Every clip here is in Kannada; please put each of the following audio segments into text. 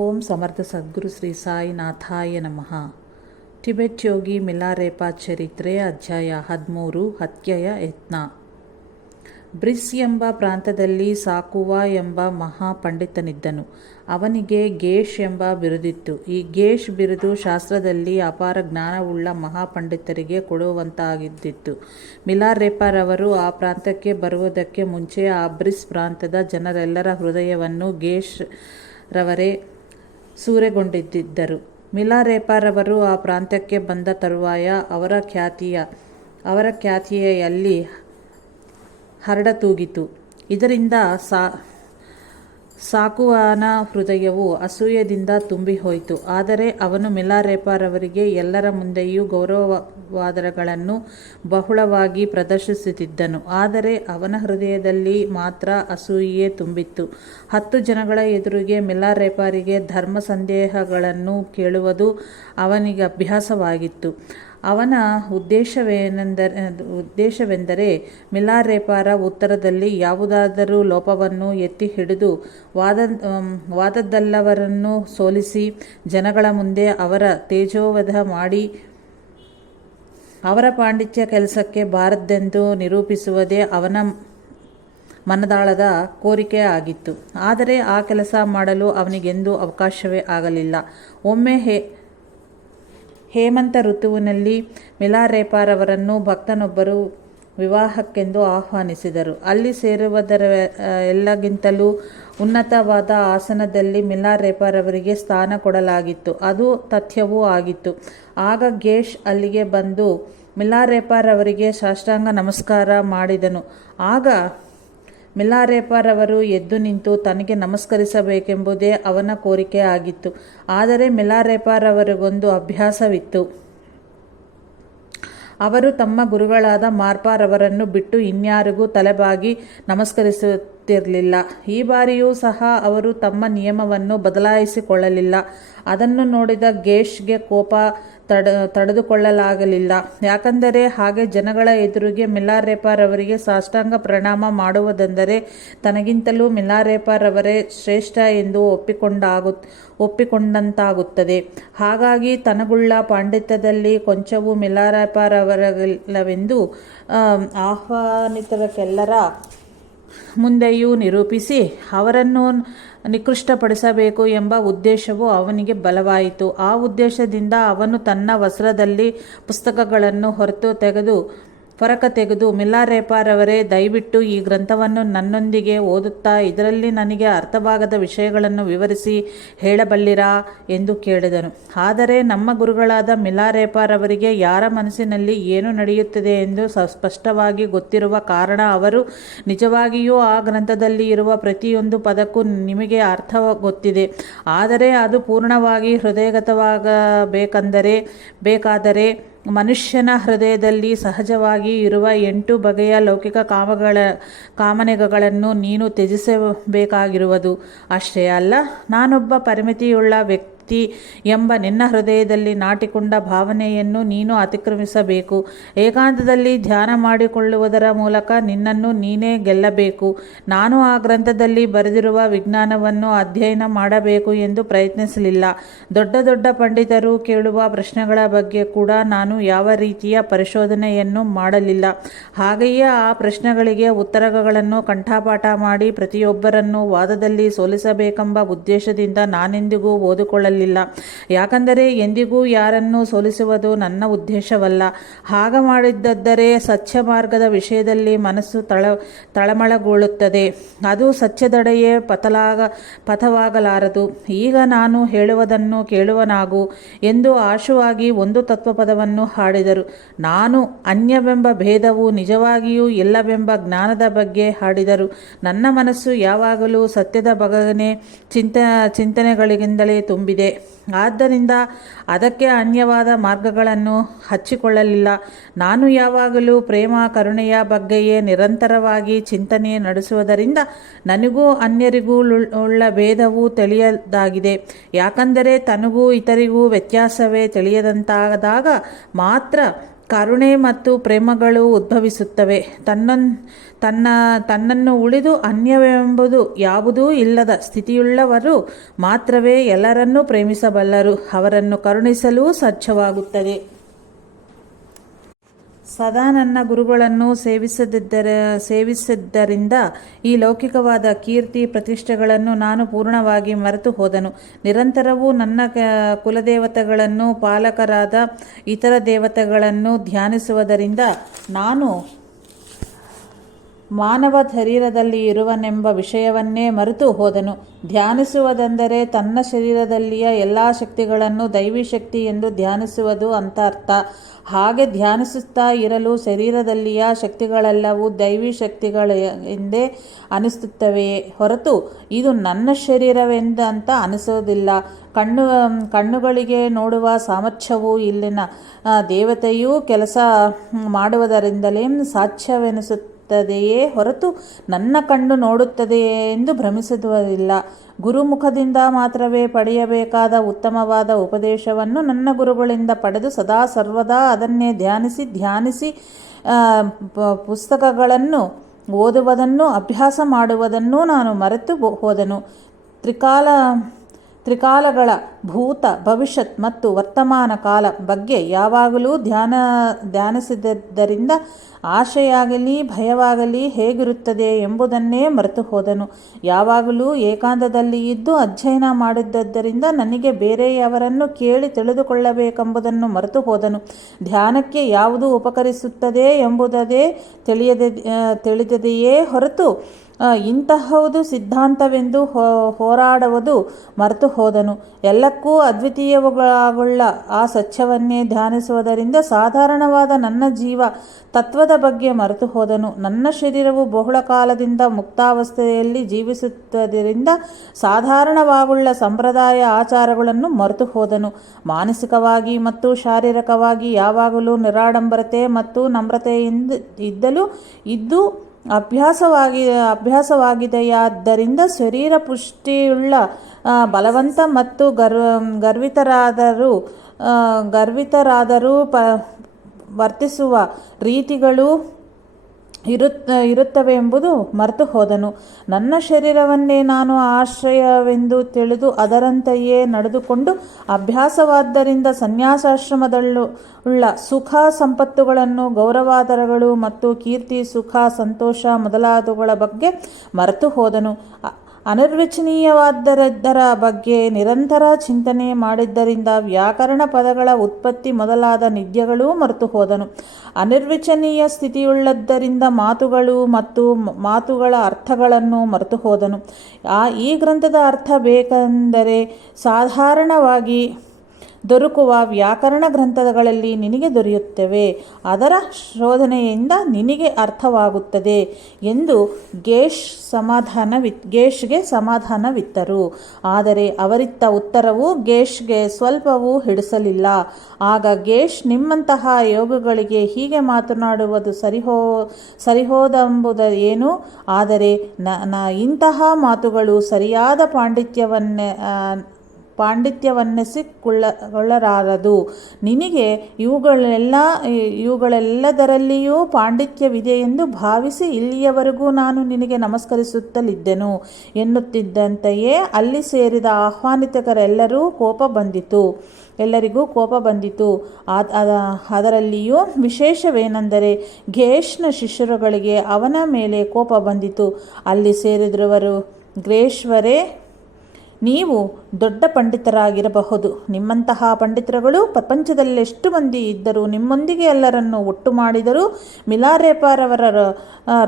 ಓಂ ಸಮರ್ಥ ಸದ್ಗುರು ಶ್ರೀ ಸಾಯಿನಾಥಾಯ ನಮಃ. ಟಿಬೆಟ್ ಯೋಗಿ ಮಿಲಾರೆಪಾ ಚರಿತ್ರೆ ಅಧ್ಯಾಯ 13 ಹತ್ಯೆಯ ಯತ್ನ. ಬ್ರಿಸ್ ಎಂಬ ಪ್ರಾಂತದಲ್ಲಿ ಸಾಕುವಾ ಎಂಬ ಮಹಾ ಪಂಡಿತನಿದ್ದನು. ಅವನಿಗೆ ಗೇಷ್ ಎಂಬ ಬಿರುದಿತ್ತು. ಈ ಗೇಷ್ ಬಿರುದು ಶಾಸ್ತ್ರದಲ್ಲಿ ಅಪಾರ ಜ್ಞಾನವುಳ್ಳ ಮಹಾಪಂಡಿತರಿಗೆ ಕೊಡುವಂತಾಗಿದ್ದಿತ್ತು. ಮಿಲಾರೆಪಾರವರು ಆ ಪ್ರಾಂತಕ್ಕೆ ಬರುವುದಕ್ಕೆ ಮುಂಚೆ ಆ ಬ್ರಿಸ್ ಪ್ರಾಂತದ ಜನರೆಲ್ಲರ ಹೃದಯವನ್ನು ಗೇಷ್ ರವರೇ ಸೂರೆಗೊಂಡಿದ್ದರು. ಮಿಲಾರೆಪಾರವರು ಆ ಪ್ರಾಂತ್ಯಕ್ಕೆ ಬಂದ ತರುವಾಯ ಅವರ ಖ್ಯಾತಿಯಲ್ಲಿ ಹರಡತೂಗಿತು. ಇದರಿಂದ ಸಾಕುವನ ಹೃದಯವು ಅಸೂಯೆಯಿಂದ ತುಂಬಿಹೋಯಿತು. ಆದರೆ ಅವನು ಮಿಲಾರೆಪಾರವರಿಗೆ ಎಲ್ಲರ ಮುಂದೆಯೂ ಗೌರವಾದರಗಳನ್ನು ಬಹುಳವಾಗಿ ಪ್ರದರ್ಶಿಸುತ್ತಿದ್ದನು. ಆದರೆ ಅವನ ಹೃದಯದಲ್ಲಿ ಮಾತ್ರ ಅಸೂಯೆ ತುಂಬಿತ್ತು. 10 ಜನಗಳ ಎದುರಿಗೆ ಮಿಲಾರೆಪಾರಿಗೆ ಧರ್ಮ ಸಂದೇಹಗಳನ್ನು ಕೇಳುವುದು ಅವನಿಗೆ ಅಭ್ಯಾಸವಾಗಿತ್ತು. ಅವನ ಉದ್ದೇಶವೆಂದರೆ ಮಿಲಾರೆಪಾರ ಉತ್ತರದಲ್ಲಿ ಯಾವುದಾದರೂ ಲೋಪವನ್ನು ಎತ್ತಿ ಹಿಡಿದು ವಾದದಲ್ಲವರನ್ನು ಸೋಲಿಸಿ ಜನಗಳ ಮುಂದೆ ಅವರ ತೇಜೋವಧ ಮಾಡಿ ಅವರ ಪಾಂಡಿತ್ಯ ಕೆಲಸಕ್ಕೆ ಬಾರದೆಂದು ನಿರೂಪಿಸುವುದೇ ಅವನ ಮನದಾಳದ ಕೋರಿಕೆ ಆಗಿತ್ತು. ಆದರೆ ಆ ಕೆಲಸ ಮಾಡಲು ಅವನಿಗೆಂದೂ ಅವಕಾಶವೇ ಆಗಲಿಲ್ಲ. ಒಮ್ಮೆ ಹೇಮಂತ ಋತುವಿನಲ್ಲಿ ಮಿಲಾರೆಪಾರವರನ್ನು ಭಕ್ತನೊಬ್ಬರು ವಿವಾಹಕ್ಕೆಂದು ಆಹ್ವಾನಿಸಿದರು. ಅಲ್ಲಿ ಸೇರುವುದರ ಎಲ್ಲಕ್ಕಿಂತಲೂ ಉನ್ನತವಾದ ಆಸನದಲ್ಲಿ ಮಿಲಾರೆಪಾರವರಿಗೆ ಸ್ಥಾನ ಕೊಡಲಾಗಿತ್ತು. ಅದು ತಥ್ಯವೂ ಆಗಿತ್ತು. ಆಗ ಗೇಷ್ ಅಲ್ಲಿಗೆ ಬಂದು ಮಿಲಾರೆಪಾರವರಿಗೆ ಸಾಷ್ಟಾಂಗ ನಮಸ್ಕಾರ ಮಾಡಿದನು. ಆಗ ಮಿಲಾರೆಪಾರವರು ಎದ್ದು ನಿಂತು ತನಗೆ ನಮಸ್ಕರಿಸಬೇಕೆಂಬುದೇ ಅವನ ಕೋರಿಕೆ ಆಗಿತ್ತು. ಆದರೆ ಮಿಲಾರೆಪಾರವರಿಗೊಂದು ಅಭ್ಯಾಸವಿತ್ತು. ಅವರು ತಮ್ಮ ಗುರುಗಳಾದ ಮಾರ್ಪಾರವರನ್ನು ಬಿಟ್ಟು ಇನ್ಯಾರಿಗೂ ತಲೆಬಾಗಿ ನಮಸ್ಕರಿಸುತ್ತಿರಲಿಲ್ಲ. ಈ ಬಾರಿಯೂ ಸಹ ಅವರು ತಮ್ಮ ನಿಯಮವನ್ನು ಬದಲಾಯಿಸಿಕೊಳ್ಳಲಿಲ್ಲ. ಅದನ್ನು ನೋಡಿದ ಗೇಷ್ಗೆ ಕೋಪ ತಡೆದುಕೊಳ್ಳಲಾಗಲಿಲ್ಲ. ಯಾಕಂದರೆ ಹಾಗೆ ಜನಗಳ ಎದುರಿಗೆ ಮಿಲಾರೆಪಾರವರಿಗೆ ಸಾಷ್ಟಾಂಗ ಪ್ರಣಾಮ ಮಾಡುವುದೆಂದರೆ ತನಗಿಂತಲೂ ಮಿಲಾರೆಪಾರವರೇ ಶ್ರೇಷ್ಠ ಎಂದು ಒಪ್ಪಿಕೊಂಡಂತಾಗುತ್ತದೆ. ಹಾಗಾಗಿ ತನಗುಳ್ಳ ಪಾಂಡಿತ್ಯದಲ್ಲಿ ಕೊಂಚವೂ ಮಿಲಾರೆಪಾರವರಲ್ಲವೆಂದು ಆಹ್ವಾನಿತರೆಲ್ಲರ ಮುಂದೆಯೂ ನಿರೂಪಿಸಿ ಅವರನ್ನು ನಿಕೃಷ್ಟಪಡಿಸಬೇಕು ಎಂಬ ಉದ್ದೇಶವು ಅವನಿಗೆ ಬಲವಾಯಿತು. ಆ ಉದ್ದೇಶದಿಂದ ಅವನು ತನ್ನ ವಸ್ತ್ರದಲ್ಲಿ ಪುಸ್ತಕಗಳನ್ನು ಹೊರಕ ತೆಗೆದು ಮಿಲಾರೆಪಾರವರೇ, ದಯವಿಟ್ಟು ಈ ಗ್ರಂಥವನ್ನು ನನ್ನೊಂದಿಗೆ ಓದುತ್ತಾ ಇದರಲ್ಲಿ ನನಗೆ ಅರ್ಥವಾಗದ ವಿಷಯಗಳನ್ನು ವಿವರಿಸಿ ಹೇಳಬಲ್ಲಿರಾ ಎಂದು ಕೇಳಿದನು. ಆದರೆ ನಮ್ಮ ಗುರುಗಳಾದ ಮಿಲಾರೆಪಾರವರಿಗೆ ಯಾರ ಮನಸ್ಸಿನಲ್ಲಿ ಏನು ನಡೆಯುತ್ತದೆ ಎಂದು ಸ್ಪಷ್ಟವಾಗಿ ಗೊತ್ತಿರುವ ಕಾರಣ ಅವರು ನಿಜವಾಗಿಯೂ ಆ ಗ್ರಂಥದಲ್ಲಿ ಇರುವ ಪ್ರತಿಯೊಂದು ಪದಕ್ಕೂ ನಿಮಗೆ ಅರ್ಥ ಗೊತ್ತಿದೆ. ಆದರೆ ಅದು ಪೂರ್ಣವಾಗಿ ಹೃದಯಗತವಾಗಬೇಕಾದರೆ ಮನುಷ್ಯನ ಹೃದಯದಲ್ಲಿ ಸಹಜವಾಗಿ ಇರುವ 8 ಬಗೆಯ ಲೌಕಿಕ ಕಾಮನೆಗಳನ್ನು ನೀನು ತ್ಯಜಿಸಬೇಕಾಗಿರುವುದು. ಅಷ್ಟೇ ಅಲ್ಲ, ನಾನೊಬ್ಬ ಪರಿಮಿತಿಯುಳ್ಳ ವ್ಯಕ್ತಿ ಎಂಬ ನಿನ್ನ ಹೃದಯದಲ್ಲಿ ನಾಟಿಕೊಂಡ ಭಾವನೆಯನ್ನು ನೀನು ಅತಿಕ್ರಮಿಸಬೇಕು. ಏಕಾಂತದಲ್ಲಿ ಧ್ಯಾನ ಮಾಡಿಕೊಳ್ಳುವುದರ ಮೂಲಕ ನಿನ್ನನ್ನು ನೀನೇ ಗೆಲ್ಲಬೇಕು. ನಾನು ಆ ಗ್ರಂಥದಲ್ಲಿ ಬರೆದಿರುವ ವಿಜ್ಞಾನವನ್ನು ಅಧ್ಯಯನ ಮಾಡಬೇಕು ಎಂದು ಪ್ರಯತ್ನಿಸಲಿಲ್ಲ. ದೊಡ್ಡ ಪಂಡಿತರು ಕೇಳುವ ಪ್ರಶ್ನೆಗಳ ಬಗ್ಗೆ ಕೂಡ ನಾನು ಯಾವ ರೀತಿಯ ಪರಿಶೋಧನೆಯನ್ನು ಮಾಡಲಿಲ್ಲ. ಹಾಗೆಯೇ ಆ ಪ್ರಶ್ನೆಗಳಿಗೆ ಉತ್ತರಗಳನ್ನು ಕಂಠಪಾಠ ಮಾಡಿ ಪ್ರತಿಯೊಬ್ಬರನ್ನು ವಾದದಲ್ಲಿ ಸೋಲಿಸಬೇಕೆಂಬ ಉದ್ದೇಶದಿಂದ ನಾನೆಂದಿಗೂ ಓದಿಕೊಳ್ಳಲಿಲ್ಲ. ಯಾಕಂದರೆ ಎಂದಿಗೂ ಯಾರನ್ನು ಸೋಲಿಸುವುದು ನನ್ನ ಉದ್ದೇಶವಲ್ಲ. ಹಾಗ ಮಾಡಿದ್ದರೆ ಸತ್ಯ ಮಾರ್ಗದ ವಿಷಯದಲ್ಲಿ ಮನಸ್ಸು ತಳಮಳಗೊಳ್ಳುತ್ತದೆ. ಅದು ಸತ್ಯದೆಡೆಯೇ ಪಥವಾಗಲಾರದು. ಈಗ ನಾನು ಹೇಳುವುದನ್ನು ಕೇಳುವನಾಗು ಎಂದು ಆಶುವಾಗಿ ಒಂದು ತತ್ವಪದವನ್ನು ಹಾಡಿದರು. ನಾನು ಅನ್ಯವೆಂಬ ಭೇದವು ನಿಜವಾಗಿಯೂ ಇಲ್ಲವೆಂಬ ಜ್ಞಾನದ ಬಗ್ಗೆ ಹಾಡಿದರು. ನನ್ನ ಮನಸ್ಸು ಯಾವಾಗಲೂ ಸತ್ಯದ ಬಗೆಗಿನ ಚಿಂತನೆಗಳಿಂದಲೇ ತುಂಬಿದೆ. ಆದ್ದರಿಂದ ಅದಕ್ಕೆ ಅನ್ಯವಾದ ಮಾರ್ಗಗಳನ್ನು ಹಚ್ಚಿಕೊಳ್ಳಲಿಲ್ಲ. ನಾನು ಯಾವಾಗಲೂ ಪ್ರೇಮ ಕರುಣೆಯ ಬಗ್ಗೆಯೇ ನಿರಂತರವಾಗಿ ಚಿಂತನೆ ನಡೆಸುವುದರಿಂದ ನನಗೂ ಅನ್ಯರಿಗೂ ಉಳ್ಳ ಭೇದವು ತಿಳಿಯದಾಗಿದೆ. ಯಾಕಂದರೆ ತನಗೂ ಇತರಿಗೂ ವ್ಯತ್ಯಾಸವೇ ತಿಳಿಯದಂತಾದಾಗ ಮಾತ್ರ ಕರುಣೆ ಮತ್ತು ಪ್ರೇಮಗಳು ಉದ್ಭವಿಸುತ್ತವೆ. ತನ್ನನ್ನು ಉಳಿದು ಅನ್ಯವೆಂಬುದು ಯಾವುದೂ ಇಲ್ಲದ ಸ್ಥಿತಿಯುಳ್ಳವರು ಮಾತ್ರವೇ ಎಲ್ಲರನ್ನೂ ಪ್ರೇಮಿಸಬಲ್ಲರು. ಅವರನ್ನು ಕರುಣಿಸಲು ಸಾಧ್ಯವಾಗುತ್ತದೆ. ಸದಾ ನನ್ನ ಗುರುಗಳನ್ನು ಸೇವಿಸಿದ್ದರಿಂದ ಈ ಲೌಕಿಕವಾದ ಕೀರ್ತಿ ಪ್ರತಿಷ್ಠೆಗಳನ್ನು ನಾನು ಪೂರ್ಣವಾಗಿ ಮರೆತು ಹೋದನು. ನಿರಂತರವೂ ನನ್ನ ಕುಲದೇವತೆಗಳನ್ನು, ಪಾಲಕರಾದ ಇತರ ದೇವತೆಗಳನ್ನು ಧ್ಯಾನಿಸುವುದರಿಂದ ನಾನು ಮಾನವ ಶರೀರದಲ್ಲಿ ಇರುವನೆಂಬ ವಿಷಯವನ್ನೇ ಮರೆತು ಹೋದನು. ಧ್ಯಾನಿಸುವುದೆಂದರೆ ತನ್ನ ಶರೀರದಲ್ಲಿಯ ಎಲ್ಲ ಶಕ್ತಿಗಳನ್ನು ದೈವಿ ಶಕ್ತಿ ಎಂದು ಧ್ಯಾನಿಸುವುದು ಅಂತ ಅರ್ಥ. ಹಾಗೆ ಧ್ಯಾನಿಸುತ್ತಾ ಇರಲು ಶರೀರದಲ್ಲಿಯ ಶಕ್ತಿಗಳೆಲ್ಲವೂ ದೈವಿ ಶಕ್ತಿಗಳೆಂದೇ ಅನಿಸುತ್ತವೆಯೇ ಹೊರತು ಇದು ನನ್ನ ಶರೀರವೆಂದಂತ ಅನಿಸೋದಿಲ್ಲ. ಕಣ್ಣುಗಳಿಗೆ ನೋಡುವ ಸಾಮರ್ಥ್ಯವು ಇಲ್ಲಿನ ದೇವತೆಯೂ ಕೆಲಸ ಮಾಡುವುದರಿಂದಲೇ ಸಾಧ್ಯವೆನಿಸುತ್ತದೆಯೇ ಹೊರತು ನನ್ನ ಕಣ್ಣು ನೋಡುತ್ತದೆಯೇ ಎಂದು ಭ್ರಮಿಸುವುದಿಲ್ಲ. ಗುರುಮುಖದಿಂದ ಮಾತ್ರವೇ ಪಡೆಯಬೇಕಾದ ಉತ್ತಮವಾದ ಉಪದೇಶವನ್ನು ನನ್ನ ಗುರುಗಳಿಂದ ಪಡೆದು ಸದಾ ಸರ್ವದಾ ಅದನ್ನೇ ಧ್ಯಾನಿಸಿ ಪುಸ್ತಕಗಳನ್ನು ಓದುವುದನ್ನು ಅಭ್ಯಾಸ ಮಾಡುವುದನ್ನು ನಾನು ಮರೆತು ಹೋದನು. ತ್ರಿಕಾಲಗಳ ಭೂತ, ಭವಿಷ್ಯತ್ ಮತ್ತು ವರ್ತಮಾನ ಕಾಲ ಬಗ್ಗೆ ಯಾವಾಗಲೂ ಧ್ಯಾನಿಸಿದ್ದರಿಂದ ಆಶೆಯಾಗಲಿ ಭಯವಾಗಲಿ ಹೇಗಿರುತ್ತದೆ ಎಂಬುದನ್ನೇ ಮರೆತು ಹೋದನು. ಯಾವಾಗಲೂ ಏಕಾಂತದಲ್ಲಿ ಇದ್ದು ಅಧ್ಯಯನ ಮಾಡಿದ್ದರಿಂದ ನನಗೆ ಬೇರೆಯವರನ್ನು ಕೇಳಿ ತಿಳಿದುಕೊಳ್ಳಬೇಕೆಂಬುದನ್ನು ಮರೆತು ಹೋದನು. ಧ್ಯಾನಕ್ಕೆ ಯಾವುದು ಉಪಕರಿಸುತ್ತದೆ ಎಂಬುದೇ ತಿಳಿದದೆಯೇ ಹೊರತು ಇಂತಹವುದು ಸಿದ್ಧಾಂತವೆಂದು ಹೋರಾಡುವುದು ಮರೆತು ಹೋದನು. ಎಲ್ಲಕ್ಕೂ ಅದ್ವಿತೀಯವುಳ್ಳ ಆ ಸತ್ಯವನ್ನೇ ಧ್ಯಾನಿಸುವುದರಿಂದ ಸಾಧಾರಣವಾದ ನನ್ನ ಜೀವ ತತ್ವದ ಬಗ್ಗೆ ಮರೆತು ಹೋದನು. ನನ್ನ ಶರೀರವು ಬಹುಳ ಕಾಲದಿಂದ ಮುಕ್ತಾವಸ್ಥೆಯಲ್ಲಿ ಜೀವಿಸುವುದರಿಂದ ಸಾಧಾರಣವಾಗುಳ್ಳ ಸಂಪ್ರದಾಯ ಆಚಾರಗಳನ್ನು ಮರೆತು ಹೋದನು. ಮಾನಸಿಕವಾಗಿ ಮತ್ತು ಶಾರೀರಿಕವಾಗಿ ಯಾವಾಗಲೂ ನಿರಾಡಂಬರತೆ ಮತ್ತು ನಮ್ರತೆಯಿಂದ ಇದ್ದು ಅಭ್ಯಾಸವಾಗಿದೆಯಾದ್ದರಿಂದ ಶರೀರ ಪುಷ್ಟಿಯುಳ್ಳ ಬಲವಂತ ಮತ್ತು ಗರ್ವಿತರಾದರೂ ವರ್ತಿಸುವ ರೀತಿಗಳು ಇರುತ್ತವೆಂಬುದು ಮರೆತು ಹೋದನು. ನನ್ನ ಶರೀರವನ್ನೇ ನಾನು ಆಶ್ರಯವೆಂದು ತಿಳಿದು ಅದರಂತೆಯೇ ನಡೆದುಕೊಂಡು ಅಭ್ಯಾಸವಾದ್ದರಿಂದ ಸನ್ಯಾಸಾಶ್ರಮದಳ್ಳುಳ್ಳ ಸುಖ ಸಂಪತ್ತುಗಳನ್ನು, ಗೌರವಾದರಗಳು ಮತ್ತು ಕೀರ್ತಿ, ಸುಖ, ಸಂತೋಷ ಮೊದಲಾದವುಗಳ ಬಗ್ಗೆ ಮರೆತು ಹೋದನು. ಅನಿರ್ವಚನೀಯವಾದದರ ಬಗ್ಗೆ ನಿರಂತರ ಚಿಂತನೆ ಮಾಡಿದ್ದರಿಂದ ವ್ಯಾಕರಣ ಪದಗಳ ಉತ್ಪತ್ತಿ ಮೊದಲಾದ ನಿತ್ಯಗಳೂ ಮರೆತು ಹೋದನು. ಅನಿರ್ವಚನೀಯ ಸ್ಥಿತಿಯುಳ್ಳದ್ದರಿಂದ ಮಾತುಗಳು ಮತ್ತು ಮಾತುಗಳ ಅರ್ಥಗಳನ್ನು ಮರೆತು ಹೋದನು. ಈ ಗ್ರಂಥದ ಅರ್ಥ ಬೇಕೆಂದರೆ ಸಾಧಾರಣವಾಗಿ ದೊರಕುವ ವ್ಯಾಕರಣ ಗ್ರಂಥಗಳಲ್ಲಿ ನಿನಗೆ ದೊರೆಯುತ್ತವೆ. ಅದರ ಶೋಧನೆಯಿಂದ ನಿನಗೆ ಅರ್ಥವಾಗುತ್ತದೆ ಎಂದು ಗೇಷ್ಗೆ ಸಮಾಧಾನವಿತ್ತರು. ಆದರೆ ಅವರಿತ್ತ ಉತ್ತರವು ಗೇಷ್ಗೆ ಸ್ವಲ್ಪವೂ ಹಿಡಿಸಲಿಲ್ಲ. ಆಗ ಗೇಶ್, ನಿಮ್ಮಂತಹ ಯೋಗಿಗಳಿಗೆ ಹೀಗೆ ಮಾತನಾಡುವುದು ಸರಿಹೋದೆಂಬುದು ಏನು? ಆದರೆ ಇಂತಹ ಮಾತುಗಳು ಸರಿಯಾದ ಪಾಂಡಿತ್ಯವನ್ನಿಸಿಕೊಳ್ಳಲಾರದು. ನಿನಗೆ ಇವುಗಳೆಲ್ಲದರಲ್ಲಿಯೂ ಪಾಂಡಿತ್ಯವಿದೆ ಎಂದು ಭಾವಿಸಿ ಇಲ್ಲಿಯವರೆಗೂ ನಾನು ನಿನಗೆ ನಮಸ್ಕರಿಸುತ್ತಲಿದ್ದೆನು ಎನ್ನುತ್ತಿದ್ದಂತೆಯೇ ಅಲ್ಲಿ ಸೇರಿದ ಆಹ್ವಾನಿತರೆಲ್ಲರಿಗೂ ಕೋಪ ಬಂದಿತು. ಅದರಲ್ಲಿಯೂ ವಿಶೇಷವೇನೆಂದರೆ ಗೇಷ್ನ ಶಿಷ್ಯರುಗಳಿಗೆ ಅವನ ಮೇಲೆ ಕೋಪ ಬಂದಿತು. ಅಲ್ಲಿ ಸೇರಿದವರು, ಗ್ರೇಶ್ವರೇ, ನೀವು ದೊಡ್ಡ ಪಂಡಿತರಾಗಿರಬಹುದು. ನಿಮ್ಮಂತಹ ಪಂಡಿತರುಗಳು ಪ್ರಪಂಚದಲ್ಲೆಷ್ಟು ಮಂದಿ ಇದ್ದರೂ ನಿಮ್ಮೊಂದಿಗೆ ಎಲ್ಲರನ್ನೂ ಒಟ್ಟು ಮಾಡಿದರೂ ಮಿಲಾರೇಪಾರವರ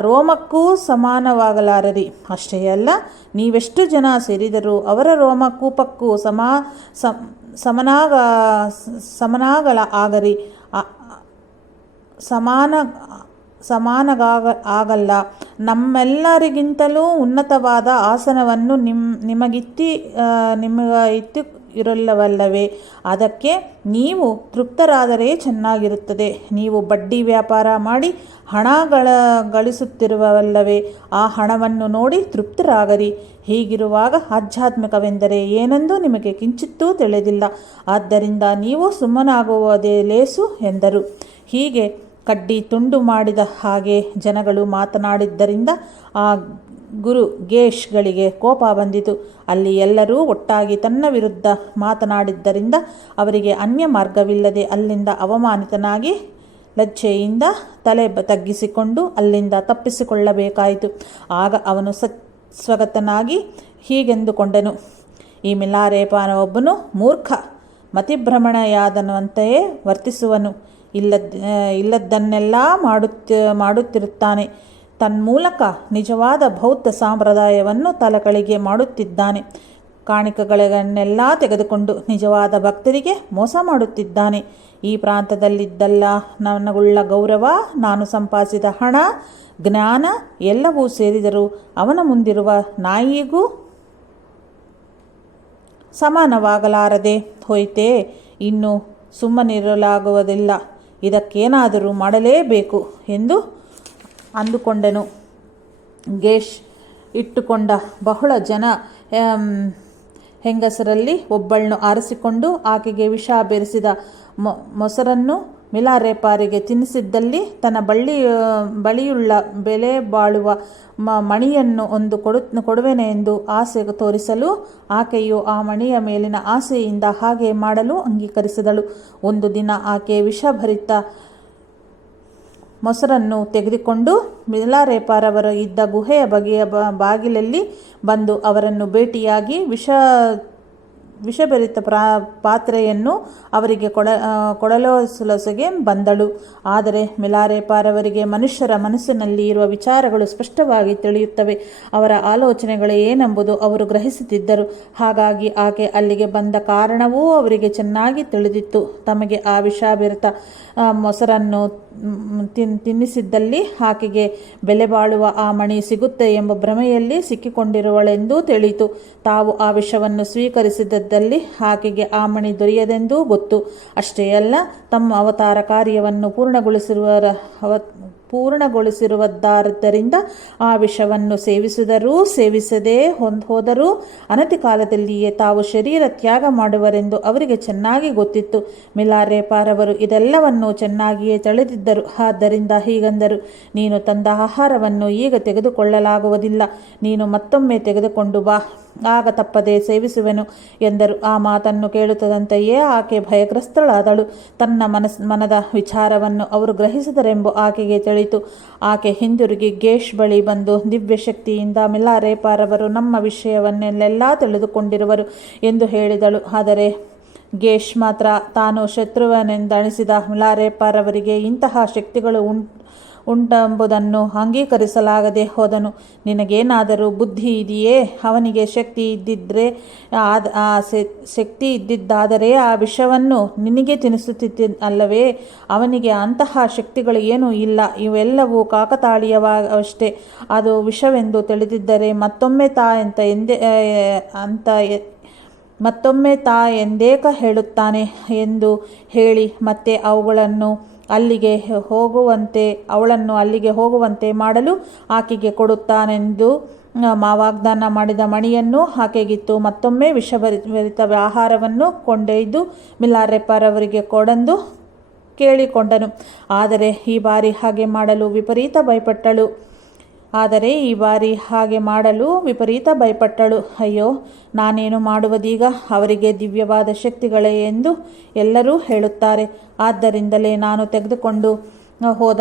ರೋಮಕ್ಕೂ ಸಮಾನವಾಗಲಾರರಿ. ಅಷ್ಟೇ ಅಲ್ಲ, ನೀವೆಷ್ಟು ಜನ ಸೇರಿದರೂ ಅವರ ರೋಮಕೂಪಕ್ಕೂ ಆಗಲ್ಲ. ನಮ್ಮೆಲ್ಲರಿಗಿಂತಲೂ ಉನ್ನತವಾದ ಆಸನವನ್ನು ನಿಮಗಿತ್ತಿ ಇರಲ್ಲವಲ್ಲವೇ? ಅದಕ್ಕೆ ನೀವು ತೃಪ್ತರಾದರೆ ಚೆನ್ನಾಗಿರುತ್ತದೆ. ನೀವು ಬಡ್ಡಿ ವ್ಯಾಪಾರ ಮಾಡಿ ಹಣ ಗಳಿಸುತ್ತಿರುವವಲ್ಲವೇ? ಆ ಹಣವನ್ನು ನೋಡಿ ತೃಪ್ತರಾಗರಿ. ಹೀಗಿರುವಾಗ ಆಧ್ಯಾತ್ಮಿಕವೆಂದರೆ ಏನೆಂದು ನಿಮಗೆ ಕಿಂಚಿತ್ತೂ ತಿಳಿದಿಲ್ಲ. ಆದ್ದರಿಂದ ನೀವು ಸುಮ್ಮನಾಗುವುದೇ ಲೇಸು ಎಂದರು. ಹೀಗೆ ಕಡ್ಡಿ ತುಂಡು ಮಾಡಿದ ಹಾಗೆ ಜನಗಳು ಮಾತನಾಡಿದ್ದರಿಂದ ಆ ಗುರು ಗೇಶ್ಗಳಿಗೆ ಕೋಪ ಬಂದಿತು. ಅಲ್ಲಿ ಎಲ್ಲರೂ ಒಟ್ಟಾಗಿ ತನ್ನ ವಿರುದ್ಧ ಮಾತನಾಡಿದ್ದರಿಂದ ಅವರಿಗೆ ಅನ್ಯ ಮಾರ್ಗವಿಲ್ಲದೆ ಅಲ್ಲಿಂದ ಅವಮಾನಿತನಾಗಿ ಲಜ್ಜೆಯಿಂದ ತಲೆ ತಗ್ಗಿಸಿಕೊಂಡು ಅಲ್ಲಿಂದ ತಪ್ಪಿಸಿಕೊಳ್ಳಬೇಕಾಯಿತು. ಆಗ ಅವನು ಸ್ವಗತನಾಗಿ ಹೀಗೆಂದುಕೊಂಡನು, ಈ ಮಿಲಾರೇಪನೊಬ್ಬನು ಮೂರ್ಖ, ಮತಿಭ್ರಮಣೆಯಾದನಂತೆಯೇ ವರ್ತಿಸುವನು, ಇಲ್ಲದ್ದನ್ನೆಲ್ಲ ಮಾಡುತ್ತಿರುತ್ತಾನೆ. ತನ್ಮೂಲಕ ನಿಜವಾದ ಬೌದ್ಧ ಸಂಪ್ರದಾಯವನ್ನು ತಲೆಕೆಳಗೆ ಮಾಡುತ್ತಿದ್ದಾನೆ. ಕಾಣಿಕೆಗಳನ್ನೆಲ್ಲ ತೆಗೆದುಕೊಂಡು ನಿಜವಾದ ಭಕ್ತರಿಗೆ ಮೋಸ ಮಾಡುತ್ತಿದ್ದಾನೆ. ಈ ಪ್ರಾಂತದಲ್ಲಿದ್ದಲ್ಲ ನನಗುಳ್ಳ ಗೌರವ, ನಾನು ಸಂಪಾದಿಸಿದ ಹಣ, ಜ್ಞಾನ ಎಲ್ಲವೂ ಸೇರಿದರೂ ಅವನ ಮುಂದಿರುವ ನಾಯಿಗೂ ಸಮಾನವಾಗಲಾರದೆ ಹೋಯಿತೇ. ಇನ್ನು ಸುಮ್ಮನಿರಲಾಗುವುದಿಲ್ಲ, ಇದಕ್ಕೇನಾದರೂ ಮಾಡಲೇಬೇಕು ಎಂದು ಅಂದುಕೊಂಡನು. ಗೇಶ್ ಇಟ್ಟುಕೊಂಡ ಬಹಳ ಜನ ಹೆಂಗಸರಲ್ಲಿ ಒಬ್ಬಳನ್ನು ಆರಿಸಿಕೊಂಡು ಆಕೆಗೆ ವಿಷ ಬೆರೆಸಿದ ಮೊಸರನ್ನು ಮಿಲಾರೇಪಾರಿಗೆ ತಿನ್ನಿಸಿದ್ದಲ್ಲಿ ತನ್ನ ಬಳಿಯುಳ್ಳ ಬೆಲೆ ಬಾಳುವ ಮಣಿಯನ್ನು ಒಂದು ಕೊಡುವೆನೆ ಎಂದು ಆಸೆ ತೋರಿಸಲು ಆಕೆಯು ಆ ಮಣಿಯ ಮೇಲಿನ ಆಸೆಯಿಂದ ಹಾಗೆ ಮಾಡಲು ಅಂಗೀಕರಿಸಿದಳು. ಒಂದು ದಿನ ಆಕೆ ವಿಷಭರಿತ ಮೊಸರನ್ನು ತೆಗೆದುಕೊಂಡು ಮಿಲಾರೇಪಾರವರು ಇದ್ದ ಗುಹೆಯ ಬಗೆಯ ಬಾಗಿಲಲ್ಲಿ ಬಂದು ಅವರನ್ನು ಭೇಟಿಯಾಗಿ ವಿಷಭರಿತ ಪಾತ್ರೆಯನ್ನು ಅವರಿಗೆ ಕೊಡಲೊಸಗೆ ಬಂದಳು. ಆದರೆ ಮಿಲಾರೇಪಾರವರಿಗೆ ಮನುಷ್ಯರ ಮನಸ್ಸಿನಲ್ಲಿ ಇರುವ ವಿಚಾರಗಳು ಸ್ಪಷ್ಟವಾಗಿ ತಿಳಿಯುತ್ತವೆ. ಅವರ ಆಲೋಚನೆಗಳು ಏನೆಂಬುದು ಅವರು ಗ್ರಹಿಸುತ್ತಿದ್ದರು. ಹಾಗಾಗಿ ಆಕೆ ಅಲ್ಲಿಗೆ ಬಂದ ಕಾರಣವೂ ಅವರಿಗೆ ಚೆನ್ನಾಗಿ ತಿಳಿದಿತ್ತು. ತಮಗೆ ಆ ವಿಷಭರಿತ ಮೊಸರನ್ನು ತಿನ್ನಿಸಿದ್ದಲ್ಲಿ ಆಕೆಗೆ ಬೆಲೆ ಬಾಳುವ ಆ ಮಣಿ ಸಿಗುತ್ತೆ ಎಂಬ ಭ್ರಮೆಯಲ್ಲಿ ಸಿಕ್ಕಿಕೊಂಡಿರುವಳೆಂದೂ ತಿಳಿಯಿತು. ತಾವು ಆ ವಿಷವನ್ನು ಸ್ವೀಕರಿಸಿದ್ದಲ್ಲಿ ಆಕೆಗೆ ಆ ಮಣಿ ದೊರೆಯದೆಂದೂ ಗೊತ್ತು. ಅಷ್ಟೇ ಅಲ್ಲ, ತಮ್ಮ ಅವತಾರ ಕಾರ್ಯವನ್ನು ಪೂರ್ಣಗೊಳಿಸಿರುವುದಾದ್ದರಿಂದ ಆ ವಿಷವನ್ನು ಸೇವಿಸಿದರೂ ಸೇವಿಸದೇ ಹೋದರೂ ಅನತಿ ಕಾಲದಲ್ಲಿಯೇ ತಾವು ಶರೀರ ತ್ಯಾಗ ಮಾಡುವರೆಂದು ಅವರಿಗೆ ಚೆನ್ನಾಗಿ ಗೊತ್ತಿತ್ತು. ಮಿಲಾರೇಪಾರವರು ಇದೆಲ್ಲವನ್ನು ಚೆನ್ನಾಗಿಯೇ ತಿಳಿದಿದ್ದರು. ಆದ್ದರಿಂದ ಹೀಗಂದರು, ನೀನು ತಂದ ಆಹಾರವನ್ನು ಈಗ ತೆಗೆದುಕೊಳ್ಳಲಾಗುವುದಿಲ್ಲ, ನೀನು ಮತ್ತೊಮ್ಮೆ ತೆಗೆದುಕೊಂಡು ಬಾ, ಆಗ ತಪ್ಪದೆ ಸೇವಿಸುವೆನು ಎಂದರು. ಆ ಮಾತನ್ನು ಕೇಳುತ್ತದಂತೆಯೇ ಆಕೆ ಭಯಗ್ರಸ್ತಳಾದಳು. ತನ್ನ ಮನದ ವಿಚಾರವನ್ನು ಅವರು ಗ್ರಹಿಸಿದರೆಂಬು ಆಕೆಗೆ ತಿಳಿಯಿತು. ಆಕೆ ಹಿಂದಿರುಗಿ ಗೇಶ್ ಬಳಿ ಬಂದು ದಿವ್ಯಶಕ್ತಿಯಿಂದ ಮಿಲಾರೇಪಾರವರು ನಮ್ಮ ವಿಷಯವನ್ನೆಲ್ಲ ತಿಳಿದುಕೊಂಡಿರುವರು ಎಂದು ಹೇಳಿದಳು. ಆದರೆ ಗೇಶ್ ಮಾತ್ರ ತಾನು ಶತ್ರುವನೆಂದಣಿಸಿದ ಮಿಲಾರೇಪಾರವರಿಗೆ ಇಂತಹ ಶಕ್ತಿಗಳು ಉಂಟೆಂಬುದನ್ನು ಅಂಗೀಕರಿಸಲಾಗದೆ ಹೋದನು. ನಿನಗೇನಾದರೂ ಬುದ್ಧಿ ಇದೆಯೇ? ಅವನಿಗೆ ಶಕ್ತಿ ಇದ್ದಿದ್ದಾದರೆ ಆ ವಿಷವನ್ನು ನಿನಗೆ ತಿನ್ನಿಸುತ್ತಿದ್ದಲ್ಲವೇ? ಅವನಿಗೆ ಅಂತಹ ಶಕ್ತಿಗಳು ಏನೂ ಇಲ್ಲ. ಇವೆಲ್ಲವೂ ಕಾಕತಾಳೀಯವಷ್ಟೇ. ಅದು ವಿಷವೆಂದು ತಿಳಿದಿದ್ದರೆ ಮತ್ತೊಮ್ಮೆ ತಾ ಎಂದೇಕ ಹೇಳುತ್ತಾನೆ ಎಂದು ಹೇಳಿ ಮತ್ತೆ ಅವಳನ್ನು ಅಲ್ಲಿಗೆ ಹೋಗುವಂತೆ ಮಾಡಲು ಆಕೆಗೆ ಕೊಡುತ್ತಾನೆಂದು ವಾಗ್ದಾನ ಮಾಡಿದ ಮಣಿಯನ್ನು ಆಕೆಗಿತ್ತು. ಮತ್ತೊಮ್ಮೆ ವಿಷಭರಿತ ಆಹಾರವನ್ನು ಕೊಂಡೊಯ್ದು ಮಿಲಾರೇಪಾರವರಿಗೆ ಕೊಡೆಂದು ಕೇಳಿಕೊಂಡನು. ಆದರೆ ಈ ಬಾರಿ ಹಾಗೆ ಮಾಡಲು ವಿಪರೀತ ಭಯಪಟ್ಟಳು. ಅಯ್ಯೋ, ನಾನೇನು ಮಾಡುವುದೀಗ? ಅವರಿಗೆ ದಿವ್ಯವಾದ ಶಕ್ತಿಗಳೇ ಎಂದು ಎಲ್ಲರೂ ಹೇಳುತ್ತಾರೆ. ಆದ್ದರಿಂದಲೇ ನಾನು ತೆಗೆದುಕೊಂಡು ಹೋದ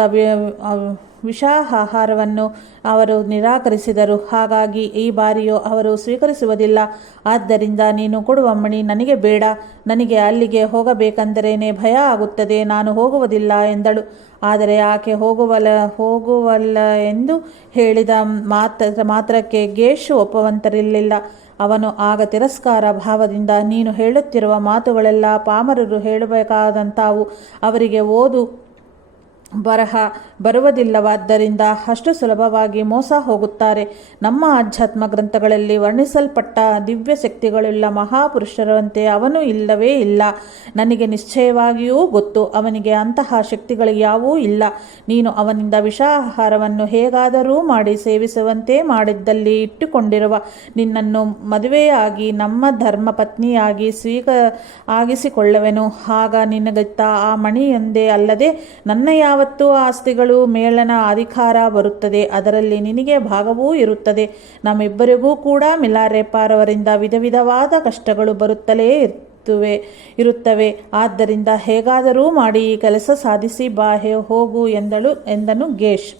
ಆಹಾರವನ್ನು ಅವರು ನಿರಾಕರಿಸಿದರು. ಹಾಗಾಗಿ ಈ ಬಾರಿಯೂ ಅವರು ಸ್ವೀಕರಿಸುವುದಿಲ್ಲ. ಆದ್ದರಿಂದ ನೀನು ಕೊಡುವ ಮಣಿ ನನಗೆ ಬೇಡ. ನನಗೆ ಅಲ್ಲಿಗೆ ಹೋಗಬೇಕೆಂದರೇನೆ ಭಯ ಆಗುತ್ತದೆ. ನಾನು ಹೋಗುವುದಿಲ್ಲ ಎಂದಳು. ಆದರೆ ಆಕೆ ಹೋಗುವಲ್ಲ ಎಂದು ಹೇಳಿದ ಮಾತ್ರಕ್ಕೆ ಗೇಶು ಒಪ್ಪುವಂತರಿರಲಿಲ್ಲ. ಅವನು ಆಗ ತಿರಸ್ಕಾರ ಭಾವದಿಂದ, ನೀನು ಹೇಳುತ್ತಿರುವ ಮಾತುಗಳೆಲ್ಲ ಪಾಮರರು ಹೇಳಬೇಕಾದಂಥವು. ಅವರಿಗೆ ಓದು ಬರಹ ಬರುವುದಿಲ್ಲವಾದ್ದರಿಂದ ಅಷ್ಟು ಸುಲಭವಾಗಿ ಮೋಸ ಹೋಗುತ್ತಾರೆ. ನಮ್ಮ ಆಧ್ಯಾತ್ಮ ಗ್ರಂಥಗಳಲ್ಲಿ ವರ್ಣಿಸಲ್ಪಟ್ಟ ದಿವ್ಯ ಶಕ್ತಿಗಳುಳ್ಳ ಮಹಾಪುರುಷರಂತೆ ಅವನು ಇಲ್ಲವೇ ಇಲ್ಲ. ನನಗೆ ನಿಶ್ಚಯವಾಗಿಯೂ ಗೊತ್ತು, ಅವನಿಗೆ ಅಂತಹ ಶಕ್ತಿಗಳು ಯಾವೂ ಇಲ್ಲ. ನೀನು ಅವನಿಂದ ವಿಷಾಹಾರವನ್ನು ಹೇಗಾದರೂ ಮಾಡಿ ಸೇವಿಸುವಂತೆ ಮಾಡಿದ್ದಲ್ಲಿ ಇಟ್ಟುಕೊಂಡಿರುವ ನಿನ್ನನ್ನು ಮದುವೆಯಾಗಿ ನಮ್ಮ ಧರ್ಮ ಪತ್ನಿಯಾಗಿ ಆಗಿಸಿಕೊಳ್ಳುವೆನು. ಆಗ ನಿನಗಿತ್ತ ಆ ಮಣಿಯೊಂದೇ ಅಲ್ಲದೆ ನನ್ನ ಯಾವತ್ತೂ ಆಸ್ತಿಗಳು ಮೇಲನ ಅಧಿಕಾರ ಬರುತ್ತದೆ, ಅದರಲ್ಲಿ ನಿನಗೆ ಭಾಗವೂ ಇರುತ್ತದೆ. ನಮ್ಮಿಬ್ಬರಿಗೂ ಕೂಡ ಮಿಲಾರೆಪಾರವರಿಂದ ವಿಧವಾದ ಕಷ್ಟಗಳು ಬರುತ್ತಲೇ ಇರುತ್ತವೆ. ಆದ್ದರಿಂದ ಹೇಗಾದರೂ ಮಾಡಿ ಈ ಕೆಲಸ ಸಾಧಿಸಿ ಬಾ, ಹೋಗು ಎಂದನು ಗೇಶ್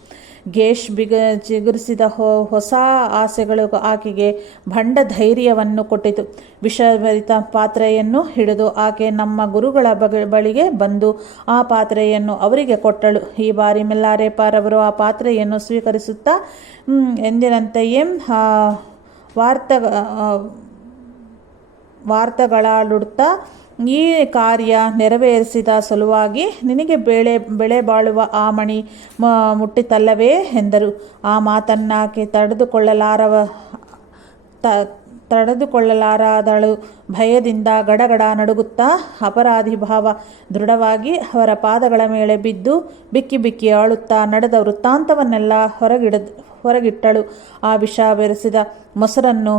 ಚಿಗುರಿಸಿದ ಹೊಸ ಆಸೆಗಳು ಆಕೆಗೆ ಭಂಡ ಧೈರ್ಯವನ್ನು ಕೊಟ್ಟಿತು. ವಿಷಭರಿತ ಪಾತ್ರೆಯನ್ನು ಹಿಡಿದು ಆಕೆ ನಮ್ಮ ಗುರುಗಳ ಬಳಿಗೆ ಬಂದು ಆ ಪಾತ್ರೆಯನ್ನು ಅವರಿಗೆ ಕೊಟ್ಟಳು. ಈ ಬಾರಿ ಮಿಲಾರೆಪಾರವರು ಆ ಪಾತ್ರೆಯನ್ನು ಸ್ವೀಕರಿಸುತ್ತಾ ಎಂದಿನಂತೆಯೇ ವಾರ್ತೆಗಳಾಡುತ್ತಾ, ಈ ಕಾರ್ಯ ನೆರವೇರಿಸಿದ ಸಲುವಾಗಿ ನಿನಗೆ ಬೆಳೆ ಬಾಳುವ ಆ ಮಣಿ ಮುಟ್ಟಿತಲ್ಲವೇ ಎಂದರು. ಆ ಮಾತನ್ನಾಕೆ ತಡೆದುಕೊಳ್ಳಲಾರದಳು. ಭಯದಿಂದ ಗಡಗಡ ನಡುಗುತ್ತಾ ಅಪರಾಧಿ ಭಾವ ದೃಢವಾಗಿ ಅವರ ಪಾದಗಳ ಮೇಲೆ ಬಿದ್ದು ಬಿಕ್ಕಿ ಬಿಕ್ಕಿ ಅಳುತ್ತಾ ನಡೆದ ವೃತ್ತಾಂತವನ್ನೆಲ್ಲ ಹೊರಗಿಟ್ಟಳು. ಆ ವಿಷ ಬೆರೆಸಿದ ಮೊಸರನ್ನು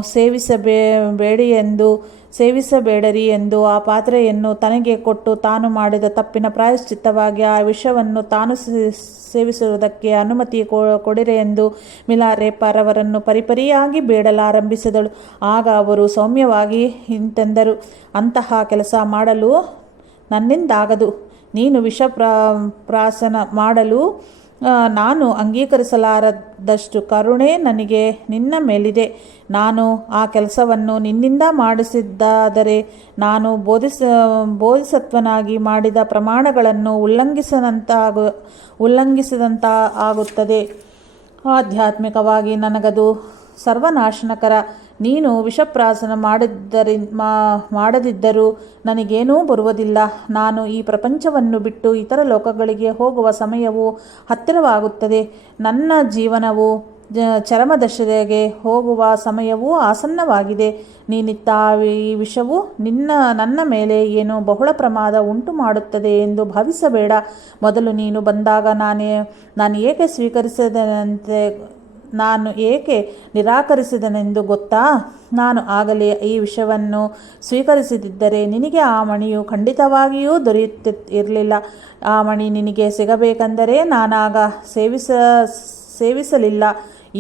ಸೇವಿಸಬೇಡರಿ ಎಂದು ಆ ಪಾತ್ರೆಯನ್ನು ತನಗೆ ಕೊಟ್ಟು ತಾನು ಮಾಡಿದ ತಪ್ಪಿನ ಪ್ರಾಯಶ್ಚಿತ್ತವಾಗಿ ಆ ವಿಷವನ್ನು ತಾನು ಸೇವಿಸುವುದಕ್ಕೆ ಅನುಮತಿ ಕೊಡಿರೆ ಎಂದು ಮಿಲಾರೆಪಾರವರನ್ನು ಪರಿಪರಿಯಾಗಿ ಬೇಡಲಾರಂಭಿಸಿದಳು. ಆಗ ಅವರು ಸೌಮ್ಯವಾಗಿ ಇಂತೆಂದರು, ಅಂತಹ ಕೆಲಸ ಮಾಡಲು ನನ್ನಿಂದಾಗದು. ನೀನು ವಿಷಪ್ರಾಶನ ಮಾಡಲು ನಾನು ಅಂಗೀಕರಿಸಲಾರದಷ್ಟು ಕರುಣೆ ನನಗೆ ನಿನ್ನ ಮೇಲಿದೆ. ನಾನು ಆ ಕೆಲಸವನ್ನು ನಿನ್ನಿಂದ ಮಾಡಿಸಿದ್ದಾದರೆ ನಾನು ಬೋಧಿಸತ್ವನಾಗಿ ಮಾಡಿದ ಪ್ರಮಾಣಗಳನ್ನು ಉಲ್ಲಂಘಿಸಿದಂತಾಗುತ್ತದೆ. ಆಧ್ಯಾತ್ಮಿಕವಾಗಿ ನನಗದು ಸರ್ವನಾಶನಕರ. ನೀನು ವಿಷಪ್ರಾಶನ ಮಾಡದಿದ್ದರೂ ನನಗೇನೂ ಬರುವುದಿಲ್ಲ. ನಾನು ಈ ಪ್ರಪಂಚವನ್ನು ಬಿಟ್ಟು ಇತರ ಲೋಕಗಳಿಗೆ ಹೋಗುವ ಸಮಯವು ಹತ್ತಿರವಾಗುತ್ತದೆ. ನನ್ನ ಜೀವನವು ಚರಮದಶೆಗೆ ಹೋಗುವ ಸಮಯವೂ ಆಸನ್ನವಾಗಿದೆ. ನೀನಿತ್ತ ಈ ವಿಷವು ನನ್ನ ಮೇಲೆ ಏನು ಬಹಳ ಪ್ರಮಾದ ಉಂಟು ಮಾಡುತ್ತದೆ ಎಂದು ಭಾವಿಸಬೇಡ. ಮೊದಲು ನೀನು ಬಂದಾಗ ನಾನು ಏಕೆ ನಿರಾಕರಿಸಿದನೆಂದು ಗೊತ್ತಾ? ನಾನು ಆಗಲೇ ಈ ವಿಷಯವನ್ನು ಸ್ವೀಕರಿಸದಿದ್ದರೆ ನಿನಗೆ ಆ ಮಣಿಯು ಖಂಡಿತವಾಗಿಯೂ ದೊರೆಯುತ್ತಿರಲಿಲ್ಲ. ಆ ಮಣಿ ನಿನಗೆ ಸಿಗಬೇಕೆಂದರೆ ನಾನಾಗ ಸೇವಿಸಲಿಲ್ಲ.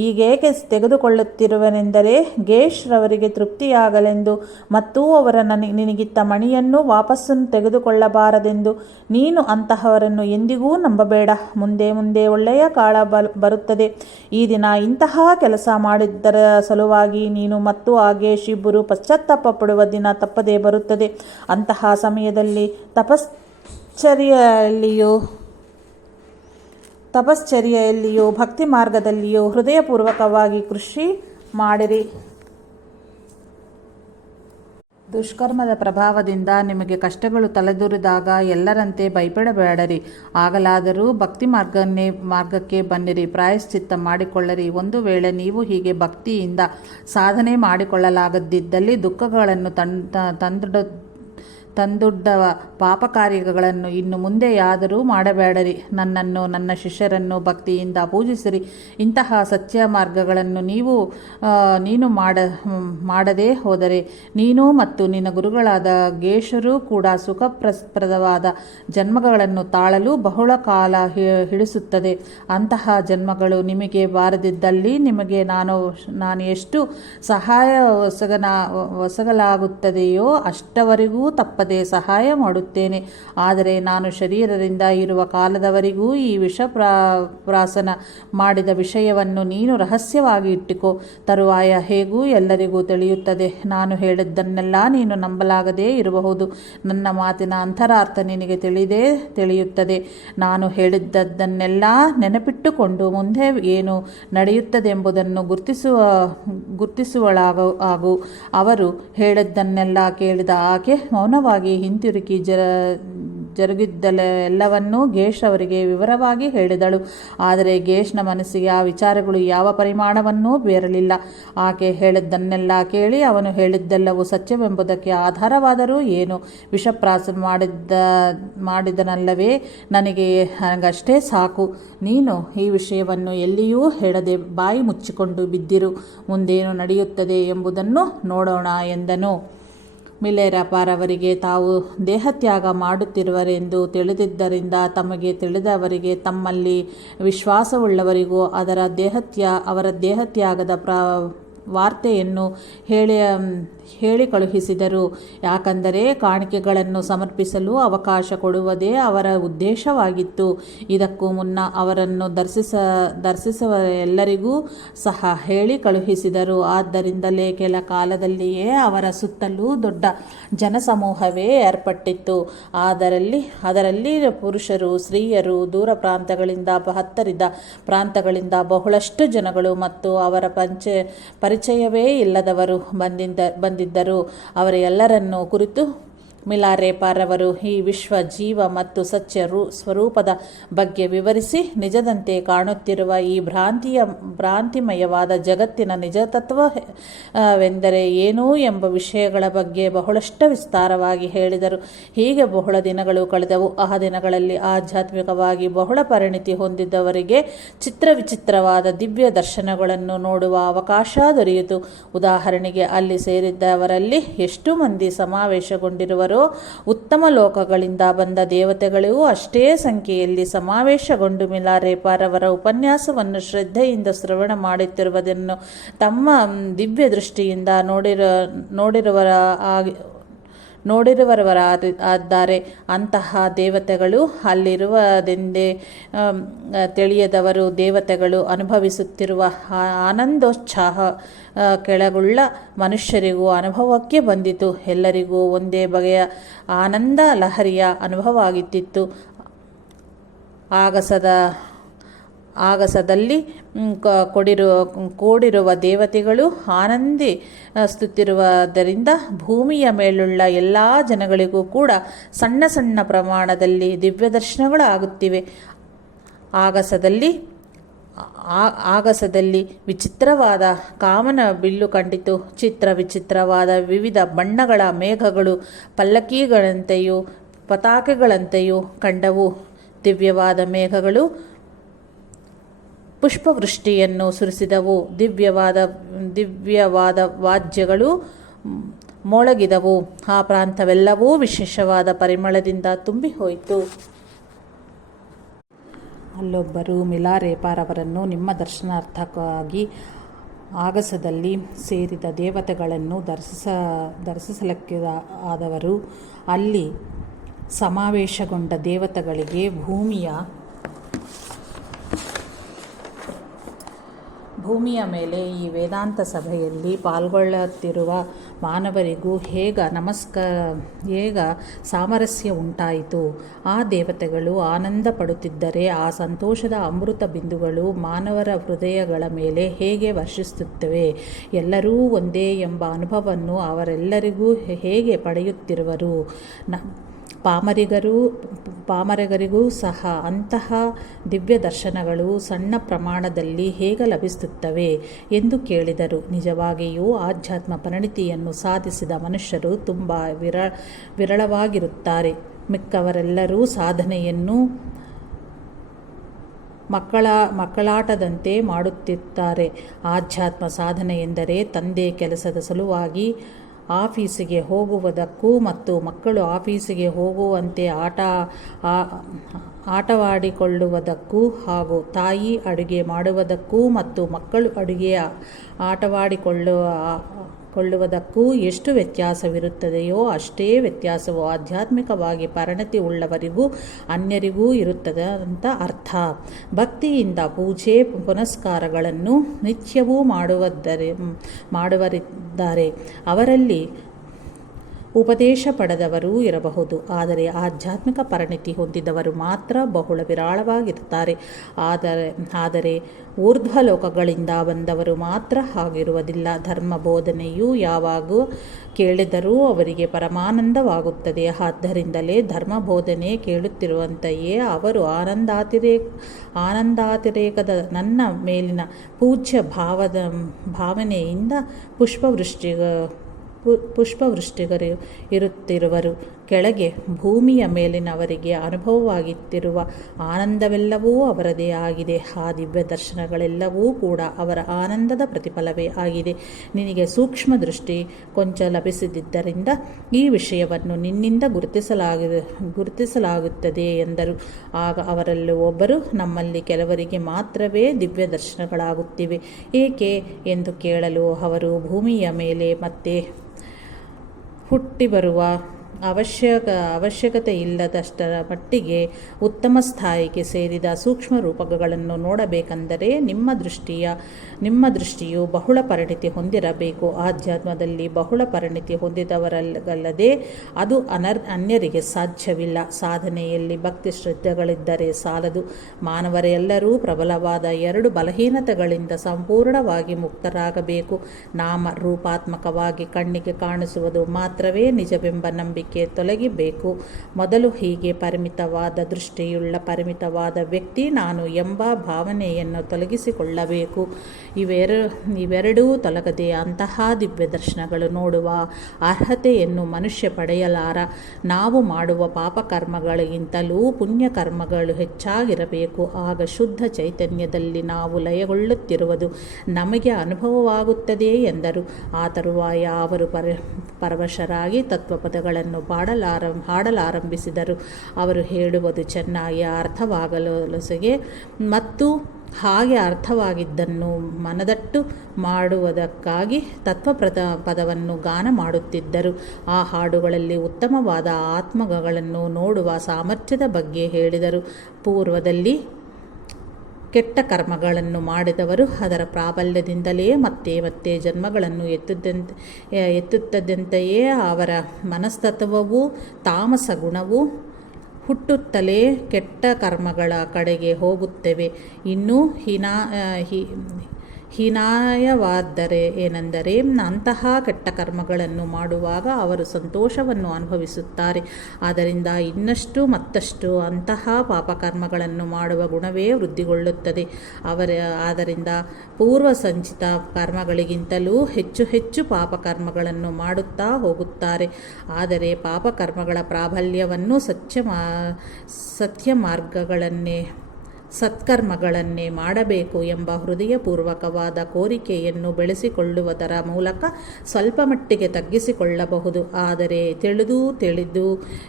ಈಗೇಕೆ ತೆಗೆದುಕೊಳ್ಳುತ್ತಿರುವೆನೆಂದರೆ ಗೇಶ್ ರವರಿಗೆ ತೃಪ್ತಿಯಾಗಲೆಂದು ಮತ್ತು ಅವರ ನಿನಗಿತ್ತ ಮಣಿಯನ್ನು ವಾಪಸ್ಸು ತೆಗೆದುಕೊಳ್ಳಬಾರದೆಂದು. ನೀನು ಅಂತಹವರನ್ನು ಎಂದಿಗೂ ನಂಬಬೇಡ. ಮುಂದೆ ಒಳ್ಳೆಯ ಕಾಲ ಬರುತ್ತದೆ. ಈ ದಿನ ಇಂತಹ ಕೆಲಸ ಮಾಡಿದ್ದರ ಸಲುವಾಗಿ ನೀನು ಮತ್ತು ಆ ಗೇಶ್ ಇಬ್ಬರು ಪಶ್ಚಾತ್ತಾಪ ಪಡುವ ದಿನ ತಪ್ಪದೇ ಬರುತ್ತದೆ. ಅಂತಹ ಸಮಯದಲ್ಲಿ ತಪಶ್ಚರ್ಯೆಯಲ್ಲಿಯೂ ಭಕ್ತಿ ಮಾರ್ಗದಲ್ಲಿಯೂ ಹೃದಯಪೂರ್ವಕವಾಗಿ ಕೃಷಿ ಮಾಡಿರಿ. ದುಷ್ಕರ್ಮದ ಪ್ರಭಾವದಿಂದ ನಿಮಗೆ ಕಷ್ಟಗಳು ತಲೆದೋರಿದಾಗ ಎಲ್ಲರಂತೆ ಭಯಪಡಬೇಡರಿ. ಆಗಲಾದರೂ ಭಕ್ತಿ ಮಾರ್ಗಕ್ಕೆ ಬನ್ನಿರಿ, ಪ್ರಾಯಶ್ಚಿತ್ತ ಮಾಡಿಕೊಳ್ಳಿರಿ. ಒಂದು ವೇಳೆ ನೀವು ಹೀಗೆ ಭಕ್ತಿಯಿಂದ ಸಾಧನೆ ಮಾಡಿಕೊಳ್ಳಲಾಗದಿದ್ದಲ್ಲಿ ದುಃಖಗಳನ್ನು ತಂದೊಡ್ಡವ ಪಾಪ ಕಾರ್ಯಗಳನ್ನು ಇನ್ನು ಮುಂದೆಯಾದರೂ ಮಾಡಬೇಡರಿ. ನನ್ನನ್ನು ನನ್ನ ಶಿಷ್ಯರನ್ನು ಭಕ್ತಿಯಿಂದ ಪೂಜಿಸಿರಿ. ಇಂತಹ ಸತ್ಯ ಮಾರ್ಗಗಳನ್ನು ನೀನು ಮಾಡದೇ ಹೋದರೆ ನೀನು ಮತ್ತು ನಿನ್ನ ಗುರುಗಳಾದ ಗೇಶರೂ ಕೂಡ ಸುಖಪ್ರದವಾದ ಜನ್ಮಗಳನ್ನು ತಾಳಲು ಬಹಳ ಕಾಲ ಹಿಡಿಸುತ್ತದೆ. ಅಂತಹ ಜನ್ಮಗಳು ನಿಮಗೆ ಬಾರದಿದ್ದಲ್ಲಿ ನಿಮಗೆ ನಾನು ಎಷ್ಟು ಸಹಾಯ ಒಸಗಲಾಗುತ್ತದೆಯೋ ಅಷ್ಟವರೆಗೂ ತಪ್ಪದೆ ಸಹಾಯ ಮಾಡುತ್ತೇನೆ. ಆದರೆ ನಾನು ಶರೀರದಿಂದ ಇರುವ ಕಾಲದವರೆಗೂ ಈ ವಿಷಪ್ರಾಶನ ಮಾಡಿದ ವಿಷಯವನ್ನು ನೀನು ರಹಸ್ಯವಾಗಿ ಇಟ್ಟುಕೋ. ತರುವಾಯ ಹೇಗೂ ಎಲ್ಲರಿಗೂ ತಿಳಿಯುತ್ತದೆ. ನಾನು ಹೇಳಿದ್ದನ್ನೆಲ್ಲ ನೀನು ನಂಬಲಾಗದೇ ಇರಬಹುದು. ನನ್ನ ಮಾತಿನ ಅಂತರಾರ್ಥ ನಿನಗೆ ತಿಳಿಯುತ್ತದೆ. ನಾನು ಹೇಳಿದ್ದನ್ನೆಲ್ಲ ನೆನಪಿಟ್ಟುಕೊಂಡು ಮುಂದೆ ಏನು ನಡೆಯುತ್ತದೆಂಬುದನ್ನು ಗುರ್ತಿಸುವಳಾಗು. ಅವರು ಹೇಳಿದ್ದನ್ನೆಲ್ಲ ಕೇಳಿದ ಆಕೆ ಮೌನವಾಗಿ ಹಿಂತಿರುಗಿ ಜರುಗಿದ್ದೆಲ್ಲವನ್ನೂ ಗೇಶ್ ಅವರಿಗೆ ವಿವರವಾಗಿ ಹೇಳಿದಳು. ಆದರೆ ಗೇಶ್ನ ಮನಸ್ಸಿಗೆ ಆ ವಿಚಾರಗಳು ಯಾವ ಪರಿಮಾಣವನ್ನೂ ಬೀರಲಿಲ್ಲ. ಆಕೆ ಹೇಳಿದ್ದನ್ನೆಲ್ಲ ಕೇಳಿ ಅವನು ಹೇಳಿದ್ದೆಲ್ಲವೂ ಸತ್ಯವೆಂಬುದಕ್ಕೆ ಆಧಾರವಾದರೂ ಏನು, ವಿಷಪ್ರಾಸ ಮಾಡಿದನಲ್ಲವೇ, ನನಗಷ್ಟೇ ಸಾಕು. ನೀನು ಈ ವಿಷಯವನ್ನು ಎಲ್ಲಿಯೂ ಹೇಳದೆ ಬಾಯಿ ಮುಚ್ಚಿಕೊಂಡು ಬಿದ್ದಿರು. ಮುಂದೇನು ನಡೆಯುತ್ತದೆ ಎಂಬುದನ್ನು ನೋಡೋಣ ಎಂದನು. ಮಿಲೆರಪಾರವರಿಗೆ ತಾವು ದೇಹತ್ಯಾಗ ಮಾಡುತ್ತಿರುವರೆಂದು ತಿಳಿದಿದ್ದರಿಂದ ತಮಗೆ ತಿಳಿದವರಿಗೆ ತಮ್ಮಲ್ಲಿ ವಿಶ್ವಾಸವುಳ್ಳವರಿಗೂ ಅವರ ದೇಹತ್ಯಾಗದ ವಾರ್ತೆಯನ್ನು ಹೇಳಿ ಕಳುಹಿಸಿದರು. ಯಾಕಂದರೆ ಕಾಣಿಕೆಗಳನ್ನು ಸಮರ್ಪಿಸಲು ಅವಕಾಶ ಕೊಡುವುದೇ ಅವರ ಉದ್ದೇಶವಾಗಿತ್ತು. ಇದಕ್ಕೂ ಮುನ್ನ ಅವರನ್ನು ದರ್ಶಿಸುವ ಎಲ್ಲರಿಗೂ ಸಹ ಹೇಳಿ ಕಳುಹಿಸಿದರು. ಆದ್ದರಿಂದಲೇ ಕೆಲ ಕಾಲದಲ್ಲಿಯೇ ಅವರ ಸುತ್ತಲೂ ದೊಡ್ಡ ಜನಸಮೂಹವೇ ಏರ್ಪಟ್ಟಿತ್ತು. ಅದರಲ್ಲಿ ಪುರುಷರು, ಸ್ತ್ರೀಯರು, ದೂರ ಪ್ರಾಂತಗಳಿಂದ, ಹತ್ತರಿದ ಪ್ರಾಂತಗಳಿಂದ ಬಹಳಷ್ಟು ಜನಗಳು ಮತ್ತು ಅವರ ಪರಿಚಯವೇ ಇಲ್ಲದವರು ಬಂದಿದ್ದರು. ಅವರೆಲ್ಲರನ್ನೂ ಕುರಿತು ಮಿಲಾರೆಪಾರವರು ಈ ವಿಶ್ವ, ಜೀವ ಮತ್ತು ಸತ್ಯ ಸ್ವರೂಪದ ಬಗ್ಗೆ ವಿವರಿಸಿ, ನಿಜದಂತೆ ಕಾಣುತ್ತಿರುವ ಈ ಭ್ರಾಂತಿಮಯವಾದ ಜಗತ್ತಿನ ನಿಜತತ್ವವೆಂದರೆ ಏನು ಎಂಬ ವಿಷಯಗಳ ಬಗ್ಗೆ ಬಹಳಷ್ಟು ವಿಸ್ತಾರವಾಗಿ ಹೇಳಿದರು. ಹೀಗೆ ಬಹಳ ದಿನಗಳು ಕಳೆದವು. ಆ ದಿನಗಳಲ್ಲಿ ಆಧ್ಯಾತ್ಮಿಕವಾಗಿ ಬಹಳ ಪರಿಣಿತಿ ಹೊಂದಿದ್ದವರಿಗೆ ವಿಚಿತ್ರವಾದ ದಿವ್ಯ ದರ್ಶನಗಳನ್ನು ನೋಡುವ ಅವಕಾಶ ದೊರೆಯಿತು. ಉದಾಹರಣೆಗೆ, ಅಲ್ಲಿ ಸೇರಿದ್ದವರಲ್ಲಿ ಎಷ್ಟು ಮಂದಿ ಸಮಾವೇಶಗೊಂಡಿರುವರೋ ಉತ್ತಮ ಲೋಕಗಳಿಂದ ಬಂದ ದೇವತೆಗಳೂ ಅಷ್ಟೇ ಸಂಖ್ಯೆಯಲ್ಲಿ ಸಮಾವೇಶಗೊಂಡು ಮಿಲಾರೆಪಾರವರ ಉಪನ್ಯಾಸವನ್ನು ಶ್ರದ್ಧೆಯಿಂದ ಶ್ರವಣ ಮಾಡುತ್ತಿರುವುದನ್ನು ತಮ್ಮ ದಿವ್ಯ ದೃಷ್ಟಿಯಿಂದ ನೋಡಿರುವವರಾದ್ದಾರೆ. ಅಂತಹ ದೇವತೆಗಳು ಅಲ್ಲಿರುವುದೆಂದೇ ತಿಳಿಯದವರು ದೇವತೆಗಳು ಅನುಭವಿಸುತ್ತಿರುವ ಆನಂದೋತ್ಸಾಹ ಕೆಳಗುಳ್ಳ ಮನುಷ್ಯರಿಗೂ ಅನುಭವಕ್ಕೆ ಬಂದಿತು. ಎಲ್ಲರಿಗೂ ಒಂದೇ ಬಗೆಯ ಆನಂದ ಲಹರಿಯ ಅನುಭವವಾಗಿತ್ತು. ಆಗಸದಲ್ಲಿ ಕೂಡಿರುವ ದೇವತೆಗಳು ಆನಂದಿಸುತ್ತಿರುವುದರಿಂದ ಭೂಮಿಯ ಮೇಲುಳ್ಳ ಎಲ್ಲ ಜನಗಳಿಗೂ ಕೂಡ ಸಣ್ಣ ಸಣ್ಣ ಪ್ರಮಾಣದಲ್ಲಿ ದಿವ್ಯದರ್ಶನಗಳು ಆಗುತ್ತಿವೆ. ಆಗಸದಲ್ಲಿ ವಿಚಿತ್ರವಾದ ಕಾಮನ ಬಿಲ್ಲು ಕಂಡಿತು. ವಿಚಿತ್ರವಾದ ವಿವಿಧ ಬಣ್ಣಗಳ ಮೇಘಗಳು ಪಲ್ಲಕ್ಕಿಗಳಂತೆಯೂ ಪತಾಕೆಗಳಂತೆಯೂ ಕಂಡವು. ದಿವ್ಯವಾದ ಮೇಘಗಳು ಪುಷ್ಪವೃಷ್ಟಿಯನ್ನು ಸುರಿಸಿದವು. ದಿವ್ಯವಾದ ವಾದ್ಯಗಳು ಮೊಳಗಿದವು. ಆ ಪ್ರಾಂತವೆಲ್ಲವೂ ವಿಶೇಷವಾದ ಪರಿಮಳದಿಂದ ತುಂಬಿ ಹೋಯಿತು. ಅಲ್ಲೊಬ್ಬರು ಮಿಲಾರೆಪಾರವರನ್ನು ನಿಮ್ಮ ದರ್ಶನಾರ್ಥಕ್ಕಾಗಿ ಆಗಸದಲ್ಲಿ ಸೇರಿದ ದೇವತೆಗಳನ್ನು ದರ್ಶಿಸಲಿಕ್ಕಾದವರು. ಅಲ್ಲಿ ಸಮಾವೇಶಗೊಂಡ ದೇವತೆಗಳಿಗೆ ಭೂಮಿಯ ಮೇಲೆ ಈ ವೇದಾಂತ ಸಭೆಯಲ್ಲಿ ಪಾಲ್ಗೊಳ್ಳುತ್ತಿರುವ ಮಾನವರಿಗೂ ಹೇಗ ಸಾಮರಸ್ಯ ಉಂಟಾಯಿತು. ಆ ದೇವತೆಗಳು ಆನಂದ ಪಡುತ್ತಿದ್ದರೆ ಆ ಸಂತೋಷದ ಅಮೃತ ಬಿಂದುಗಳು ಮಾನವರ ಹೃದಯಗಳ ಮೇಲೆ ಹೇಗೆ ವರ್ಷಿಸುತ್ತವೆ. ಎಲ್ಲರೂ ಒಂದೇ ಎಂಬ ಅನುಭವವನ್ನು ಅವರೆಲ್ಲರಿಗೂ ಹೇಗೆ ಪಡೆಯುತ್ತಿರುವರು. ಪಾಮರಿಗರಿಗೂ ಸಹ ಅಂತಹ ದಿವ್ಯ ದರ್ಶನಗಳು ಸಣ್ಣ ಪ್ರಮಾಣದಲ್ಲಿ ಹೇಗೆ ಲಭಿಸುತ್ತವೆ ಎಂದು ಕೇಳಿದರು. ನಿಜವಾಗಿಯೂ ಆಧ್ಯಾತ್ಮ ಪರಿಣಿತಿಯನ್ನು ಸಾಧಿಸಿದ ಮನುಷ್ಯರು ತುಂಬ ವಿರಳವಾಗಿರುತ್ತಾರೆ. ಮಿಕ್ಕವರೆಲ್ಲರೂ ಸಾಧನೆಯನ್ನು ಮಕ್ಕಳಾಟದಂತೆ ಮಾಡುತ್ತಿದ್ದಾರೆ. ಆಧ್ಯಾತ್ಮ ಸಾಧನೆ ಎಂದರೆ ತಂದೆ ಕೆಲಸದ ಸಲುವಾಗಿ ಆಫೀಸಿಗೆ ಹೋಗುವುದಕ್ಕೂ ಮತ್ತು ಮಕ್ಕಳು ಆಫೀಸಿಗೆ ಹೋಗುವಂತೆ ಆಟವಾಡಿಕೊಳ್ಳುವುದಕ್ಕೂ ಹಾಗೂ ತಾಯಿ ಅಡುಗೆ ಮಾಡುವುದಕ್ಕೂ ಮತ್ತು ಮಕ್ಕಳು ಅಡುಗೆ ಆಟವಾಡಿಕೊಳ್ಳುವುದಕ್ಕೂ ಎಷ್ಟು ವ್ಯತ್ಯಾಸವಿರುತ್ತದೆಯೋ ಅಷ್ಟೇ ವ್ಯತ್ಯಾಸವು ಆಧ್ಯಾತ್ಮಿಕವಾಗಿ ಪರಿಣತಿ ಉಳ್ಳವರಿಗೂ ಅನ್ಯರಿಗೂ ಇರುತ್ತದೆ ಅಂತ ಅರ್ಥ. ಭಕ್ತಿಯಿಂದ ಪೂಜೆ ಪುನಸ್ಕಾರಗಳನ್ನು ನಿತ್ಯವೂ ಮಾಡುವರಿದ್ದಾರೆ. ಅವರಲ್ಲಿ ಉಪದೇಶ ಪಡೆದವರೂ ಇರಬಹುದು. ಆದರೆ ಆಧ್ಯಾತ್ಮಿಕ ಪರಿಣಿತಿ ಹೊಂದಿದವರು ಮಾತ್ರ ಬಹಳ ವಿರಳವಾಗಿರುತ್ತಾರೆ. ಆದರೆ ಊರ್ಧ್ವಲೋಕಗಳಿಂದ ಬಂದವರು ಮಾತ್ರ ಆಗಿರುವುದಿಲ್ಲ. ಧರ್ಮ ಬೋಧನೆಯು ಯಾವಾಗ ಕೇಳಿದರೂ ಅವರಿಗೆ ಪರಮಾನಂದವಾಗುತ್ತದೆ. ಆದ್ದರಿಂದಲೇ ಧರ್ಮ ಬೋಧನೆ ಕೇಳುತ್ತಿರುವಂತೆಯೇ ಅವರು ಆನಂದಾತಿರೇಕದ ನನ್ನ ಮೇಲಿನ ಪೂಜ್ಯ ಭಾವನೆಯಿಂದ ಪುಷ್ಪವೃಷ್ಟಿಗರು ಇರುತ್ತಿರುವರು. ಕೆಳಗೆ ಭೂಮಿಯ ಮೇಲಿನವರಿಗೆ ಅನುಭವವಾಗುತ್ತಿರುವ ಆನಂದವೆಲ್ಲವೂ ಅವರದೇ ಆಗಿದೆ. ಆ ದಿವ್ಯ ದರ್ಶನಗಳೆಲ್ಲವೂ ಕೂಡ ಅವರ ಆನಂದದ ಪ್ರತಿಫಲವೇ ಆಗಿದೆ. ನಿನಗೆ ಸೂಕ್ಷ್ಮ ದೃಷ್ಟಿ ಕೊಂಚ ಲಭಿಸಿದ್ದರಿಂದ ಈ ವಿಷಯವನ್ನು ನಿನ್ನಿಂದ ಗುರುತಿಸಲಾಗುತ್ತದೆ ಎಂದರು. ಆಗ ಅವರಲ್ಲಿ ಒಬ್ಬರು, ನಮ್ಮಲ್ಲಿ ಕೆಲವರಿಗೆ ಮಾತ್ರವೇ ದಿವ್ಯ ದರ್ಶನಗಳಾಗುತ್ತಿವೆ, ಏಕೆ ಎಂದು ಕೇಳಲು ಅವರು ಭೂಮಿಯ ಮೇಲೆ ಮತ್ತೆ ಹುಟ್ಟಿ ಬರುವ ಅವಶ್ಯಕತೆ ಇಲ್ಲದಷ್ಟರ ಮಟ್ಟಿಗೆ ಉತ್ತಮ ಸ್ಥಾಯಿಗೆ ಸೇರಿದ ಸೂಕ್ಷ್ಮ ರೂಪಗಳನ್ನು ನೋಡಬೇಕೆಂದರೆ ನಿಮ್ಮ ದೃಷ್ಟಿಯು ಬಹಳ ಪರಿಣಿತಿ ಹೊಂದಿರಬೇಕು. ಆಧ್ಯಾತ್ಮದಲ್ಲಿ ಬಹಳ ಪರಿಣಿತಿ ಹೊಂದಿದವರಲ್ಲದೆ ಅದು ಅನ್ಯರಿಗೆ ಸಾಧ್ಯವಿಲ್ಲ. ಸಾಧನೆಯಲ್ಲಿ ಭಕ್ತಿ ಶ್ರದ್ಧೆಗಳಿದ್ದರೆ ಸಾಲದು. ಮಾನವರೆಲ್ಲರೂ ಪ್ರಬಲವಾದ 2 ಬಲಹೀನತೆಗಳಿಂದ ಸಂಪೂರ್ಣವಾಗಿ ಮುಕ್ತರಾಗಬೇಕು. ನಾಮ ರೂಪಾತ್ಮಕವಾಗಿ ಕಣ್ಣಿಗೆ ಕಾಣಿಸುವುದು ಮಾತ್ರವೇ ನಿಜವೆಂಬ ನಂಬಿಕೆ ತೊಲಗಿಬೇಕು. ಮೊದಲು ಹೀಗೆ ಪರಿಮಿತವಾದ ದೃಷ್ಟಿಯುಳ್ಳ ಪರಿಮಿತವಾದ ವ್ಯಕ್ತಿ ನಾನು ಎಂಬ ಭಾವನೆಯನ್ನು ತೊಲಗಿಸಿಕೊಳ್ಳಬೇಕು. ಇವೆರಡೂ ತೊಲಗದೆ ಅಂತಹ ದಿವ್ಯ ದರ್ಶನಗಳು ನೋಡುವ ಅರ್ಹತೆಯನ್ನು ಮನುಷ್ಯ ಪಡೆಯಲಾರ. ನಾವು ಮಾಡುವ ಪಾಪಕರ್ಮಗಳಿಗಿಂತಲೂ ಪುಣ್ಯಕರ್ಮಗಳು ಹೆಚ್ಚಾಗಿರಬೇಕು. ಆಗ ಶುದ್ಧ ಚೈತನ್ಯದಲ್ಲಿ ನಾವು ಲಯಗೊಳ್ಳುತ್ತಿರುವುದು ನಮಗೆ ಅನುಭವವಾಗುತ್ತದೆ ಎಂದರು. ಆ ತರುವಾಯ ಅವರು ಪರವಶರಾಗಿ ತತ್ವಪದಗಳನ್ನು ಹಾಡಲಾರಂಭಿಸಿದರು. ಅವರು ಹೇಳುವುದು ಚೆನ್ನಾಗಿ ಅರ್ಥವಾಗಲೊಸಗೆ ಮತ್ತು ಹಾಗೆ ಅರ್ಥವಾಗಿದ್ದನ್ನು ಮನದಟ್ಟು ಮಾಡುವುದಕ್ಕಾಗಿ ಪದವನ್ನು ಗಾನ ಮಾಡುತ್ತಿದ್ದರು. ಆ ಹಾಡುಗಳಲ್ಲಿ ಉತ್ತಮವಾದ ಆತ್ಮಗಳನ್ನು ನೋಡುವ ಸಾಮರ್ಥ್ಯದ ಬಗ್ಗೆ ಹೇಳಿದರು. ಪೂರ್ವದಲ್ಲಿ ಕೆಟ್ಟ ಕರ್ಮಗಳನ್ನು ಮಾಡಿದವರು ಅದರ ಪ್ರಾಬಲ್ಯದಿಂದಲೇ ಮತ್ತೆ ಮತ್ತೆ ಜನ್ಮಗಳನ್ನು ಎತ್ತುತ್ತದಂತೆಯೇ ಅವರ ಮನಸ್ತತ್ವವೂ ತಾಮಸ ಗುಣವೂ ಹುಟ್ಟುತ್ತಲೇ ಕೆಟ್ಟ ಕರ್ಮಗಳ ಕಡೆಗೆ ಹೋಗುತ್ತವೆ. ಇನ್ನೂ ಹೀನಾಯವಾದರೆ ಏನೆಂದರೆ ಅಂತಹ ಕೆಟ್ಟ ಕರ್ಮಗಳನ್ನು ಮಾಡುವಾಗ ಅವರು ಸಂತೋಷವನ್ನು ಅನುಭವಿಸುತ್ತಾರೆ. ಆದ್ದರಿಂದ ಇನ್ನಷ್ಟು ಮತ್ತಷ್ಟು ಅಂತಹ ಪಾಪಕರ್ಮಗಳನ್ನು ಮಾಡುವ ಗುಣವೇ ವೃದ್ಧಿಗೊಳ್ಳುತ್ತದೆ. ಆದ್ದರಿಂದ ಪೂರ್ವ ಸಂಚಿತ ಕರ್ಮಗಳಿಗಿಂತಲೂ ಹೆಚ್ಚು ಹೆಚ್ಚು ಪಾಪಕರ್ಮಗಳನ್ನು ಮಾಡುತ್ತಾ ಹೋಗುತ್ತಾರೆ. ಆದರೆ ಪಾಪಕರ್ಮಗಳ ಪ್ರಾಬಲ್ಯವನ್ನು ಸತ್ಕರ್ಮಗಳನ್ನೇ ಮಾಡಬೇಕು ಎಂಬ ಹೃದಯಪೂರ್ವಕವಾದ ಕೋರಿಕೆಯನ್ನು ಬೆಳೆಸಿಕೊಳ್ಳುವುದರ ಮೂಲಕ ಸ್ವಲ್ಪ ಮಟ್ಟಿಗೆ ತಗ್ಗಿಸಿಕೊಳ್ಳಬಹುದು. ಆದರೆ ತಿಳಿದು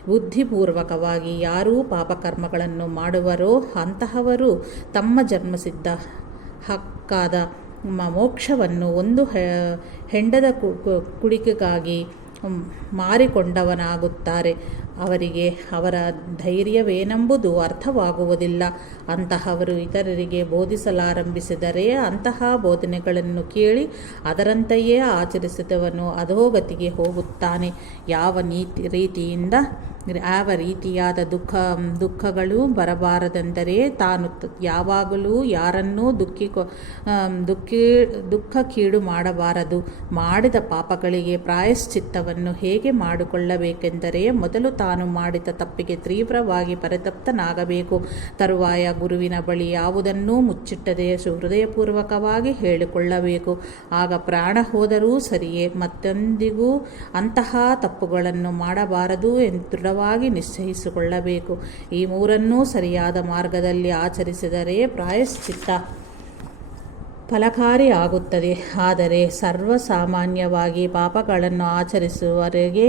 ಬುದ್ಧಿಪೂರ್ವಕವಾಗಿ ಯಾರೂ ಪಾಪಕರ್ಮಗಳನ್ನು ಮಾಡುವರೋ ಅಂತಹವರು ತಮ್ಮ ಜನ್ಮಸಿದ್ಧ ಹಕ್ಕಾದ ಮೋಕ್ಷವನ್ನು ಒಂದು ಹೆಂಡದ ಕುಡಿಕೆಗಾಗಿ ಮಾರಿಕೊಂಡವನಾಗುತ್ತಾರೆ. ಅವರಿಗೆ ಅವರ ಧೈರ್ಯವೇನೆಂಬುದು ಅರ್ಥವಾಗುವುದಿಲ್ಲ. ಅಂತಹವರು ಇತರರಿಗೆ ಬೋಧಿಸಲಾರಂಭಿಸಿದರೆ ಅಂತಹ ಬೋಧನೆಗಳನ್ನು ಕೇಳಿ ಅದರಂತೆಯೇ ಆಚರಿಸಿದವನು ಅಧೋಗತಿಗೆ ಹೋಗುತ್ತಾನೆ. ಯಾವ ರೀತಿಯಾದ ದುಃಖಗಳು ಬರಬಾರದೆಂದರೆ ತಾನು ಯಾವಾಗಲೂ ಯಾರನ್ನೂ ದುಃಖಕ್ಕೀಡು ಮಾಡಬಾರದು. ಮಾಡಿದ ಪಾಪಗಳಿಗೆ ಪ್ರಾಯಶ್ಚಿತ್ತವನ್ನು ಹೇಗೆ ಮಾಡಿಕೊಳ್ಳಬೇಕೆಂದರೆ ಮೊದಲು ತಾನು ಮಾಡಿದ ತಪ್ಪಿಗೆ ತೀವ್ರವಾಗಿ ಪರಿತಪ್ತನಾಗಬೇಕು. ತರುವಾಯ ಗುರುವಿನ ಬಳಿ ಯಾವುದನ್ನೂ ಮುಚ್ಚಿಟ್ಟದೆ ಹೃದಯಪೂರ್ವಕವಾಗಿ ಹೇಳಿಕೊಳ್ಳಬೇಕು. ಆಗ ಪ್ರಾಣ ಹೋದರೂ ಸರಿಯೇ ಮತ್ತೆಂದಿಗೂ ಅಂತಹ ತಪ್ಪುಗಳನ್ನು ಮಾಡಬಾರದು ಎಂದು ದೃಢವಾಗಿ ನಿಶ್ಚಯಿಸಿಕೊಳ್ಳಬೇಕು. ಈ ಮೂರನ್ನೂ ಸರಿಯಾದ ಮಾರ್ಗದಲ್ಲಿ ಆಚರಿಸಿದರೆ ಪ್ರಾಯಶ್ಚಿತ್ತ ಫಲಕಾರಿಯಾಗುತ್ತದೆ. ಆದರೆ ಸರ್ವಸಾಮಾನ್ಯವಾಗಿ ಪಾಪಗಳನ್ನು ಆಚರಿಸುವವರೆಗೆ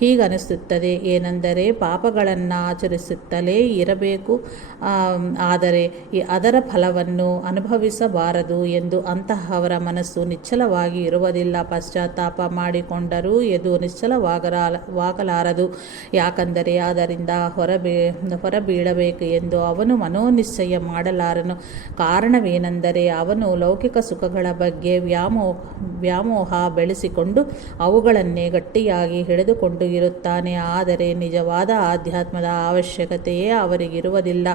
ಹೀಗನಿಸುತ್ತದೆ. ಏನೆಂದರೆ ಪಾಪಗಳನ್ನು ಆಚರಿಸುತ್ತಲೇ ಇರಬೇಕು, ಆದರೆ ಅದರ ಫಲವನ್ನು ಅನುಭವಿಸಬಾರದು ಎಂದು ಅಂತಹವರ ಮನಸ್ಸು ನಿಶ್ಚಲವಾಗಿ ಇರುವುದಿಲ್ಲ. ಪಶ್ಚಾತ್ತಾಪ ಮಾಡಿಕೊಂಡರೂ ಇದು ನಿಶ್ಚಲವಾಗಲಾರದು. ಯಾಕಂದರೆ ಅದರಿಂದ ಹೊರಬೀಳಬೇಕು ಎಂದು ಅವನು ಮನೋನಿಶ್ಚಯ ಮಾಡಲಾರನು. ಕಾರಣವೇನೆಂದರೆ ಅವನು ಲೌಕಿಕ ಸುಖಗಳ ಬಗ್ಗೆ ವ್ಯಾಮೋಹ ಬೆಳೆಸಿಕೊಂಡು ಅವುಗಳನ್ನೇ ಗಟ್ಟಿಯಾಗಿ ಹಿಡಿದುಕೊಂಡು ಇರುತ್ತಾನೆ. ಆದರೆ ನಿಜವಾದ ಆಧ್ಯಾತ್ಮದ ಅವಶ್ಯಕತೆಯೇ ಅವರಿಗಿರುವುದಿಲ್ಲ.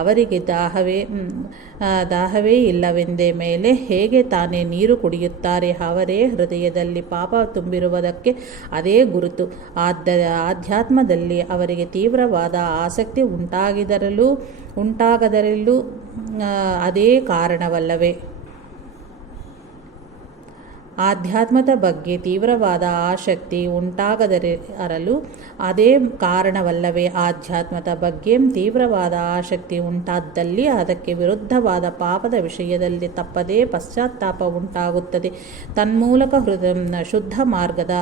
ಅವರಿಗೆ ದಾಹವೇ ಇಲ್ಲವೆಂದೇ ಮೇಲೆ ಹೇಗೆ ತಾನೇ ನೀರು ಕುಡಿಯುತ್ತಾರೆ? ಅವರೇ ಹೃದಯದಲ್ಲಿ ಪಾಪ ತುಂಬಿರುವುದಕ್ಕೆ ಅದೇ ಗುರುತು. ಆಧ್ಯಾತ್ಮದಲ್ಲಿ ಅವರಿಗೆ ತೀವ್ರವಾದ ಆಸಕ್ತಿ ಉಂಟಾಗದರಲ್ಲೂ ಅದೇ ಕಾರಣವಲ್ಲವೇ? ಆಧ್ಯಾತ್ಮದ ಬಗ್ಗೆ ತೀವ್ರವಾದ ಆಸಕ್ತಿ ಉಂಟಾಗದಿರಲು ಅದೇ ಕಾರಣವಲ್ಲವೇ? ಆಧ್ಯಾತ್ಮದ ಬಗ್ಗೆ ತೀವ್ರವಾದ ಆಸಕ್ತಿ ಉಂಟಾದಲ್ಲಿ ಅದಕ್ಕೆ ವಿರುದ್ಧವಾದ ಪಾಪದ ವಿಷಯದಲ್ಲಿ ತಪ್ಪದೇ ಪಶ್ಚಾತ್ತಾಪ ಉಂಟಾಗುತ್ತದೆ. ತನ್ಮೂಲಕ ಶುದ್ಧ ಮಾರ್ಗದ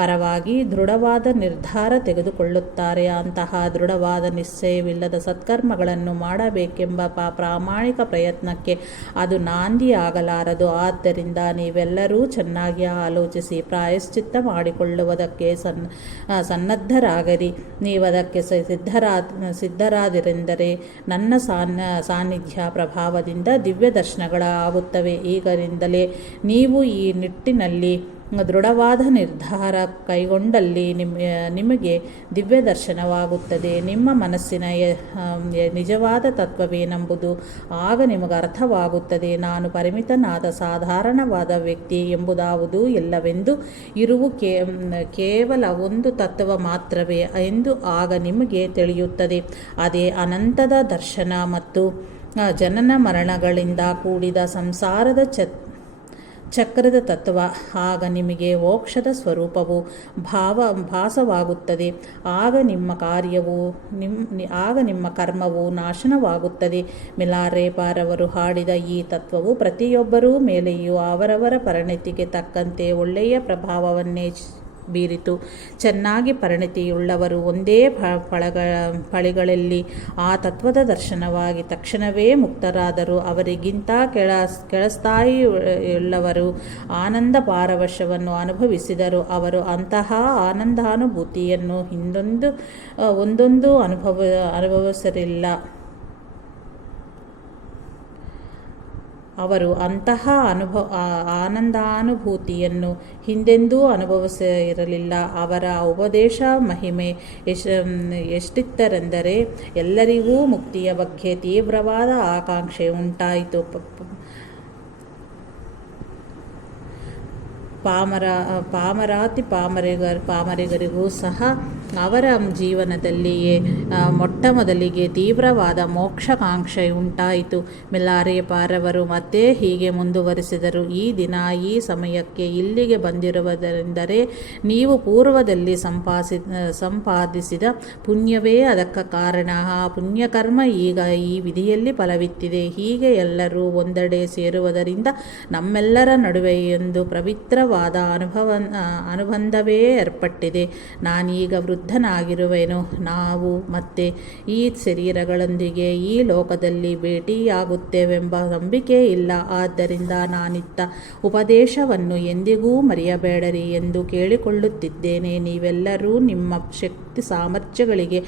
ಪರವಾಗಿ ದೃಢವಾದ ನಿರ್ಧಾರ ತೆಗೆದುಕೊಳ್ಳುತ್ತಾರೆ. ಅಂತಹ ದೃಢವಾದ ನಿಶ್ಚಯವಿಲ್ಲದ ಸತ್ಕರ್ಮಗಳನ್ನು ಮಾಡಬೇಕೆಂಬ ಪ್ರಾಮಾಣಿಕ ಪ್ರಯತ್ನಕ್ಕೆ ಅದು ನಾಂದಿಯಾಗಲಾರದು. ಆದ್ದರಿಂದ ನೀವೆಲ್ಲರೂ ಚೆನ್ನಾಗಿ ಆಲೋಚಿಸಿ ಪ್ರಾಯಶ್ಚಿತ್ತ ಮಾಡಿಕೊಳ್ಳುವುದಕ್ಕೆ ಸನ್ನದ್ಧರಾಗಿರಿ. ನೀವದಕ್ಕೆ ಸಿದ್ಧರಾದಿರೆಂದರೆ ನನ್ನ ಸಾನ್ನಿಧ್ಯ ಪ್ರಭಾವದಿಂದ ದಿವ್ಯ ದರ್ಶನಗಳಾಗುತ್ತವೆ. ಈಗರಿಂದಲೇ ನೀವು ಈ ನಿಟ್ಟಿನಲ್ಲಿ ದೃಢವಾದ ನಿರ್ಧಾರ ಕೈಗೊಂಡಲ್ಲಿ ನಿಮಗೆ ದಿವ್ಯ ದರ್ಶನವಾಗುತ್ತದೆ. ನಿಮ್ಮ ಮನಸ್ಸಿನ ನಿಜವಾದ ತತ್ವವೇನೆಂಬುದು ಆಗ ನಿಮಗೆ ಅರ್ಥವಾಗುತ್ತದೆ. ನಾನು ಪರಿಮಿತನಾದ ಸಾಧಾರಣವಾದ ವ್ಯಕ್ತಿ ಎಂಬುದಾವುದೂ ಇಲ್ಲವೆಂದು ಇರುವು ಕೇವಲ ಒಂದು ತತ್ವ ಮಾತ್ರವೇ ಎಂದು ಆಗ ನಿಮಗೆ ತಿಳಿಯುತ್ತದೆ. ಅದೇ ಅನಂತದ ದರ್ಶನ ಮತ್ತು ಜನನ ಮರಣಗಳಿಂದ ಕೂಡಿದ ಸಂಸಾರದ ಚಕ್ರದ ತತ್ವ. ಆಗ ನಿಮಗೆ ಮೋಕ್ಷದ ಸ್ವರೂಪವು ಭಾಸವಾಗುತ್ತದೆ. ಆಗ ನಿಮ್ಮ ಕರ್ಮವು ನಾಶನವಾಗುತ್ತದೆ. ಮಿಲಾರೇಪಾರವರು ಹಾಡಿದ ಈ ತತ್ವವು ಪ್ರತಿಯೊಬ್ಬರ ಮೇಲೆಯೂ ಅವರವರ ಪರಿಣತಿಗೆ ತಕ್ಕಂತೆ ಒಳ್ಳೆಯ ಪ್ರಭಾವವನ್ನೇ ಬೀರಿತು. ಚೆನ್ನಾಗಿ ಪರಿಣತಿಯುಳ್ಳವರು ಒಂದೇ ಪಳಿಗಳಲ್ಲಿ ಆ ತತ್ವದ ದರ್ಶನವಾಗಿ ತಕ್ಷಣವೇ ಮುಕ್ತರಾದರು. ಅವರಿಗಿಂತ ಕೆಳಸ್ಥಾಯಿಯುಳ್ಳವರು ಆನಂದ ಪಾರವಶ್ಯವನ್ನು ಅನುಭವಿಸಿದರು. ಅವರು ಅಂತಹ ಆನಂದಾನುಭೂತಿಯನ್ನು ಒಂದೊಂದು ಅನುಭವಿಸಿರಲಿಲ್ಲ. ಅವರು ಅಂತಹ ಆನಂದಾನುಭೂತಿಯನ್ನು ಹಿಂದೆಂದೂ ಅನುಭವಿಸಿರಲಿಲ್ಲ. ಅವರ ಉಪದೇಶ ಮಹಿಮೆ ಎಷ್ಟಿತ್ತೆಂದರೆ ಎಲ್ಲರಿಗೂ ಮುಕ್ತಿಯ ಬಗ್ಗೆ ತೀವ್ರವಾದ ಆಕಾಂಕ್ಷೆ ಉಂಟಾಯಿತು. ಪಾಮರಿಗರಿಗೂ ಸಹ ಅವರ ಜೀವನದಲ್ಲಿಯೇ ಮೊಟ್ಟಮೊದಲಿಗೆ ತೀವ್ರವಾದ ಮೋಕ್ಷಕಾಂಕ್ಷೆ ಉಂಟಾಯಿತು. ಮಿಲಾರೇಪಾರವರು ಮತ್ತೆ ಹೀಗೆ ಮುಂದುವರಿಸಿದರು. ಈ ದಿನ ಈ ಸಮಯಕ್ಕೆ ಇಲ್ಲಿಗೆ ಬಂದಿರುವುದೆಂದರೆ ನೀವು ಪೂರ್ವದಲ್ಲಿ ಸಂಪಾದಿಸಿದ ಪುಣ್ಯವೇ ಅದಕ್ಕೆ ಕಾರಣ. ಆ ಪುಣ್ಯಕರ್ಮ ಈಗ ಈ ವಿಧಿಯಲ್ಲಿ ಫಲವಿತ್ತಿದೆ. ಹೀಗೆ ಎಲ್ಲರೂ ಒಂದೆಡೆ ಸೇರುವುದರಿಂದ ನಮ್ಮೆಲ್ಲರ ನಡುವೆ ಒಂದು ಪವಿತ್ರವಾದ ಅನುಬಂಧವೇ ಏರ್ಪಟ್ಟಿದೆ. ನಾನೀಗ ವೃದ್ಧನಾಗಿರುವೆನು. ನಾವು ಮತ್ತೆ ಈ ಶರೀರಗಳೊಂದಿಗೆ ಈ ಲೋಕದಲ್ಲಿ ಭೇಟಿಯಾಗುತ್ತೇವೆಂಬ ನಂಬಿಕೆ ಇಲ್ಲ. ಆದ್ದರಿಂದ ನಾನಿತ್ತ ಉಪದೇಶವನ್ನು ಎಂದಿಗೂ ಮರೆಯಬೇಡರಿ ಎಂದು ಕೇಳಿಕೊಳ್ಳುತ್ತಿದ್ದೇನೆ. ನೀವೆಲ್ಲರೂ ನಿಮ್ಮ ಶಕ್ತಿ ಸಾಮರ್ಥ್ಯಗಳಿಗೆ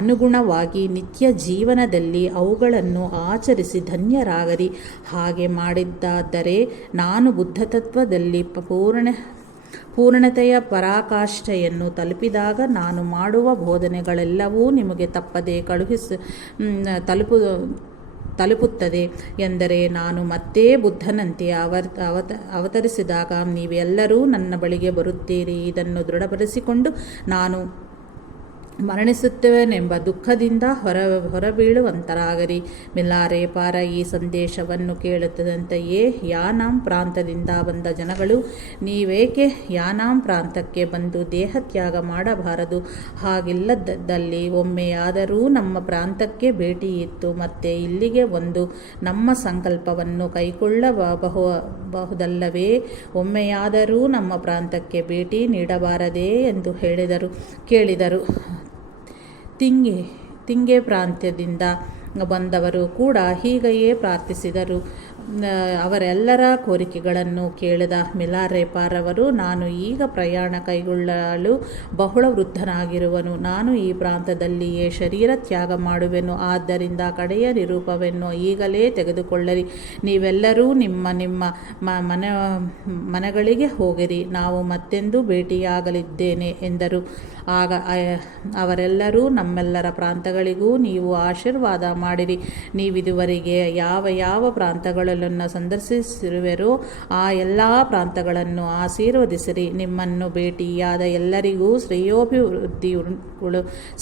ಅನುಗುಣವಾಗಿ ನಿತ್ಯ ಜೀವನದಲ್ಲಿ ಅವುಗಳನ್ನು ಆಚರಿಸಿ ಧನ್ಯರಾಗರಿ. ಹಾಗೆ ಮಾಡಿದ್ದಾದರೆ ನಾನು ಬುದ್ಧತತ್ವದಲ್ಲಿ ಪೂರ್ಣತೆಯ ಪರಾಕಾಷ್ಠೆಯನ್ನು ತಲುಪಿದಾಗ ನಾನು ಮಾಡುವ ಬೋಧನೆಗಳೆಲ್ಲವೂ ನಿಮಗೆ ತಪ್ಪದೆ ತಲುಪುತ್ತದೆ ಎಂದರೆ ನಾನು ಮತ್ತೆ ಬುದ್ಧನಂತೆ ಅವತರಿಸಿದಾಗ ನೀವೆಲ್ಲರೂ ನನ್ನ ಬಳಿಗೆ ಬರುತ್ತೀರಿ. ಇದನ್ನು ದೃಢಪಡಿಸಿಕೊಂಡು ನಾನು ಮರಣಿಸುತ್ತೇನೆಂಬ ದುಃಖದಿಂದ ಹೊರಬೀಳುವಂತರಾಗರಿ. ಮಿಲಾರೇಪಾರ ಈ ಸಂದೇಶವನ್ನು ಕೇಳುತ್ತದಂತೆಯೇ ಯಾನಾಂ ಪ್ರಾಂತದಿಂದ ಬಂದ ಜನಗಳು, ನೀವೇಕೆ ಯಾನಾಂ ಪ್ರಾಂತಕ್ಕೆ ಬಂದು ದೇಹತ್ಯಾಗ ಮಾಡಬಾರದು? ಹಾಗಿಲ್ಲದಲ್ಲಿ ಒಮ್ಮೆಯಾದರೂ ನಮ್ಮ ಪ್ರಾಂತಕ್ಕೆ ಭೇಟಿಯಿತ್ತು ಮತ್ತೆ ಇಲ್ಲಿಗೆ ಒಂದು ನಮ್ಮ ಸಂಕಲ್ಪವನ್ನು ಕೈಗೊಳ್ಳಬಹುದಲ್ಲವೇ? ಒಮ್ಮೆಯಾದರೂ ನಮ್ಮ ಪ್ರಾಂತಕ್ಕೆ ಭೇಟಿ ನೀಡಬಾರದೇ ಎಂದು ಕೇಳಿದರು. ತಿಂಗೆ ಪ್ರಾಂತ್ಯದಿಂದ ಬಂದವರು ಕೂಡ ಹೀಗೆಯೇ ಪ್ರಾರ್ಥಿಸಿದರು. ಅವರೆಲ್ಲರ ಕೋರಿಕೆಗಳನ್ನು ಕೇಳಿದ ಮಿಲಾರೇಪಾರವರು, ನಾನು ಈಗ ಪ್ರಯಾಣ ಕೈಗೊಳ್ಳಲು ಬಹಳ ವೃದ್ಧನಾಗಿರುವನು. ನಾನು ಈ ಪ್ರಾಂತದಲ್ಲಿಯೇ ಶರೀರ ತ್ಯಾಗ ಮಾಡುವೆನು. ಆದ್ದರಿಂದ ಕಡೆಯ ನಿರೂಪವನ್ನು ಈಗಲೇ ತೆಗೆದುಕೊಳ್ಳಿರಿ. ನೀವೆಲ್ಲರೂ ನಿಮ್ಮ ನಿಮ್ಮ ಮನೆಗಳಿಗೆ ಹೋಗಿರಿ. ನಾವು ಮತ್ತೆಂದು ಭೇಟಿಯಾಗಲಿದ್ದೇನೆ ಎಂದರು. ಆಗ ಅವರೆಲ್ಲರೂ, ನಮ್ಮೆಲ್ಲರ ಪ್ರಾಂತಗಳಿಗೂ ನೀವು ಆಶೀರ್ವಾದ ಮಾಡಿರಿ. ನೀವಿದುವರೆಗೆ ಯಾವ ಯಾವ ಪ್ರಾಂತಗಳನ್ನು ಸಂದರ್ಶಿಸಿರುವಿರೋ ಆ ಎಲ್ಲ ಪ್ರಾಂತಗಳನ್ನು ಆಶೀರ್ವದಿಸಿರಿ. ನಿಮ್ಮನ್ನು ಭೇಟಿಯಾದ ಎಲ್ಲರಿಗೂ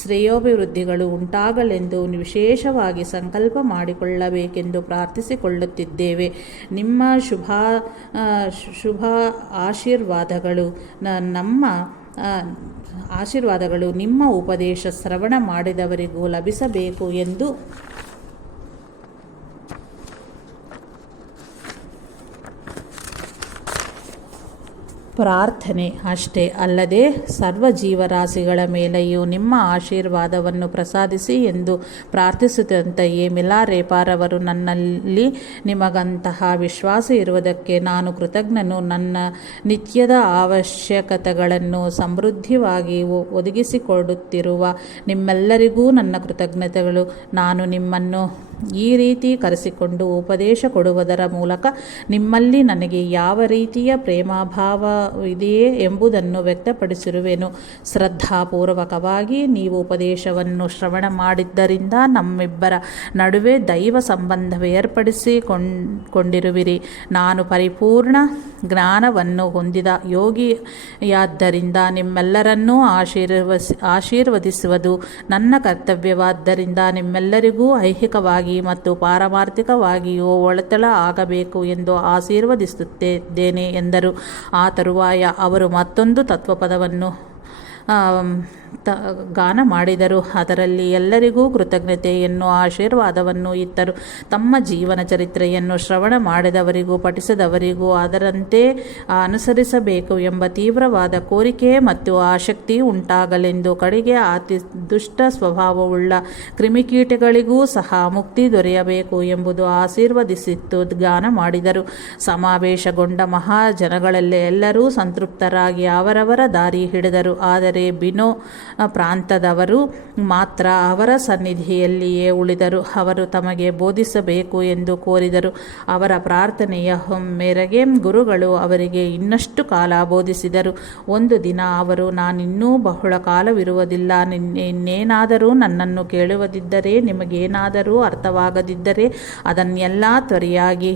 ಶ್ರೇಯೋಭಿವೃದ್ಧಿಗಳು ಉಂಟಾಗಲೆಂದು ವಿಶೇಷವಾಗಿ ಸಂಕಲ್ಪ ಮಾಡಿಕೊಳ್ಳಬೇಕೆಂದು ಪ್ರಾರ್ಥಿಸಿಕೊಳ್ಳುತ್ತಿದ್ದೇವೆ. ನಿಮ್ಮ ಶುಭ ಆಶೀರ್ವಾದಗಳು ನಿಮ್ಮ ಉಪದೇಶ ಶ್ರವಣ ಮಾಡಿದವರಿಗೂ ಲಭಿಸಬೇಕು ಎಂದು ಪ್ರಾರ್ಥನೆ. ಅಷ್ಟೇ ಅಲ್ಲದೆ ಸರ್ವ ಜೀವರಾಶಿಗಳ ಮೇಲೆಯೂ ನಿಮ್ಮ ಆಶೀರ್ವಾದವನ್ನು ಪ್ರಸಾದಿಸಿ ಎಂದು ಪ್ರಾರ್ಥಿಸುತ್ತಂತೆಯೇ ಮಿಲಾರೇಪಾರವರು, ನನ್ನಲ್ಲಿ ನಿಮಗಂತಹ ವಿಶ್ವಾಸ ಇರುವುದಕ್ಕೆ ನಾನು ಕೃತಜ್ಞನು. ನನ್ನ ನಿತ್ಯದ ಅವಶ್ಯಕತೆಗಳನ್ನು ಸಮೃದ್ಧಿಯಾಗಿ ಒದಗಿಸಿಕೊಡುತ್ತಿರುವ ನಿಮ್ಮೆಲ್ಲರಿಗೂ ನನ್ನ ಕೃತಜ್ಞತೆಗಳು. ನಾನು ನಿಮ್ಮನ್ನು ಈ ರೀತಿ ಕರೆಸಿಕೊಂಡು ಉಪದೇಶ ಕೊಡುವುದರ ಮೂಲಕ ನಿಮ್ಮಲ್ಲಿ ನನಗೆ ಯಾವ ರೀತಿಯ ಪ್ರೇಮಭಾವವಿದೆಯೇ ಎಂಬುದನ್ನು ವ್ಯಕ್ತಪಡಿಸಿರುವೆನು. ಶ್ರದ್ಧಾಪೂರ್ವಕವಾಗಿ ನೀವು ಉಪದೇಶವನ್ನು ಶ್ರವಣ ಮಾಡಿದ್ದರಿಂದ ನಮ್ಮಿಬ್ಬರ ನಡುವೆ ದೈವ ಸಂಬಂಧವೇ ಏರ್ಪಡಿಸಿಕೊಂಡಿರುವಿರಿ. ನಾನು ಪರಿಪೂರ್ಣ ಜ್ಞಾನವನ್ನು ಹೊಂದಿದ ಯೋಗಿಯಾದ್ದರಿಂದ ನಿಮ್ಮೆಲ್ಲರನ್ನೂ ಆಶೀರ್ವದಿಸುವುದು ನನ್ನ ಕರ್ತವ್ಯವಾದ್ದರಿಂದ ನಿಮ್ಮೆಲ್ಲರಿಗೂ ಐಹಿಕವಾಗಿ ಮತ್ತು ಪಾರಮಾರ್ಥಿಕವಾಗಿಯೂ ಒಳಿತಳ ಆಗಬೇಕು ಎಂದು ಆಶೀರ್ವದಿಸುತ್ತಿದ್ದೇನೆ ಎಂದರು. ಆ ತರುವಾಯ ಅವರು ಮತ್ತೊಂದು ತತ್ವಪದವನ್ನು ಗಾನ ಮಾಡಿದರು. ಅದರಲ್ಲಿ ಎಲ್ಲರಿಗೂ ಕೃತಜ್ಞತೆಯನ್ನು ಆಶೀರ್ವಾದವನ್ನು ಇತ್ತರು. ತಮ್ಮ ಜೀವನ ಚರಿತ್ರೆಯನ್ನು ಶ್ರವಣ ಮಾಡಿದವರಿಗೂ ಪಠಿಸಿದವರಿಗೂ ಅದರಂತೆ ಅನುಸರಿಸಬೇಕು ಎಂಬ ತೀವ್ರವಾದ ಕೋರಿಕೆ ಮತ್ತು ಆಸಕ್ತಿ ಉಂಟಾಗಲೆಂದು, ಕಡೆಗೆ ಅತಿ ದುಷ್ಟ ಸ್ವಭಾವವುಳ್ಳ ಕ್ರಿಮಿಕೀಟಗಳಿಗೂ ಸಹ ಮುಕ್ತಿ ದೊರೆಯಬೇಕು ಎಂಬುದು ಆಶೀರ್ವದಿಸಿತ್ತು ಗಾನ ಮಾಡಿದರು. ಸಮಾವೇಶಗೊಂಡ ಮಹಾಜನಗಳಲ್ಲಿ ಎಲ್ಲರೂ ಸಂತೃಪ್ತರಾಗಿ ಅವರವರ ದಾರಿ ಹಿಡಿದರು. ಆದರೆ ಬಿನೋ ಪ್ರಾಂತದವರು ಮಾತ್ರ ಅವರ ಸನ್ನಿಧಿಯಲ್ಲಿಯೇ ಉಳಿದರು. ಅವರು ತಮಗೆ ಬೋಧಿಸಬೇಕು ಎಂದು ಕೋರಿದರು. ಅವರ ಪ್ರಾರ್ಥನೆಯ ಮೇರೆಗೆ ಗುರುಗಳು ಅವರಿಗೆ ಇನ್ನಷ್ಟು ಕಾಲ ಬೋಧಿಸಿದರು. ಒಂದು ದಿನ ಅವರು, ನಾನಿನ್ನೂ ಬಹಳ ಕಾಲವಿರುವುದಿಲ್ಲ. ಇನ್ನೇನಾದರೂ ನನ್ನನ್ನು ಕೇಳುವುದಿದ್ದರೆ, ನಿಮಗೇನಾದರೂ ಅರ್ಥವಾಗದಿದ್ದರೆ ಅದನ್ನೆಲ್ಲ ತ್ವರೆಯಾಗಿ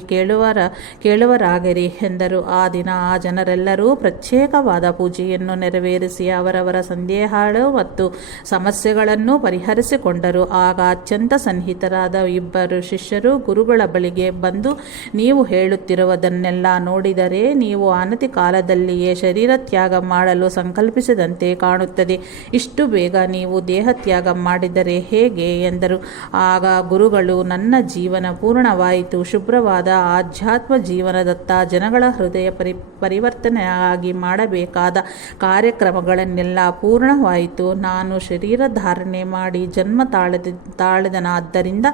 ಕೇಳುವರಾಗಿರಿ ಎಂದರು. ಆ ದಿನ ಆ ಜನರೆಲ್ಲರೂ ಪ್ರತ್ಯೇಕವಾದ ಪೂಜೆಯನ್ನು ನೆರವೇರಿಸಿ ಅವರವರ ಸಂದೇಹಗಳು ಮತ್ತು ಸಮಸ್ಯೆಗಳನ್ನು ಪರಿಹರಿಸಿಕೊಂಡರು. ಆಗ ಅತ್ಯಂತ ಸನ್ನಿಹಿತರಾದ ಇಬ್ಬರು ಶಿಷ್ಯರು ಗುರುಗಳ ಬಳಿಗೆ ಬಂದು, ನೀವು ಹೇಳುತ್ತಿರುವುದನ್ನೆಲ್ಲ ನೋಡಿದರೆ ನೀವು ಅನತಿ ಕಾಲದಲ್ಲಿಯೇ ಶರೀರ ತ್ಯಾಗ ಮಾಡಲು ಸಂಕಲ್ಪಿಸಿದಂತೆ ಕಾಣುತ್ತದೆ. ಇಷ್ಟು ಬೇಗ ನೀವು ದೇಹತ್ಯಾಗ ಮಾಡಿದರೆ ಹೇಗೆ ಎಂದರು. ಆಗ ಗುರುಗಳು, ನನ್ನ ಜೀವನ ಪೂರ್ಣವಾಯಿತು. ಶುಭ್ರವಾದ ಆಧ್ಯಾತ್ಮ ಜೀವನದತ್ತ ಜನಗಳ ಹೃದಯ ಪರಿವರ್ತನೆಯಾಗಿ ಮಾಡಬೇಕಾದ ಕಾರ್ಯಕ್ರಮಗಳನ್ನೆಲ್ಲ ಪೂರ್ಣವಾಯಿತು. ನಾನು ಶರೀರ ಧಾರಣೆ ಮಾಡಿ ಜನ್ಮ ತಾಳಿದನಾದ್ದರಿಂದ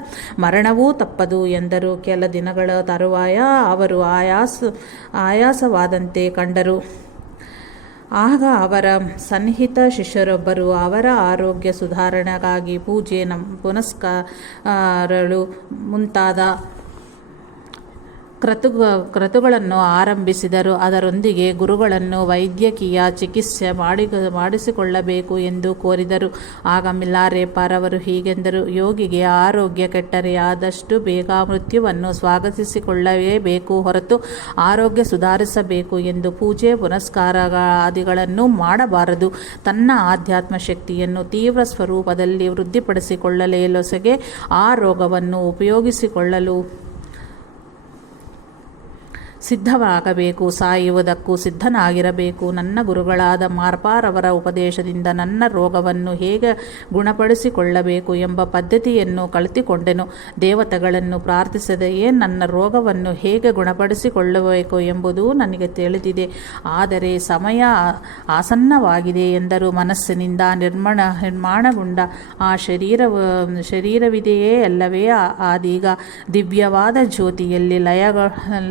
ಮರಣವೂ ತಪ್ಪದು ಎಂದರು. ಕೆಲ ದಿನಗಳ ತರುವಾಯ ಅವರು ಆಯಾಸವಾದಂತೆ ಕಂಡರು. ಆಗ ಅವರ ಸನ್ನಿಹಿತ ಶಿಷ್ಯರೊಬ್ಬರು ಅವರ ಆರೋಗ್ಯ ಸುಧಾರಣೆಗಾಗಿ ಪೂಜೆ, ಪುನಸ್ಕಾರಗಳು ಮುಂತಾದ ಕ್ರತುಗಳನ್ನು ಆರಂಭಿಸಿದರು. ಅದರೊಂದಿಗೆ ಗುರುಗಳನ್ನು ವೈದ್ಯಕೀಯ ಚಿಕಿತ್ಸೆ ಮಾಡಿಸಿಕೊಳ್ಳಬೇಕು ಎಂದು ಕೋರಿದರು. ಆಗ ಮಿಲಾರೇಪಾರವರು ಹೀಗೆಂದರು, ಯೋಗಿಗೆ ಆರೋಗ್ಯ ಕೆಟ್ಟರೆ ಆದಷ್ಟು ಬೇಗ ಮೃತ್ಯುವನ್ನು ಸ್ವಾಗತಿಸಿಕೊಳ್ಳಲೇಬೇಕು ಹೊರತು ಆರೋಗ್ಯ ಸುಧಾರಿಸಬೇಕು ಎಂದು ಪೂಜೆ ಪುನಸ್ಕಾರಾದಿಗಳನ್ನು ಮಾಡಬಾರದು. ತನ್ನ ಆಧ್ಯಾತ್ಮ ಶಕ್ತಿಯನ್ನು ತೀವ್ರ ಸ್ವರೂಪದಲ್ಲಿ ವೃದ್ಧಿಪಡಿಸಿಕೊಳ್ಳಲೊಸಗೆ ಆ ರೋಗವನ್ನು ಉಪಯೋಗಿಸಿಕೊಳ್ಳಲು ಸಿದ್ಧವಾಗಬೇಕು, ಸಾಯುವುದಕ್ಕೂ ಸಿದ್ಧನಾಗಿರಬೇಕು. ನನ್ನ ಗುರುಗಳಾದ ಮಾರ್ಪಾರವರ ಉಪದೇಶದಿಂದ ನನ್ನ ರೋಗವನ್ನು ಹೇಗೆ ಗುಣಪಡಿಸಿಕೊಳ್ಳಬೇಕು ಎಂಬ ಪದ್ಧತಿಯನ್ನು ಕಲಿತುಕೊಂಡೆನು. ದೇವತೆಗಳನ್ನು ಪ್ರಾರ್ಥಿಸದೆಯೇ ನನ್ನ ರೋಗವನ್ನು ಹೇಗೆ ಗುಣಪಡಿಸಿಕೊಳ್ಳಬೇಕು ಎಂಬುದು ನನಗೆ ತಿಳಿದಿದೆ. ಆದರೆ ಸಮಯ ಆಸನ್ನವಾಗಿದೆ ಎಂದರೂ ಮನಸ್ಸಿನಿಂದ ನಿರ್ಮಾಣಗೊಂಡ ಆ ಶರೀರವಿದೆಯೇ ಅಲ್ಲವೇ ಅದೀಗ ದಿವ್ಯವಾದ ಜ್ಯೋತಿಯಲ್ಲಿ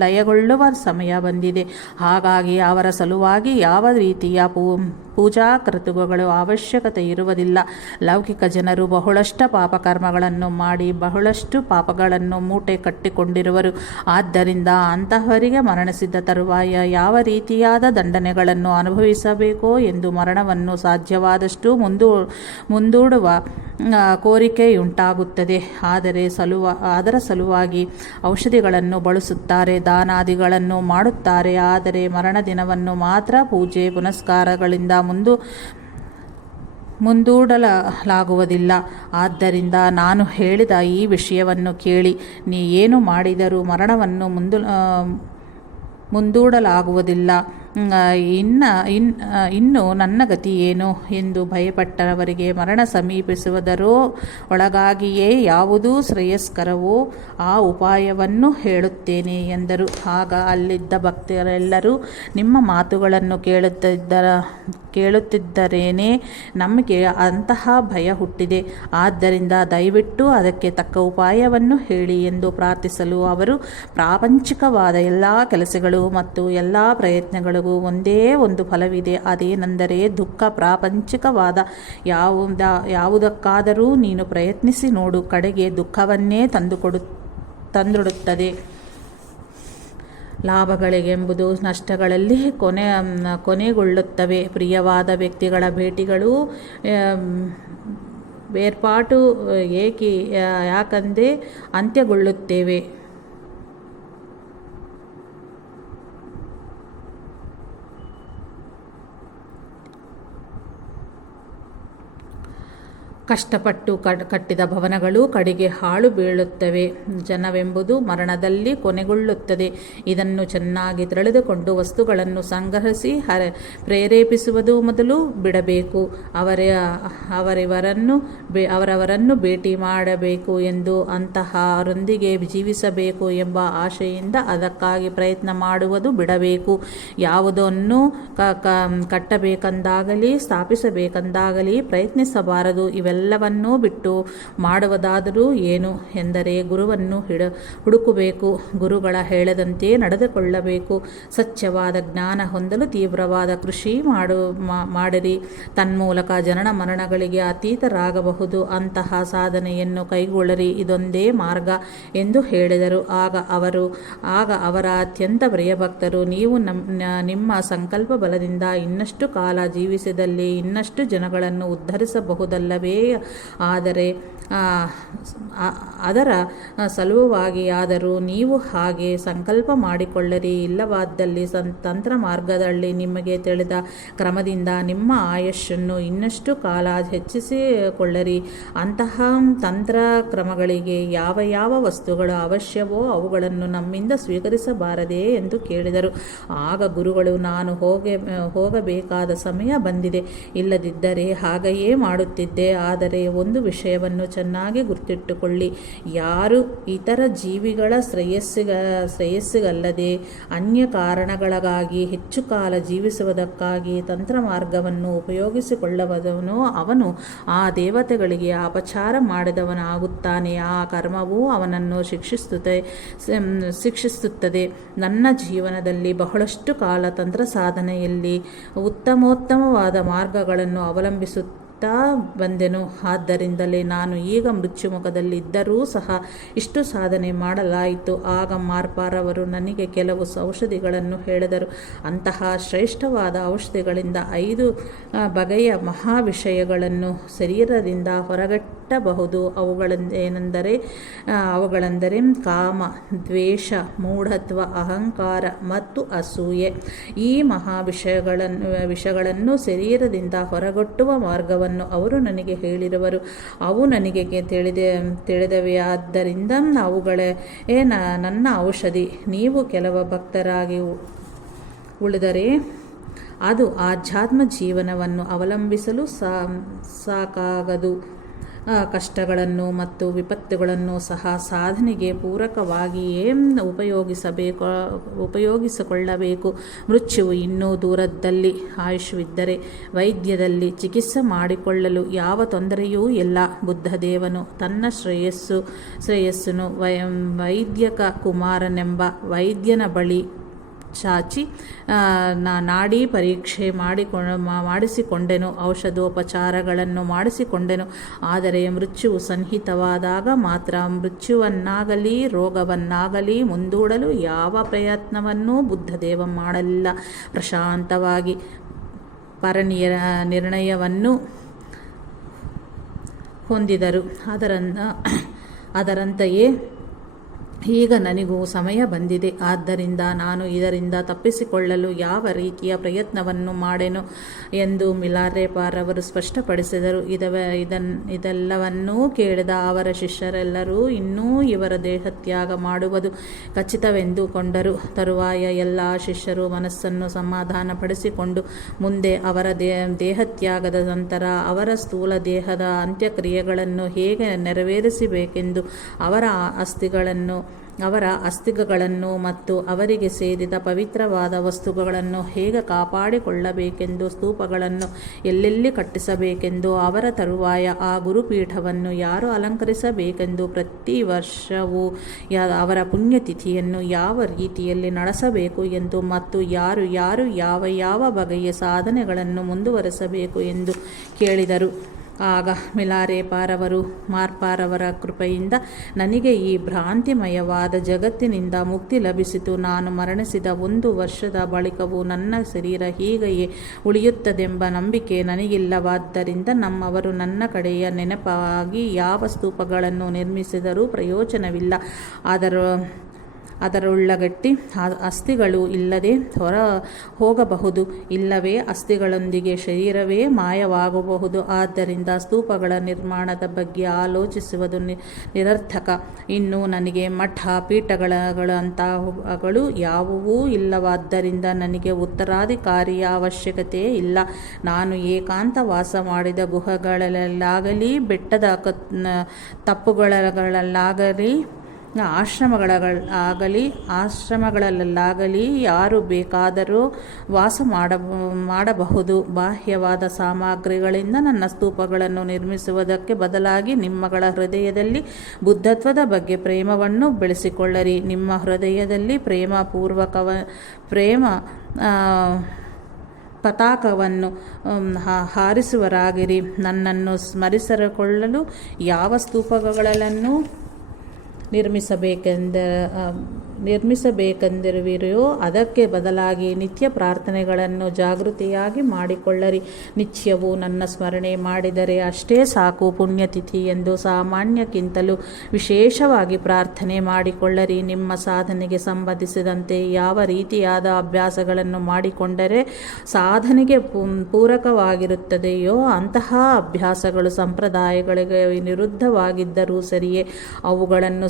ಲಯಗೊಳ್ಳುವ ಸಮಯ ಬಂದಿದೆ. ಹಾಗಾಗಿ ಅವರ ಸಲುವಾಗಿ ಯಾವ ರೀತಿಯ ಪೂಜಾ ಕರ್ತೃಗಳು ಅವಶ್ಯಕತೆ ಇರುವುದಿಲ್ಲ. ಲೌಕಿಕ ಜನರು ಬಹಳಷ್ಟು ಪಾಪಕರ್ಮಗಳನ್ನು ಮಾಡಿ ಬಹಳಷ್ಟು ಪಾಪಗಳನ್ನು ಮೂಟೆ ಕಟ್ಟಿಕೊಂಡಿರುವರು. ಆದ್ದರಿಂದ ಅಂತಹವರಿಗೆ ಮರಣಿಸಿದ ತರುವಾಯ ಯಾವ ರೀತಿಯಾದ ದಂಡನೆಗಳನ್ನು ಅನುಭವಿಸಬೇಕೋ ಎಂದು ಮರಣವನ್ನು ಸಾಧ್ಯವಾದಷ್ಟು ಮುಂದೂಡುವ ಕೋರಿಕೆಯುಂಟಾಗುತ್ತದೆ. ಅದರ ಸಲುವಾಗಿ ಔಷಧಿಗಳನ್ನು ಬಳಸುತ್ತಾರೆ, ದಾನಾದಿಗಳನ್ನು ಮಾಡುತ್ತಾರೆ. ಆದರೆ ಮರಣ ದಿನವನ್ನು ಮಾತ್ರ ಪೂಜೆ ಪುನಸ್ಕಾರಗಳಿಂದ ಮುಂದೂಡಲಾಗುವುದಿಲ್ಲ. ಆದ್ದರಿಂದ ನಾನು ಹೇಳಿದ ಈ ವಿಷಯವನ್ನು ಕೇಳಿ ಏನು ಮಾಡಿದರೂ ಮರಣವನ್ನು ಮುಂದೂಡಲಾಗುವುದಿಲ್ಲ. ಇನ್ನು ನನ್ನ ಗತಿ ಏನು ಎಂದು ಭಯಪಟ್ಟವರಿಗೆ ಮರಣ ಸಮೀಪಿಸುವುದರ ಒಳಗಾಗಿಯೇ ಯಾವುದು ಶ್ರೇಯಸ್ಕರವೋ ಆ ಉಪಾಯವನ್ನು ಹೇಳುತ್ತೇನೆ ಎಂದರು. ಆಗ ಅಲ್ಲಿದ್ದ ಭಕ್ತರೆಲ್ಲರೂ ನಿಮ್ಮ ಮಾತುಗಳನ್ನು ಕೇಳುತ್ತಿದ್ದರೇನೆ ನಮಗೆ ಅಂತಹ ಭಯ ಹುಟ್ಟಿದೆ. ಆದ್ದರಿಂದ ದಯವಿಟ್ಟು ಅದಕ್ಕೆ ತಕ್ಕ ಉಪಾಯವನ್ನು ಹೇಳಿ ಎಂದು ಪ್ರಾರ್ಥಿಸಲು ಅವರು ಪ್ರಾಪಂಚಿಕವಾದ ಎಲ್ಲ ಕೆಲಸಗಳು ಮತ್ತು ಎಲ್ಲ ಪ್ರಯತ್ನಗಳಿಗೂ ಒಂದೇ ಒಂದು ಫಲವಿದೆ. ಅದೇನೆಂದರೆ ದುಃಖ. ಪ್ರಾಪಂಚಿಕವಾದ ಯಾವುದಕ್ಕಾದರೂ ನೀನು ಪ್ರಯತ್ನಿಸಿ ನೋಡು, ಕಡೆಗೆ ದುಃಖವನ್ನೇ ತಂದೊಡ್ಡುತ್ತದೆ. ಲಾಭಗಳಿಗೆಂಬುದು ನಷ್ಟಗಳಲ್ಲಿ ಕೊನೆಗೊಳ್ಳುತ್ತವೆ. ಪ್ರಿಯವಾದ ವ್ಯಕ್ತಿಗಳ ಭೇಟಿಗಳು ಬೇರ್ಪಾಟು ಯಾಕಂದೇ ಅಂತ್ಯಗೊಳ್ಳುತ್ತೇವೆ. ಕಷ್ಟಪಟ್ಟು ಕಟ್ಟಿದ ಭವನಗಳು ಕಡೆಗೆ ಹಾಳು ಬೀಳುತ್ತವೆ. ಜನವೆಂಬುದು ಮರಣದಲ್ಲಿ ಕೊನೆಗೊಳ್ಳುತ್ತದೆ. ಇದನ್ನು ಚೆನ್ನಾಗಿ ತಿಳಿದುಕೊಂಡು ವಸ್ತುಗಳನ್ನು ಸಂಗ್ರಹಿಸಿ ಪ್ರೇರೇಪಿಸುವುದು ಮೊದಲು ಬಿಡಬೇಕು. ಅವರವರನ್ನು ಭೇಟಿ ಮಾಡಬೇಕು ಎಂದು ಅಂತಹವರೊಂದಿಗೆ ಜೀವಿಸಬೇಕು ಎಂಬ ಆಶೆಯಿಂದ ಅದಕ್ಕಾಗಿ ಪ್ರಯತ್ನ ಮಾಡುವುದು ಬಿಡಬೇಕು. ಯಾವುದನ್ನು ಕಟ್ಟಬೇಕೆಂದಾಗಲಿ ಸ್ಥಾಪಿಸಬೇಕೆಂದಾಗಲಿ ಪ್ರಯತ್ನಿಸಬಾರದು. ಇವೆಲ್ಲವನ್ನೂ ಬಿಟ್ಟು ಮಾಡುವುದಾದರೂ ಏನು ಎಂದರೆ ಗುರುವನ್ನು ಹುಡುಕಬೇಕು, ಗುರುಗಳ ಹೇಳದಂತೆ ನಡೆದುಕೊಳ್ಳಬೇಕು. ಸ್ವಚ್ಛವಾದ ಜ್ಞಾನ ಹೊಂದಲು ತೀವ್ರವಾದ ಕೃಷಿ ಮಾಡಿರಿ. ತನ್ಮೂಲಕ ಜನನ ಮರಣಗಳಿಗೆ ಅತೀತರಾಗಬಹುದು. ಅಂತಹ ಸಾಧನೆಯನ್ನು ಕೈಗೊಳ್ಳರಿ. ಇದೊಂದೇ ಮಾರ್ಗ ಎಂದು ಹೇಳಿದರು. ಆಗ ಅವರ ಅತ್ಯಂತ ಪ್ರಿಯಭಕ್ತರು, ನೀವು ನಿಮ್ಮ ಸಂಕಲ್ಪ ಬಲದಿಂದ ಇನ್ನಷ್ಟು ಕಾಲ ಜೀವಿಸಿದಲ್ಲಿ ಇನ್ನಷ್ಟು ಜನಗಳನ್ನು ಉದ್ಧರಿಸಬಹುದಲ್ಲವೇ? ಆದರೆ ಅದರ ಸಲುವಾಗಿಯಾದರೂ ನೀವು ಹಾಗೆ ಸಂಕಲ್ಪ ಮಾಡಿಕೊಳ್ಳಿರಿ. ಇಲ್ಲವಾದಲ್ಲಿ ತಂತ್ರ ಮಾರ್ಗದಲ್ಲಿ ನಿಮಗೆ ತಿಳಿದ ಕ್ರಮದಿಂದ ನಿಮ್ಮ ಆಯುಷ್ಯನ್ನು ಇನ್ನಷ್ಟು ಕಾಲ ಹೆಚ್ಚಿಸಿಕೊಳ್ಳಿರಿ. ಅಂತಹ ತಂತ್ರ ಕ್ರಮಗಳಿಗೆ ಯಾವ ವಸ್ತುಗಳು ಅವಶ್ಯವೋ ಅವುಗಳನ್ನು ನಮ್ಮಿಂದ ಸ್ವೀಕರಿಸಬಾರದೇ ಎಂದು ಕೇಳಿದರು. ಆಗ ಗುರುಗಳು, ನಾನು ಹೋಗಬೇಕಾದ ಸಮಯ ಬಂದಿದೆ, ಇಲ್ಲದಿದ್ದರೆ ಹಾಗೆಯೇ ಮಾಡುತ್ತಿದ್ದೆ. ಆದರೆ ಒಂದು ವಿಷಯವನ್ನು ಚೆನ್ನಾಗಿ ಗುರ್ತಿಟ್ಟುಕೊಳ್ಳಿ, ಯಾರು ಇತರ ಜೀವಿಗಳ ಶ್ರೇಯಸ್ಸಿಗಲ್ಲದೆ ಅನ್ಯ ಕಾರಣಗಳಿಗಾಗಿ ಹೆಚ್ಚು ಕಾಲ ಜೀವಿಸುವುದಕ್ಕಾಗಿ ತಂತ್ರ ಮಾರ್ಗವನ್ನು ಉಪಯೋಗಿಸಿಕೊಳ್ಳುವವನೋ ಅವನು ಆ ದೇವತೆಗಳಿಗೆ ಅಪಚಾರ ಮಾಡಿದವನಾಗುತ್ತಾನೆ. ಆ ಕರ್ಮವು ಅವನನ್ನು ಶಿಕ್ಷಿಸುತ್ತದೆ. ನನ್ನ ಜೀವನದಲ್ಲಿ ಬಹಳಷ್ಟು ಕಾಲ ತಂತ್ರ ಸಾಧನೆಯಲ್ಲಿ ಉತ್ತಮೋತ್ತಮವಾದ ಮಾರ್ಗಗಳನ್ನು ಅವಲಂಬಿಸುತ್ತಾ ಬಂದೆನು. ಆದ್ದರಿಂದಲೇ ನಾನು ಈಗ ಮೃತ್ಯುಮುಖದಲ್ಲಿದ್ದರೂ ಸಹ ಇಷ್ಟು ಸಾಧನೆ ಮಾಡಲಾಯಿತು. ಆಗ ಮಾರ್ಪಾರವರು ನನಗೆ ಕೆಲವು ಔಷಧಿಗಳನ್ನು ಹೇಳಿದರು. ಅಂತಹ ಶ್ರೇಷ್ಠವಾದ ಔಷಧಿಗಳಿಂದ 5 ಬಗೆಯ ಮಹಾವಿಷಯಗಳನ್ನು ಶರೀರದಿಂದ ಹೊರಗಟ್ಟಬಹುದು. ಅವುಗಳೆಂದರೆ ಕಾಮ, ದ್ವೇಷ, ಮೂಢತ್ವ, ಅಹಂಕಾರ ಮತ್ತು ಅಸೂಯೆ. ಈ ವಿಷಗಳನ್ನು ಶರೀರದಿಂದ ಹೊರಗಟ್ಟುವ ಮಾರ್ಗವನ್ನು ಎಲ್ಲವನ್ನು ಅವರು ನನಗೆ ಹೇಳಿರುವರು. ಅವು ನನಗೆ ತಿಳಿದವೆಯಾದ್ದರಿಂದ ಅವುಗಳೇ ನನ್ನ ಔಷಧಿ. ನೀವು ಕೆಲವು ಭಕ್ತರಾಗಿ ಉಳಿದರೆ ಅದು ಆಧ್ಯಾತ್ಮ ಜೀವನವನ್ನು ಅವಲಂಬಿಸಲು ಸಾಕಾಗದು. ಕಷ್ಟಗಳನ್ನು ಮತ್ತು ವಿಪತ್ತುಗಳನ್ನು ಸಹ ಸಾಧನೆಗೆ ಪೂರಕವಾಗಿಯೇ ಉಪಯೋಗಿಸಿಕೊಳ್ಳಬೇಕು. ಮೃತ್ಯುವು ಇನ್ನೂ ದೂರದಲ್ಲಿ ಆಯುಷ್ವಿದ್ದರೆ ವೈದ್ಯದಲ್ಲಿ ಚಿಕಿತ್ಸೆ ಮಾಡಿಕೊಳ್ಳಲು ಯಾವ ತೊಂದರೆಯೂ ಇಲ್ಲ. ಬುದ್ಧದೇವನು ತನ್ನ ಶ್ರೇಯಸ್ಸನ್ನು ವೈದ್ಯಕ ಕುಮಾರನೆಂಬ ವೈದ್ಯನ ಬಳಿ ಚಾಚಿ ನಾಡಿ ಪರೀಕ್ಷೆ ಮಾಡಿಸಿಕೊಂಡೆನು, ಔಷಧೋಪಚಾರಗಳನ್ನು ಮಾಡಿಸಿಕೊಂಡೆನು. ಆದರೆ ಮೃತ್ಯುವು ಸನ್ನಿಹಿತವಾದಾಗ ಮಾತ್ರ ಮೃತ್ಯುವನ್ನಾಗಲಿ ರೋಗವನ್ನಾಗಲಿ ಮುಂದೂಡಲು ಯಾವ ಪ್ರಯತ್ನವನ್ನೂ ಬುದ್ಧದೇವ ಮಾಡಲಿಲ್ಲ. ಪ್ರಶಾಂತವಾಗಿ ನಿರ್ಣಯವನ್ನು ಹೊಂದಿದರು. ಅದರಂತೆಯೇ ಈಗ ನನಗೂ ಸಮಯ ಬಂದಿದೆ. ಆದ್ದರಿಂದ ನಾನು ಇದರಿಂದ ತಪ್ಪಿಸಿಕೊಳ್ಳಲು ಯಾವ ರೀತಿಯ ಪ್ರಯತ್ನವನ್ನು ಮಾಡೆನು ಎಂದು ಮಿಲಾರೆಪಾರವರು ಸ್ಪಷ್ಟಪಡಿಸಿದರು. ಇದೆಲ್ಲವನ್ನೂ ಕೇಳಿದ ಅವರ ಶಿಷ್ಯರೆಲ್ಲರೂ ಇನ್ನೂ ಇವರ ದೇಹತ್ಯಾಗ ಮಾಡುವುದು ಖಚಿತವೆಂದುಕೊಂಡರು. ತರುವಾಯ ಎಲ್ಲ ಶಿಷ್ಯರು ಮನಸ್ಸನ್ನು ಸಮಾಧಾನಪಡಿಸಿಕೊಂಡು ಮುಂದೆ ಅವರ ದೇಹತ್ಯಾಗದ ನಂತರ ಅವರ ಸ್ಥೂಲ ದೇಹದ ಅಂತ್ಯಕ್ರಿಯೆಗಳನ್ನು ಹೇಗೆ ನೆರವೇರಿಸಬೇಕೆಂದು, ಅವರ ಅಸ್ಥಿಗಳನ್ನು ಮತ್ತು ಅವರಿಗೆ ಸೇರಿದ ಪವಿತ್ರವಾದ ವಸ್ತುಗಳನ್ನು ಹೇಗೆ ಕಾಪಾಡಿಕೊಳ್ಳಬೇಕೆಂದು, ಸ್ತೂಪಗಳನ್ನು ಎಲ್ಲೆಲ್ಲಿ ಕಟ್ಟಿಸಬೇಕೆಂದು, ಅವರ ತರುವಾಯ ಆ ಗುರುಪೀಠವನ್ನು ಯಾರು ಅಲಂಕರಿಸಬೇಕೆಂದು, ಪ್ರತಿ ವರ್ಷವೂ ಅವರ ಪುಣ್ಯತಿಥಿಯನ್ನು ಯಾವ ರೀತಿಯಲ್ಲಿ ನಡೆಸಬೇಕು ಎಂದು, ಮತ್ತು ಯಾರು ಯಾವ ಬಗೆಯ ಸಾಧನೆಗಳನ್ನು ಮುಂದುವರೆಸಬೇಕು ಎಂದು ಕೇಳಿದರು. ಆಗ ಮಿಲಾರೆಪಾರವರು ಮಾರ್ಪಾರವರ ಕೃಪೆಯಿಂದ ನನಗೆ ಈ ಭ್ರಾಂತಿಮಯವಾದ ಜಗತ್ತಿನಿಂದ ಮುಕ್ತಿ ಲಭಿಸಿತು. ನಾನು ಮರಣಿಸಿದ 1 ವರ್ಷದ ಬಳಿಕವೂ ನನ್ನ ಶರೀರ ಹೀಗೆಯೇ ಉಳಿಯುತ್ತದೆಂಬ ನಂಬಿಕೆ ನನಗಿಲ್ಲವಾದ್ದರಿಂದ ನಮ್ಮವರು ನನ್ನ ಕಡೆಯ ನೆನಪಾಗಿ ಯಾವ ಸ್ತೂಪಗಳನ್ನು ನಿರ್ಮಿಸಿದರೂ ಪ್ರಯೋಜನವಿಲ್ಲ. ಅದರೊಳಗಟ್ಟಿ ಅಸ್ಥಿಗಳು ಇಲ್ಲದೆ ಹೊರ ಹೋಗಬಹುದು, ಇಲ್ಲವೇ ಅಸ್ಥಿಗಳೊಂದಿಗೆ ಶರೀರವೇ ಮಾಯವಾಗಬಹುದು. ಆದ್ದರಿಂದ ಸ್ತೂಪಗಳ ನಿರ್ಮಾಣದ ಬಗ್ಗೆ ಆಲೋಚಿಸುವುದು ನಿರರ್ಥಕ. ಇನ್ನು ನನಗೆ ಮಠ ಪೀಠಗಳಂತಹವುಗಳು ಯಾವುವೂ ಇಲ್ಲವಾದ್ದರಿಂದ ನನಗೆ ಉತ್ತರಾಧಿಕಾರಿಯ ಅವಶ್ಯಕತೆ ಇಲ್ಲ. ನಾನು ಏಕಾಂತ ವಾಸ ಮಾಡಿದ ಗುಹೆಗಳಲ್ಲಾಗಲಿ, ಬೆಟ್ಟದ ತಪ್ಪುಗಳಲ್ಲಾಗಲಿ, ಆಶ್ರಮಗಳಲ್ಲಾಗಲಿ ಯಾರು ಬೇಕಾದರೂ ವಾಸ ಮಾಡಬಹುದು. ಬಾಹ್ಯವಾದ ಸಾಮಗ್ರಿಗಳಿಂದ ನನ್ನ ಸ್ತೂಪಗಳನ್ನು ನಿರ್ಮಿಸುವುದಕ್ಕೆ ಬದಲಾಗಿ ನಿಮ್ಮಗಳ ಹೃದಯದಲ್ಲಿ ಬುದ್ಧತ್ವದ ಬಗ್ಗೆ ಪ್ರೇಮವನ್ನು ಬೆಳೆಸಿಕೊಳ್ಳಿರಿ. ನಿಮ್ಮ ಹೃದಯದಲ್ಲಿ ಪ್ರೇಮ ಪತಾಕವನ್ನು ಹಾರಿಸುವರಾಗಿರಿ. ನನ್ನನ್ನು ಸ್ಮರಿಸಿಕೊಳ್ಳಲು ಯಾವ ಸ್ತೂಪಗಳನ್ನು ನಿರ್ಮಿಸಬೇಕೆಂದಿರುವಿರೋ ಅದಕ್ಕೆ ಬದಲಾಗಿ ನಿತ್ಯ ಪ್ರಾರ್ಥನೆಗಳನ್ನು ಜಾಗೃತಿಯಾಗಿ ಮಾಡಿಕೊಳ್ಳಿರಿ. ನಿತ್ಯವೂ ನನ್ನ ಸ್ಮರಣೆ ಮಾಡಿದರೆ ಅಷ್ಟೇ ಸಾಕು. ಪುಣ್ಯತಿಥಿ ಎಂದು ಸಾಮಾನ್ಯಕ್ಕಿಂತಲೂ ವಿಶೇಷವಾಗಿ ಪ್ರಾರ್ಥನೆ ಮಾಡಿಕೊಳ್ಳಿರಿ. ನಿಮ್ಮ ಸಾಧನೆಗೆ ಸಂಬಂಧಿಸಿದಂತೆ ಯಾವ ರೀತಿಯಾದ ಅಭ್ಯಾಸಗಳನ್ನು ಮಾಡಿಕೊಂಡರೆ ಸಾಧನೆಗೆ ಪೂರಕವಾಗಿರುತ್ತದೆಯೋ ಅಂತಹ ಅಭ್ಯಾಸಗಳು ಸಂಪ್ರದಾಯಗಳಿಗೆ ವಿರುದ್ಧವಾಗಿದ್ದರೂ ಸರಿಯೇ ಅವುಗಳನ್ನು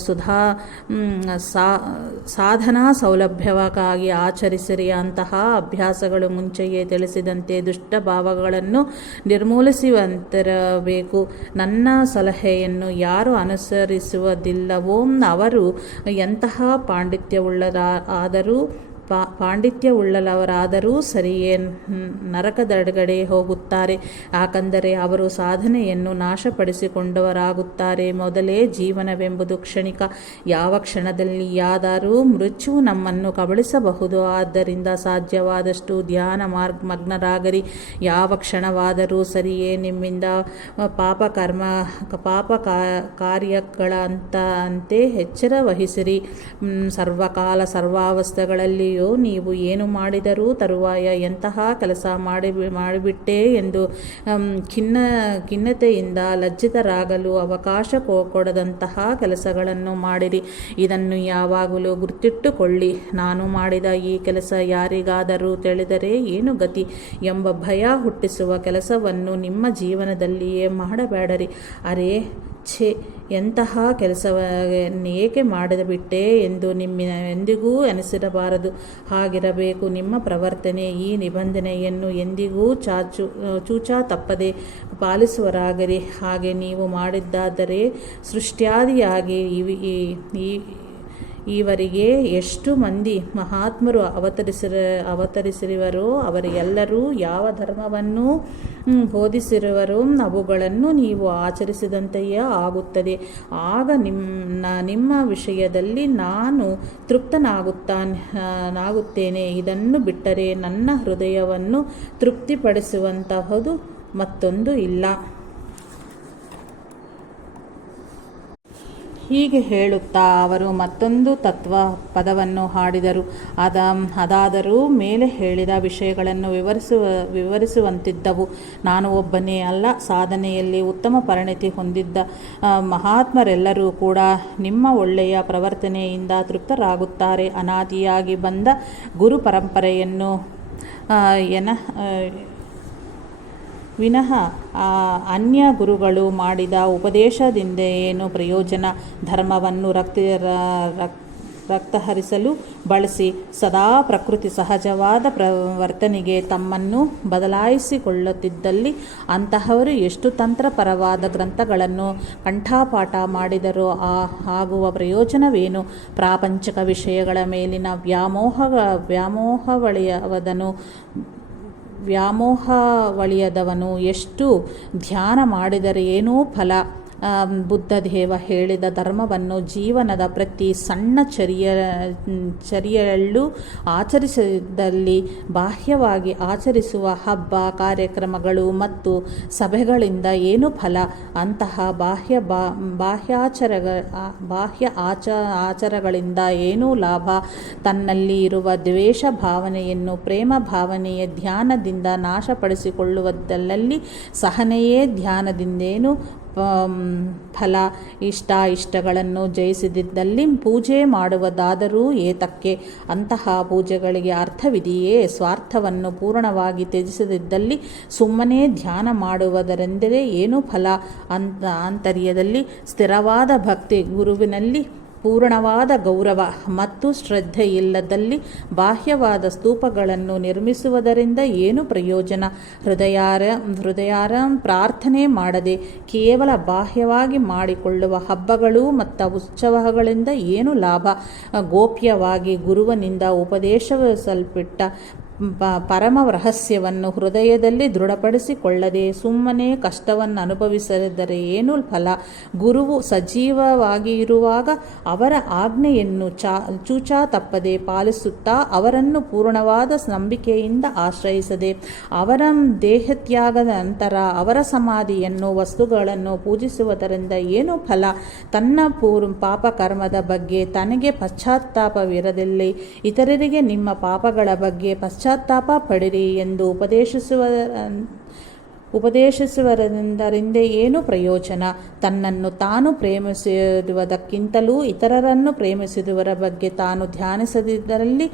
ಸಾಧನಾ ಸೌಲಭ್ಯಕ್ಕಾಗಿ ಆಚರಿಸಿರಿ. ಅಂತಹ ಅಭ್ಯಾಸಗಳು ಮುಂಚೆಯೇ ತಿಳಿಸಿದಂತೆ ದುಷ್ಟಭಾವಗಳನ್ನು ನಿರ್ಮೂಲಿಸುವಂತಿರಬೇಕು. ನನ್ನ ಸಲಹೆಯನ್ನು ಯಾರು ಅನುಸರಿಸುವುದಿಲ್ಲವೋ ಅವರು ಎಂತಹ ಪಾಂಡಿತ್ಯವುಳ್ಳವರಾದರೂ ಸರಿಯೇ ನರಕದೆಡೆಗೆ ಹೋಗುತ್ತಾರೆ. ಯಾಕಂದರೆ ಅವರು ಸಾಧನೆಯನ್ನು ನಾಶಪಡಿಸಿಕೊಂಡವರಾಗುತ್ತಾರೆ. ಮೊದಲೇ ಜೀವನವೆಂಬುದು ಕ್ಷಣಿಕ. ಯಾವ ಕ್ಷಣದಲ್ಲಿಯಾದರೂ ಮೃತ್ಯುವು ನಮ್ಮನ್ನು ಕಬಳಿಸಬಹುದು. ಆದ್ದರಿಂದ ಸಾಧ್ಯವಾದಷ್ಟು ಧ್ಯಾನ ಮಗ್ನರಾಗಿರಿ. ಯಾವ ಕ್ಷಣವಾದರೂ ಸರಿಯೇ ನಿಮ್ಮಿಂದ ಪಾಪ ಕಾರ್ಯಗಳಂತೆ ಎಚ್ಚರ ವಹಿಸಿರಿ. ಸರ್ವಕಾಲ ಸರ್ವಾವಸ್ಥೆಗಳಲ್ಲಿ ಅಯ್ಯೋ ನೀವು ಏನು ಮಾಡಿದರೂ ತರುವಾಯ ಎಂತಹ ಕೆಲಸ ಮಾಡಿಬಿಟ್ಟೆ ಎಂದು ಖಿನ್ನತೆಯಿಂದ ಲಜ್ಜಿತರಾಗಲು ಅವಕಾಶ ಕೊಡದಂತಹ ಕೆಲಸಗಳನ್ನು ಮಾಡಿರಿ. ಇದನ್ನು ಯಾವಾಗಲೂ ಗುರ್ತಿಟ್ಟುಕೊಳ್ಳಿ. ನಾನು ಮಾಡಿದ ಈ ಕೆಲಸ ಯಾರಿಗಾದರೂ ತಿಳಿದರೆ ಏನು ಗತಿ ಎಂಬ ಭಯ ಹುಟ್ಟಿಸುವ ಕೆಲಸವನ್ನು ನಿಮ್ಮ ಜೀವನದಲ್ಲಿಯೇ ಮಾಡಬೇಡರಿ. ಅರೆ ಛೇ, ಎಂತಹ ಕೆಲಸವನ್ನೇಕೆ ಮಾಡಿಬಿಟ್ಟೆ ಎಂದು ಎಂದಿಗೂ ಅನಿಸಿರಬಾರದು. ಹಾಗಿರಬೇಕು ನಿಮ್ಮ ಪ್ರವರ್ತನೆ. ಈ ನಿಬಂಧನೆಯನ್ನು ಎಂದಿಗೂ ಚೂಚಾ ತಪ್ಪದೆ ಪಾಲಿಸುವರಾಗಿರಿ. ಹಾಗೆ ನೀವು ಮಾಡಿದ್ದಾದರೆ ಸೃಷ್ಟ್ಯಾದಿಯಾಗಿ ಈವರೆಗೆ ಎಷ್ಟು ಮಂದಿ ಮಹಾತ್ಮರು ಅವತರಿಸಿರುವರೋ ಅವರೆಲ್ಲರೂ ಯಾವ ಧರ್ಮವನ್ನು ಬೋಧಿಸಿರುವರೋ ಅವುಗಳನ್ನು ನೀವು ಆಚರಿಸಿದಂತೆಯೇ ಆಗುತ್ತದೆ. ಆಗ ನಿಮ್ಮ ವಿಷಯದಲ್ಲಿ ನಾನು ತೃಪ್ತನಾಗುತ್ತೇನೆ. ಇದನ್ನು ಬಿಟ್ಟರೆ ನನ್ನ ಹೃದಯವನ್ನು ತೃಪ್ತಿಪಡಿಸುವಂತಹದು ಮತ್ತೊಂದು ಇಲ್ಲ. ಹೀಗೆ ಹೇಳುತ್ತಾ ಅವರು ಮತ್ತೊಂದು ತತ್ವ ಪದವನ್ನು ಹಾಡಿದರು. ಅದಾದರೂ ಮೇಲೆ ಹೇಳಿದ ವಿಷಯಗಳನ್ನು ವಿವರಿಸುವಂತಿದ್ದವು. ನಾನು ಒಬ್ಬನೇ ಅಲ್ಲ, ಸಾಧನೆಯಲ್ಲಿ ಉತ್ತಮ ಪರಿಣತಿ ಹೊಂದಿದ್ದ ಮಹಾತ್ಮರೆಲ್ಲರೂ ಕೂಡ ನಿಮ್ಮ ಒಳ್ಳೆಯ ಪ್ರವರ್ತನೆಯಿಂದ ತೃಪ್ತರಾಗುತ್ತಾರೆ. ಅನಾದಿಯಾಗಿ ಬಂದ ಗುರು ಪರಂಪರೆಯನ್ನು ವಿನಃ ಅನ್ಯ ಗುರುಗಳು ಮಾಡಿದ ಉಪದೇಶದಿಂದ ಏನು ಪ್ರಯೋಜನ? ಧರ್ಮವನ್ನು ರಕ್ತಹರಿಸಲು ಬಳಸಿ ಸದಾ ಪ್ರಕೃತಿ ಸಹಜವಾದ ಪ್ರವರ್ತನೆಗೆ ತಮ್ಮನ್ನು ಬದಲಾಯಿಸಿಕೊಳ್ಳುತ್ತಿದ್ದಲ್ಲಿ ಅಂತಹವರು ಎಷ್ಟು ತಂತ್ರಪರವಾದ ಗ್ರಂಥಗಳನ್ನು ಕಂಠಪಾಠ ಮಾಡಿದರೋ ಆಗುವ ಪ್ರಯೋಜನವೇನು? ಪ್ರಾಪಂಚಿಕ ವಿಷಯಗಳ ಮೇಲಿನ ವ್ಯಾಮೋಹವಳಿಯದವನು ಎಷ್ಟು ಧ್ಯಾನ ಮಾಡಿದರೆ ಏನೂ ಫಲ? ಬುದ್ಧದೇವ ಹೇಳಿದ ಧರ್ಮವನ್ನು ಜೀವನದ ಪ್ರತಿ ಸಣ್ಣ ಚರ್ಯೆಯಲ್ಲೂ ಆಚರಿಸಿದಲ್ಲಿ ಆಚರಿಸುವ ಹಬ್ಬ ಕಾರ್ಯಕ್ರಮಗಳು ಮತ್ತು ಸಭೆಗಳಿಂದ ಏನು ಫಲ? ಅಂತಹ ಬಾಹ್ಯ ಆಚಾರಗಳಿಂದ ಏನೂ ಲಾಭ? ತನ್ನಲ್ಲಿ ಇರುವ ದ್ವೇಷ ಭಾವನೆಯನ್ನು ಪ್ರೇಮ ಭಾವನೆಯ ಧ್ಯಾನದಿಂದ ನಾಶಪಡಿಸಿಕೊಳ್ಳುವುದರಲ್ಲಿ ಸಹನೆಯೇ ಧ್ಯಾನದಿಂದೇನು ಫಲ? ಇಷ್ಟಗಳನ್ನು ಜಯಿಸಿದ್ದಲ್ಲಿ ಪೂಜೆ ಮಾಡುವುದಾದರೂ ಏತಕ್ಕೆ? ಅಂತಹ ಪೂಜೆಗಳಿಗೆ ಅರ್ಥವಿದೆಯೇ? ಸ್ವಾರ್ಥವನ್ನು ಪೂರ್ಣವಾಗಿ ತ್ಯಜಿಸದಿದ್ದಲ್ಲಿ ಸುಮ್ಮನೆ ಧ್ಯಾನ ಮಾಡುವುದರೆಂದರೆ ಏನು ಫಲ? ಆಂತರ್ಯದಲ್ಲಿ ಸ್ಥಿರವಾದ ಭಕ್ತಿ, ಗುರುವಿನಲ್ಲಿ ಪೂರ್ಣವಾದ ಗೌರವ ಮತ್ತು ಶ್ರದ್ಧೆ ಇಲ್ಲದಲ್ಲಿ ಬಾಹ್ಯವಾದ ಸ್ತೂಪಗಳನ್ನು ನಿರ್ಮಿಸುವುದರಿಂದ ಏನು ಪ್ರಯೋಜನ? ಹೃದಯಾರ ಪ್ರಾರ್ಥನೆ ಮಾಡದೆ ಕೇವಲ ಬಾಹ್ಯವಾಗಿ ಮಾಡಿಕೊಳ್ಳುವ ಹಬ್ಬಗಳು ಮತ್ತು ಉತ್ಸವಗಳಿಂದ ಏನು ಲಾಭ? ಗೋಪ್ಯವಾಗಿ ಗುರುವಿನಿಂದ ಉಪದೇಶಿಸಲ್ಪಟ್ಟ ಪರಮ ರಹಸ್ಯವನ್ನು ಹೃದಯದಲ್ಲಿ ದೃಢಪಡಿಸಿಕೊಳ್ಳದೆ ಸುಮ್ಮನೆ ಕಷ್ಟವನ್ನು ಅನುಭವಿಸಿದರೆ ಏನು ಫಲ? ಗುರುವು ಸಜೀವವಾಗಿ ಇರುವಾಗ ಅವರ ಆಜ್ಞೆಯನ್ನು ಚೂಚಾ ತಪ್ಪದೆ ಪಾಲಿಸುತ್ತಾ ಅವರನ್ನು ಪೂರ್ಣವಾದ ನಂಬಿಕೆಯಿಂದ ಆಶ್ರಯಿಸದೆ ಅವರ ದೇಹತ್ಯಾಗದ ನಂತರ ಅವರ ಸಮಾಧಿಯನ್ನು ವಸ್ತುಗಳನ್ನು ಪೂಜಿಸುವುದರಿಂದ ಏನು ಫಲ? ತನ್ನ ಪಾಪಕರ್ಮದ ಬಗ್ಗೆ ತನಗೆ ಪಶ್ಚಾತ್ತಾಪವಿರದಿಲ್ಲ, ಇತರರಿಗೆ ನಿಮ್ಮ ಪಾಪಗಳ ಬಗ್ಗೆ ಪಶ್ಚಾತ್ತಾಪ ಪಡಿರಿ ಎಂದು ಉಪದೇಶಿಸುವುದರಿಂದ ಏನು ಪ್ರಯೋಜನ? ತನ್ನನ್ನು ತಾನು ಪ್ರೇಮಿಸುವುದಕ್ಕಿಂತಲೂ ಇತರರನ್ನು ಪ್ರೇಮಿಸುವುದರ ಬಗ್ಗೆ ತಾನು ಧ್ಯಾನಿಸದಿದ್ದಲ್ಲಿ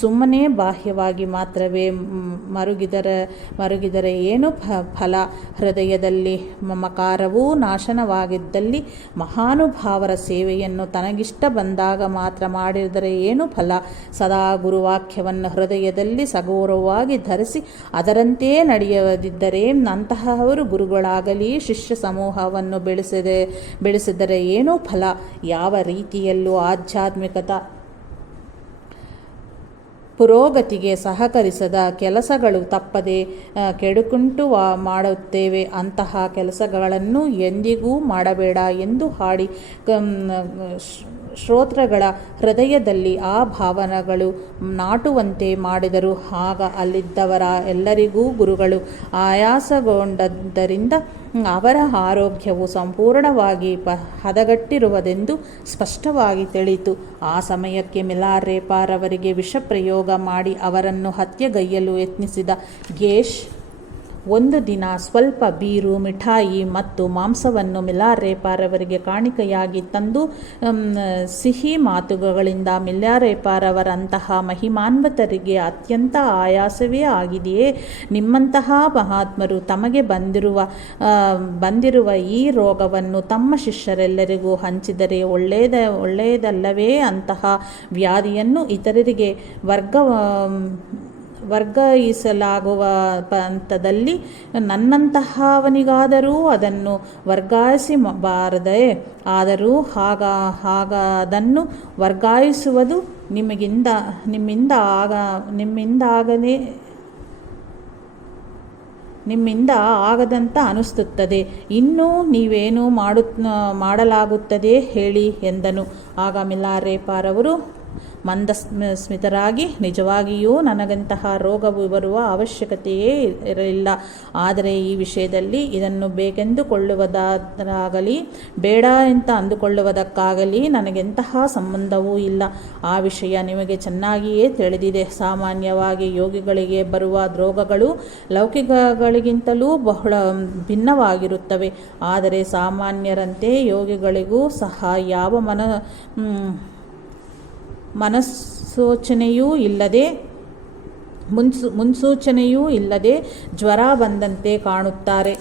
ಸುಮ್ಮನೆ ಬಾಹ್ಯವಾಗಿ ಮಾತ್ರವೇ ಮರುಗಿದರೆ ಏನು ಫಲ? ಹೃದಯದಲ್ಲಿ ಮಮಕಾರವೂ ನಾಶನವಾಗಿದ್ದಲ್ಲಿ ಮಹಾನುಭಾವರ ಸೇವೆಯನ್ನು ತನಗಿಷ್ಟ ಬಂದಾಗ ಮಾತ್ರ ಮಾಡಿದರೆ ಏನು ಫಲ? ಸದಾ ಗುರುವಾಕ್ಯವನ್ನು ಹೃದಯದಲ್ಲಿ ಸಗೌರವವಾಗಿ ಧರಿಸಿ ಅದರಂತೆ ನಡೆಯದಿದ್ದರೆ ಅಂತಹವರು ಗುರುಗಳಾಗಲಿ ಶಿಷ್ಯ ಸಮೂಹವನ್ನು ಬೆಳೆಸಿದರೆ ಏನೋ ಫಲ? ಯಾವ ರೀತಿಯಲ್ಲೂ ಆಧ್ಯಾತ್ಮಿಕತ ಪುರೋಗತಿಗೆ ಸಹಕರಿಸದ ಕೆಲಸಗಳು ತಪ್ಪದೆ ಕೆಡುಕುಂಟು ಮಾಡುತ್ತೇವೆ. ಅಂತಹ ಕೆಲಸಗಳನ್ನು ಎಂದಿಗೂ ಮಾಡಬೇಡ ಎಂದು ಹಾಡಿ ಶ್ರೋತೃಗಳ ಹೃದಯದಲ್ಲಿ ಆ ಭಾವನೆಗಳು ನಾಟುವಂತೆ ಮಾಡಿದರು. ಆಗ ಅಲ್ಲಿದ್ದವರ ಎಲ್ಲರಿಗೂ ಗುರುಗಳು ಆಯಾಸಗೊಂಡದ್ದರಿಂದ ಅವರ ಆರೋಗ್ಯವು ಸಂಪೂರ್ಣವಾಗಿ ಹದಗೆಟ್ಟಿರುವುದೆಂದು ಸ್ಪಷ್ಟವಾಗಿ ತಿಳಿಯಿತು. ಆ ಸಮಯಕ್ಕೆ ಮಿಲಾರೆಪಾರವರಿಗೆ ವಿಷಪ್ರಯೋಗ ಮಾಡಿ ಅವರನ್ನು ಹತ್ಯೆಗೈಯಲು ಯತ್ನಿಸಿದ ಗೇಶ್ ಒಂದು ದಿನ ಸ್ವಲ್ಪ ಬೀರು, ಮಿಠಾಯಿ ಮತ್ತು ಮಾಂಸವನ್ನು ಮಿಲಾರೆಪಾರವರಿಗೆ ಕಾಣಿಕೆಯಾಗಿ ತಂದು ಸಿಹಿ ಮಾತುಗಳಿಂದ ಮಿಲಾರೆಪಾರವರಂತಹ ಮಹಿಮಾನ್ವಿತರಿಗೆ ಅತ್ಯಂತ ಆಯಾಸವೇ ಆಗಿದೆಯೇ? ನಿಮ್ಮಂತಹ ಮಹಾತ್ಮರು ತಮಗೆ ಬಂದಿರುವ ಈ ರೋಗವನ್ನು ತಮ್ಮ ಶಿಷ್ಯರೆಲ್ಲರಿಗೂ ಹಂಚಿದರೆ ಒಳ್ಳೆಯದಲ್ಲವೇ? ಅಂತಹ ವ್ಯಾಧಿಯನ್ನು ಇತರರಿಗೆ ವರ್ಗಾಯಿಸಲಾಗುವ ಹಂತದಲ್ಲಿ ನನ್ನಂತಹವನಿಗಾದರೂ ಅದನ್ನು ವರ್ಗಾಯಿಸಬಾರದೇ? ಆದರೂ ಅದನ್ನು ವರ್ಗಾಯಿಸುವುದು ನಿಮ್ಮಿಂದ ಆಗದಂತ ಅನಿಸುತ್ತದೆ. ಇನ್ನೂ ನೀವೇನು ಮಾಡಲಾಗುತ್ತದೆ ಹೇಳಿ ಎಂದನು. ಆಗ ಮಿಲಾರೆಪಾರವರು ಮಂದಸ್ಮಿತರಾಗಿ, ನಿಜವಾಗಿಯೂ ನನಗಂತಹ ರೋಗವು ಬರುವ ಅವಶ್ಯಕತೆಯೇ ಇರಲಿಲ್ಲ. ಆದರೆ ಈ ವಿಷಯದಲ್ಲಿ ಇದನ್ನು ಬೇಕೆಂದುಕೊಳ್ಳುವುದಾಗಲಿ ಬೇಡ ಅಂತ ಅಂದುಕೊಳ್ಳುವುದಕ್ಕಾಗಲಿ ನನಗೆಂತಹ ಸಂಬಂಧವೂ ಇಲ್ಲ. ಆ ವಿಷಯ ನಿಮಗೆ ಚೆನ್ನಾಗಿಯೇ ತಿಳಿದಿದೆ. ಸಾಮಾನ್ಯವಾಗಿ ಯೋಗಿಗಳಿಗೆ ಬರುವ ರೋಗಗಳು ಲೌಕಿಕಗಳಿಗಿಂತಲೂ ಬಹಳ ಭಿನ್ನವಾಗಿರುತ್ತವೆ. ಆದರೆ ಸಾಮಾನ್ಯರಂತೆ ಯೋಗಿಗಳಿಗೂ ಸಹ ಯಾವ ಮುನ್ಸೂಚನೆಯೂ ಇಲ್ಲದೆ ಜ್ವರ ಬಂದಂತೆ ಕಾಣುತ್ತಾರೆ.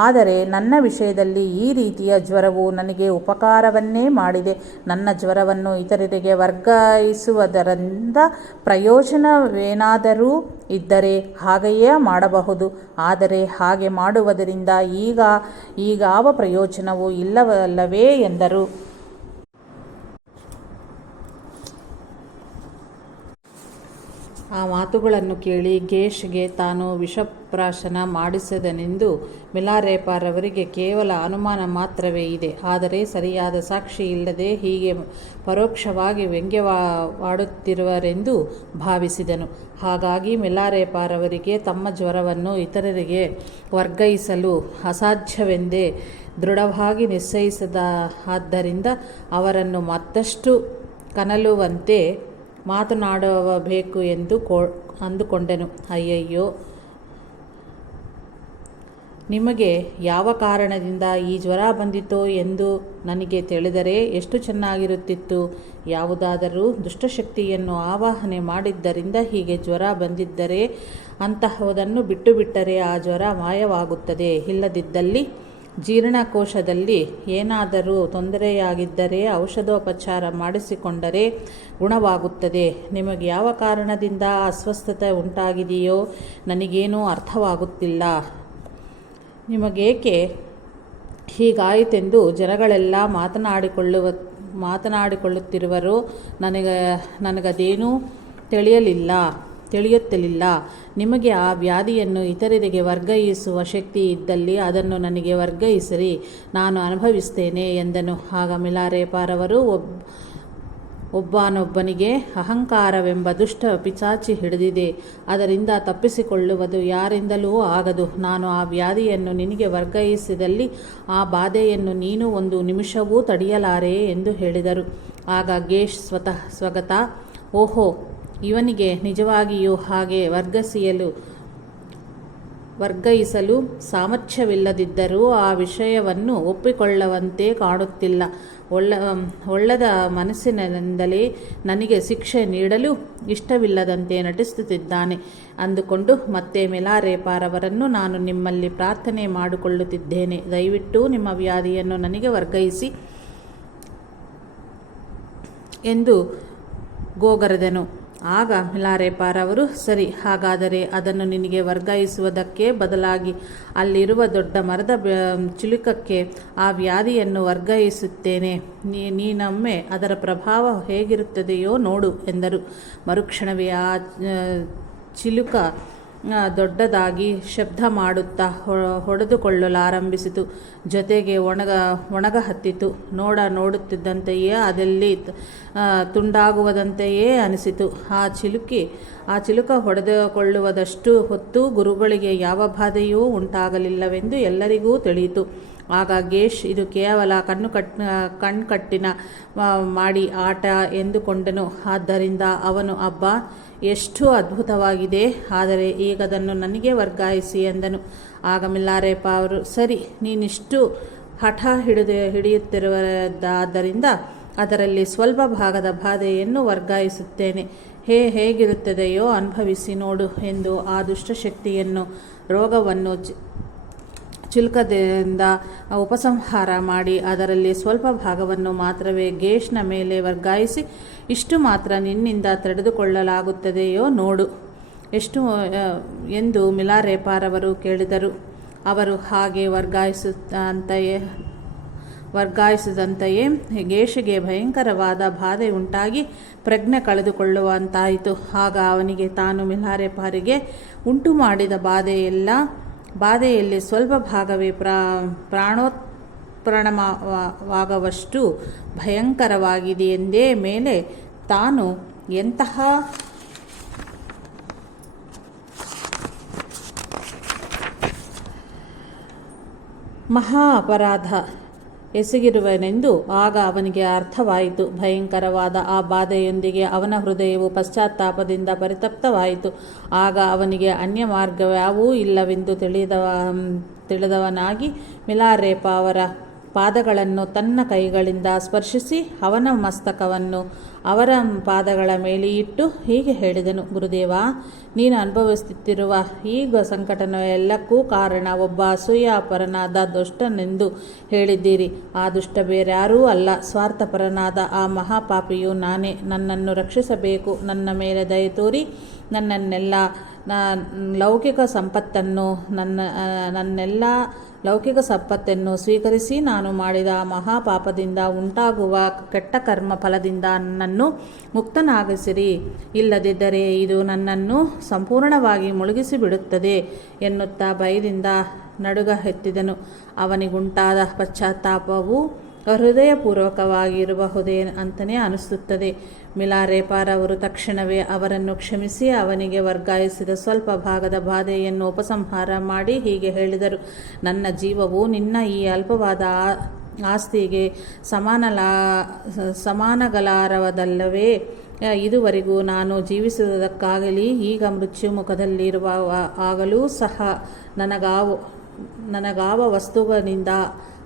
ಆದರೆ ನನ್ನ ವಿಷಯದಲ್ಲಿ ಈ ರೀತಿಯ ಜ್ವರವು ನನಗೆ ಉಪಕಾರವನ್ನೇ ಮಾಡಿದೆ. ನನ್ನ ಜ್ವರವನ್ನು ಇತರರಿಗೆ ವರ್ಗಾಯಿಸುವುದರಿಂದ ಪ್ರಯೋಜನವೇನಾದರೂ ಇದ್ದರೆ ಹಾಗೆಯೇ ಮಾಡಬಹುದು. ಆದರೆ ಹಾಗೆ ಮಾಡುವುದರಿಂದ ಈಗಾವ ಪ್ರಯೋಜನವೂ ಇಲ್ಲವಲ್ಲವೇ ಎಂದರು. ಆ ಮಾತುಗಳನ್ನು ಕೇಳಿ ಗೇಶ್ಗೆ ತಾನು ವಿಷಪ್ರಾಶನ ಮಾಡಿಸಿದನೆಂದು ಮಿಲಾರೆಪಾರವರಿಗೆ ಕೇವಲ ಅನುಮಾನ ಮಾತ್ರವೇ ಇದೆ. ಆದರೆ ಸರಿಯಾದ ಸಾಕ್ಷಿ ಇಲ್ಲದೆ ಹೀಗೆ ಪರೋಕ್ಷವಾಗಿ ವ್ಯಂಗ್ಯವಾಡುತ್ತಿರುವರೆಂದು ಭಾವಿಸಿದನು. ಹಾಗಾಗಿ ಮಿಲಾರೆಪಾರವರಿಗೆ ತಮ್ಮ ಜ್ವರವನ್ನು ಇತರರಿಗೆ ವರ್ಗಾಯಿಸಲು ಅಸಾಧ್ಯವೆಂದೇ ದೃಢವಾಗಿ ನಿಶ್ಚಯಿಸಿದ್ದರಿಂದ ಅವರನ್ನು ಮತ್ತಷ್ಟು ಕನಲುವಂತೆ ಮಾತನಾಡಬೇಕು ಎಂದು ಅಂದುಕೊಂಡೆನು. ಅಯ್ಯಯ್ಯೋ, ನಿಮಗೆ ಯಾವ ಕಾರಣದಿಂದ ಈ ಜ್ವರ ಬಂದಿತೋ ಎಂದು ನನಗೆ ತಿಳಿದರೆ ಎಷ್ಟು ಚೆನ್ನಾಗಿರುತ್ತಿತ್ತು. ಯಾವುದಾದರೂ ದುಷ್ಟಶಕ್ತಿಯನ್ನು ಆವಾಹನೆ ಮಾಡಿದ್ದರಿಂದ ಹೀಗೆ ಜ್ವರ ಬಂದಿದ್ದರೆ ಅಂತಹುದನ್ನು ಬಿಟ್ಟುಬಿಟ್ಟರೆ ಆ ಜ್ವರ ಮಾಯವಾಗುತ್ತದೆ. ಇಲ್ಲದಿದ್ದಲ್ಲಿ ಜೀರ್ಣಕೋಶದಲ್ಲಿ ಏನಾದರೂ ತೊಂದರೆಯಾಗಿದ್ದರೆ ಔಷಧೋಪಚಾರ ಮಾಡಿಸಿಕೊಂಡರೆ ಗುಣವಾಗುತ್ತದೆ. ನಿಮಗೆ ಯಾವ ಕಾರಣದಿಂದ ಅಸ್ವಸ್ಥತೆ ಉಂಟಾಗಿದೆಯೋ ನನಗೇನೂ ಅರ್ಥವಾಗುತ್ತಿಲ್ಲ. ನಿಮಗೇಕೆ ಹೀಗಾಯಿತೆಂದು ಜನಗಳೆಲ್ಲ ಮಾತನಾಡಿಕೊಳ್ಳುತ್ತಿರುವರು. ನನಗದೇನೂ ತಿಳಿಯುತ್ತಿಲ್ಲ. ನಿಮಗೆ ಆ ವ್ಯಾಧಿಯನ್ನು ಇತರರಿಗೆ ವರ್ಗಾಯಿಸುವ ಶಕ್ತಿ ಇದ್ದಲ್ಲಿ ಅದನ್ನು ನನಗೆ ವರ್ಗಾಯಿಸಿರಿ, ನಾನು ಅನುಭವಿಸ್ತೇನೆ ಎಂದನು. ಆಗ ಮಿಲಾರೆಪಾರವರು ಒಬ್ಬನೊಬ್ಬನಿಗೆ ಅಹಂಕಾರವೆಂಬ ದುಷ್ಟ ಪಿಚಾಚಿ ಹಿಡಿದಿದೆ. ಅದರಿಂದ ತಪ್ಪಿಸಿಕೊಳ್ಳುವುದು ಯಾರಿಂದಲೂ ಆಗದು. ನಾನು ಆ ವ್ಯಾಧಿಯನ್ನು ನಿನಗೆ ವರ್ಗಾಯಿಸಿದಲ್ಲಿ ಆ ಬಾಧೆಯನ್ನು ನೀನು ಒಂದು ನಿಮಿಷವೂ ತಡೆಯಲಾರೆ ಎಂದು ಹೇಳಿದರು. ಆಗ ಗೇಶ್ ಸ್ವಗತ ಓಹೋ, ಇವನಿಗೆ ನಿಜವಾಗಿಯೂ ಹಾಗೆ ವರ್ಗಾಯಿಸಲು ಸಾಮರ್ಥ್ಯವಿಲ್ಲದಿದ್ದರೂ ಆ ವಿಷಯವನ್ನು ಒಪ್ಪಿಕೊಳ್ಳುವಂತೆ ಕಾಣುತ್ತಿಲ್ಲ. ಒಳ್ಳೆದ ಮನಸ್ಸಿನಿಂದಲೇ ನನಗೆ ಶಿಕ್ಷೆ ನೀಡಲು ಇಷ್ಟವಿಲ್ಲದಂತೆ ನಟಿಸುತ್ತಿದ್ದಾನೆ ಅಂದುಕೊಂಡು ಮತ್ತೆ ಮಿಲಾರೆಪಾರವರನ್ನು ನಾನು ನಿಮ್ಮಲ್ಲಿ ಪ್ರಾರ್ಥನೆ ಮಾಡಿಕೊಳ್ಳುತ್ತಿದ್ದೇನೆ, ದಯವಿಟ್ಟು ನಿಮ್ಮ ವ್ಯಾಧಿಯನ್ನು ನನಗೆ ವರ್ಗಾಯಿಸಿ ಎಂದು ಗೋಗರೆದನು. ಆಗ ಮಿಲಾರೆಪಾರವರು, ಸರಿ, ಹಾಗಾದರೆ ಅದನ್ನು ನಿನಗೆ ವರ್ಗಾಯಿಸುವುದಕ್ಕೆ ಬದಲಾಗಿ ಅಲ್ಲಿರುವ ದೊಡ್ಡ ಮರದ ಚಿಲುಕಕ್ಕೆ ಆ ವ್ಯಾಧಿಯನ್ನು ವರ್ಗಾಯಿಸುತ್ತೇನೆ. ನೀನೊಮ್ಮೆ ಅದರ ಪ್ರಭಾವ ಹೇಗಿರುತ್ತದೆಯೋ ನೋಡು ಎಂದರು. ಮರುಕ್ಷಣವೇ ಆ ಚಿಲುಕ ದೊಡ್ಡದಾಗಿ ಶಬ್ದ ಮಾಡುತ್ತಾ ಹೊಡೆದುಕೊಳ್ಳಲಾರಂಭಿಸಿತು. ಜೊತೆಗೆ ಒಣಗ ಹತ್ತಿತು. ನೋಡುತ್ತಿದ್ದಂತೆಯೇ ಅದೆಲ್ಲಿ ತುಂಡಾಗುವುದಂತೆಯೇ ಅನಿಸಿತು. ಆ ಚಿಲುಕ ಹೊಡೆದುಕೊಳ್ಳುವುದಷ್ಟು ಹೊತ್ತು ಗುರುಗಳಿಗೆ ಯಾವ ಬಾಧೆಯೂ ಉಂಟಾಗಲಿಲ್ಲವೆಂದು ಎಲ್ಲರಿಗೂ ತಿಳಿಯಿತು. ಆಗ ಗೇಶ್ ಇದು ಕೇವಲ ಕಣ್ಕಟ್ಟಿನ ಮಾಡಿ ಆಟ ಎಂದುಕೊಂಡನು. ಆದ್ದರಿಂದ ಅವನು, ಅಬ್ಬಾ, ಎಷ್ಟು ಅದ್ಭುತವಾಗಿದೆ, ಆದರೆ ಈಗದನ್ನು ನನಗೆ ವರ್ಗಾಯಿಸಿ ಎಂದನು. ಆಗ ಮಿಲಾರೆಪ ಅವರು, ಸರಿ, ನೀನಿಷ್ಟು ಹಠ ಹಿಡಿಯುತ್ತಿರುವುದಾದ್ದರಿಂದ ಅದರಲ್ಲಿ ಸ್ವಲ್ಪ ಭಾಗದ ಬಾಧೆಯನ್ನು ವರ್ಗಾಯಿಸುತ್ತೇನೆ. ಹೇಗಿರುತ್ತದೆಯೋ ಅನುಭವಿಸಿ ನೋಡು ಎಂದು ಆ ದುಷ್ಟಶಕ್ತಿಯನ್ನು ರೋಗವನ್ನು ಚಿಲ್ಕದಿಂದ ಉಪಸಂಹಾರ ಮಾಡಿ ಅದರಲ್ಲಿ ಸ್ವಲ್ಪ ಭಾಗವನ್ನು ಮಾತ್ರವೇ ಗೇಶ್ನ ಮೇಲೆ ವರ್ಗಾಯಿಸಿ, ಇಷ್ಟು ಮಾತ್ರ ನಿನ್ನಿಂದ ತಡೆದುಕೊಳ್ಳಲಾಗುತ್ತದೆಯೋ ನೋಡು ಎಷ್ಟು ಎಂದು ಮಿಲಾರೆಪಾರವರು ಕೇಳಿದರು. ಅವರು ಹಾಗೆ ವರ್ಗಾಯಿಸಿದಂತೆಯೇ ಗೇಶಿಗೆ ಭಯಂಕರವಾದ ಬಾಧೆ ಉಂಟಾಗಿ ಪ್ರಜ್ಞೆ ಕಳೆದುಕೊಳ್ಳುವಂತಾಯಿತು. ಆಗ ಅವನಿಗೆ ತಾನು ಮಿಲಾರೆಪಾರಿಗೆ ಉಂಟು ಮಾಡಿದ ಬಾಧೆಯಲ್ಲಿ ಸ್ವಲ್ಪ ಭಾಗವೇ ಪ್ರಾಣೋತ್ಪನ್ನವಾಗುವಷ್ಟು ಭಯಂಕರವಾಗಿದೆಯೆಂದೇ ಮೇಲೆ ತಾನು ಎಂತಹ ಮಹಾ ಅಪರಾಧ ಎಸಗಿರುವನೆಂದು ಆಗ ಅವನಿಗೆ ಅರ್ಥವಾಯಿತು. ಭಯಂಕರವಾದ ಆ ಬಾಧೆಯೊಂದಿಗೆ ಅವನ ಹೃದಯವು ಪಶ್ಚಾತ್ತಾಪದಿಂದ ಪರಿತಪ್ತವಾಯಿತು. ಆಗ ಅವನಿಗೆ ಅನ್ಯ ಮಾರ್ಗವ್ಯಾವೂ ಇಲ್ಲವೆಂದು ತಿಳಿದವನಾಗಿ ಮಿಲಾರೆಪ ಅವರ ಪಾದಗಳನ್ನು ತನ್ನ ಕೈಗಳಿಂದ ಸ್ಪರ್ಶಿಸಿ ಅವನ ಮಸ್ತಕವನ್ನು ಅವರ ಪಾದಗಳ ಮೇಲೆ ಇಟ್ಟು ಹೀಗೆ ಹೇಳಿದನು, ಗುರುದೇವ, ನೀನು ಅನುಭವಿಸುತ್ತಿರುವ ಈ ಸಂಕಟನ ಎಲ್ಲಕ್ಕೂ ಕಾರಣ ಒಬ್ಬ ಅಸೂಯಾಪರನಾದ ದುಷ್ಟನೆಂದು ಹೇಳಿದ್ದೀರಿ. ಆ ದುಷ್ಟ ಬೇರ್ಯಾರೂ ಅಲ್ಲ, ಸ್ವಾರ್ಥಪರನಾದ ಆ ಮಹಾಪಾಪಿಯು ನಾನೇ. ನನ್ನನ್ನು ರಕ್ಷಿಸಬೇಕು. ನನ್ನ ಮೇಲೆ ದಯೆ ತೋರಿ ನನ್ನೆಲ್ಲ ಲೌಕಿಕ ಸಂಪತ್ತನ್ನು ಸ್ವೀಕರಿಸಿ ನಾನು ಮಾಡಿದ ಮಹಾಪಾಪದಿಂದ ಉಂಟಾಗುವ ಕೆಟ್ಟ ಕರ್ಮ ಫಲದಿಂದ ನನ್ನನ್ನು ಮುಕ್ತನಾಗಿಸಿರಿ. ಇಲ್ಲದಿದ್ದರೆ ಇದು ನನ್ನನ್ನು ಸಂಪೂರ್ಣವಾಗಿ ಮುಳುಗಿಸಿಬಿಡುತ್ತದೆ ಎನ್ನುತ್ತಾ ಭಯದಿಂದ ನಡುಗ ಎತ್ತಿದನು. ಅವನಿಗುಂಟಾದ ಪಶ್ಚಾತ್ತಾಪವು ಹೃದಯಪೂರ್ವಕವಾಗಿರಬಹುದೇ ಅಂತಲೇ ಅನಿಸುತ್ತದೆ. ಮಿಲಾರೆಪಾರವರು ತಕ್ಷಣವೇ ಅವರನ್ನು ಕ್ಷಮಿಸಿ ಅವನಿಗೆ ವರ್ಗಾಯಿಸಿದ ಸ್ವಲ್ಪ ಭಾಗದ ಬಾಧೆಯನ್ನು ಉಪಸಂಹಾರ ಮಾಡಿ ಹೀಗೆ ಹೇಳಿದರು, ನನ್ನ ಜೀವವು ನಿನ್ನ ಈ ಅಲ್ಪವಾದ ಆಸ್ತಿಗೆ ಸಮಾನಗಲಾರವದಲ್ಲವೇ? ಇದುವರೆಗೂ ನಾನು ಜೀವಿಸುವುದಕ್ಕಾಗಲಿ ಈಗ ಮೃತ್ಯು ಮುಖದಲ್ಲಿರುವ ಆಗಲೂ ಸಹ ನನಗಾವ ವಸ್ತುವಿನಿಂದ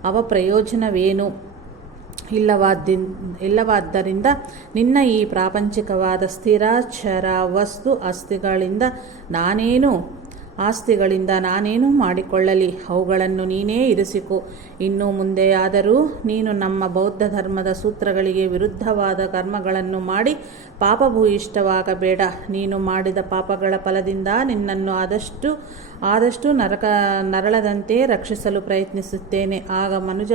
ಅವ ಪ್ರಯೋಜನವೇನು ಇಲ್ಲವಾದ್ದರಿಂದ ನಿನ್ನ ಈ ಪ್ರಾಪಂಚಿಕವಾದ ಸ್ಥಿರ ಚರ ವಸ್ತು ಆಸ್ತಿಗಳಿಂದ ನಾನೇನು ಮಾಡಿಕೊಳ್ಳಲಿ? ಅವುಗಳನ್ನು ನೀನೇ ಇರಿಸಿಕೊ. ಇನ್ನು ಮುಂದೆಯಾದರೂ ನೀನು ನಮ್ಮ ಬೌದ್ಧ ಧರ್ಮದ ಸೂತ್ರಗಳಿಗೆ ವಿರುದ್ಧವಾದ ಕರ್ಮಗಳನ್ನು ಮಾಡಿ ಪಾಪಭೂಯಿಷ್ಠವಾಗಬೇಡ. ನೀನು ಮಾಡಿದ ಪಾಪಗಳ ಫಲದಿಂದ ನಿನ್ನನ್ನು ಆದಷ್ಟು ನರಳದಂತೆ ರಕ್ಷಿಸಲು ಪ್ರಯತ್ನಿಸುತ್ತೇನೆ. ಆಗ ಮನುಜ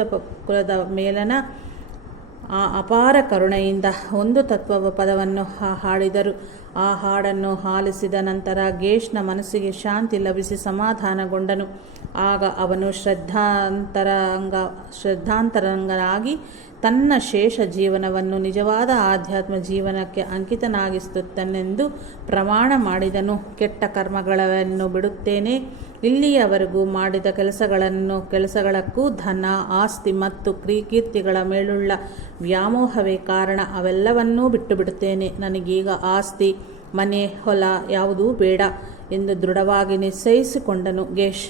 ಕುಲದ ಮೇಲನ ಆ ಅಪಾರ ಕರುಣೆಯಿಂದ ಒಂದು ತತ್ವ ಪದವನ್ನು ಹಾಡಿದರು. ಆ ಹಾಡನ್ನು ಆಲಿಸಿದ ನಂತರ ಗೇಶ್ನ ಮನಸ್ಸಿಗೆ ಶಾಂತಿ ಲಭಿಸಿ ಸಮಾಧಾನಗೊಂಡನು. ಆಗ ಅವನು ಶ್ರದ್ಧಾಂತರಂಗನಾಗಿ ತನ್ನ ಶೇಷ ಜೀವನವನ್ನು ನಿಜವಾದ ಆಧ್ಯಾತ್ಮ ಜೀವನಕ್ಕೆ ಅಂಕಿತನಾಗಿಸುತ್ತನೆಂದು ಪ್ರಮಾಣ ಮಾಡಿದನು. ಕೆಟ್ಟ ಕರ್ಮಗಳನ್ನು ಬಿಡುತ್ತೇನೆ. ಇಲ್ಲಿಯವರೆಗೂ ಮಾಡಿದ ಕೆಲಸಗಳಕ್ಕೂ ಧನ, ಆಸ್ತಿ ಮತ್ತು ಕೀರ್ತಿಗಳ ಮೇಲುಳ್ಳ ವ್ಯಾಮೋಹವೇ ಕಾರಣ. ಅವೆಲ್ಲವನ್ನೂ ಬಿಟ್ಟುಬಿಡುತ್ತೇನೆ. ನನಗೀಗ ಆಸ್ತಿ, ಮನೆ, ಹೊಲ ಯಾವುದೂ ಬೇಡ ಎಂದು ದೃಢವಾಗಿ ನಿಶ್ಚಯಿಸಿಕೊಂಡನು ಗೇಶ್.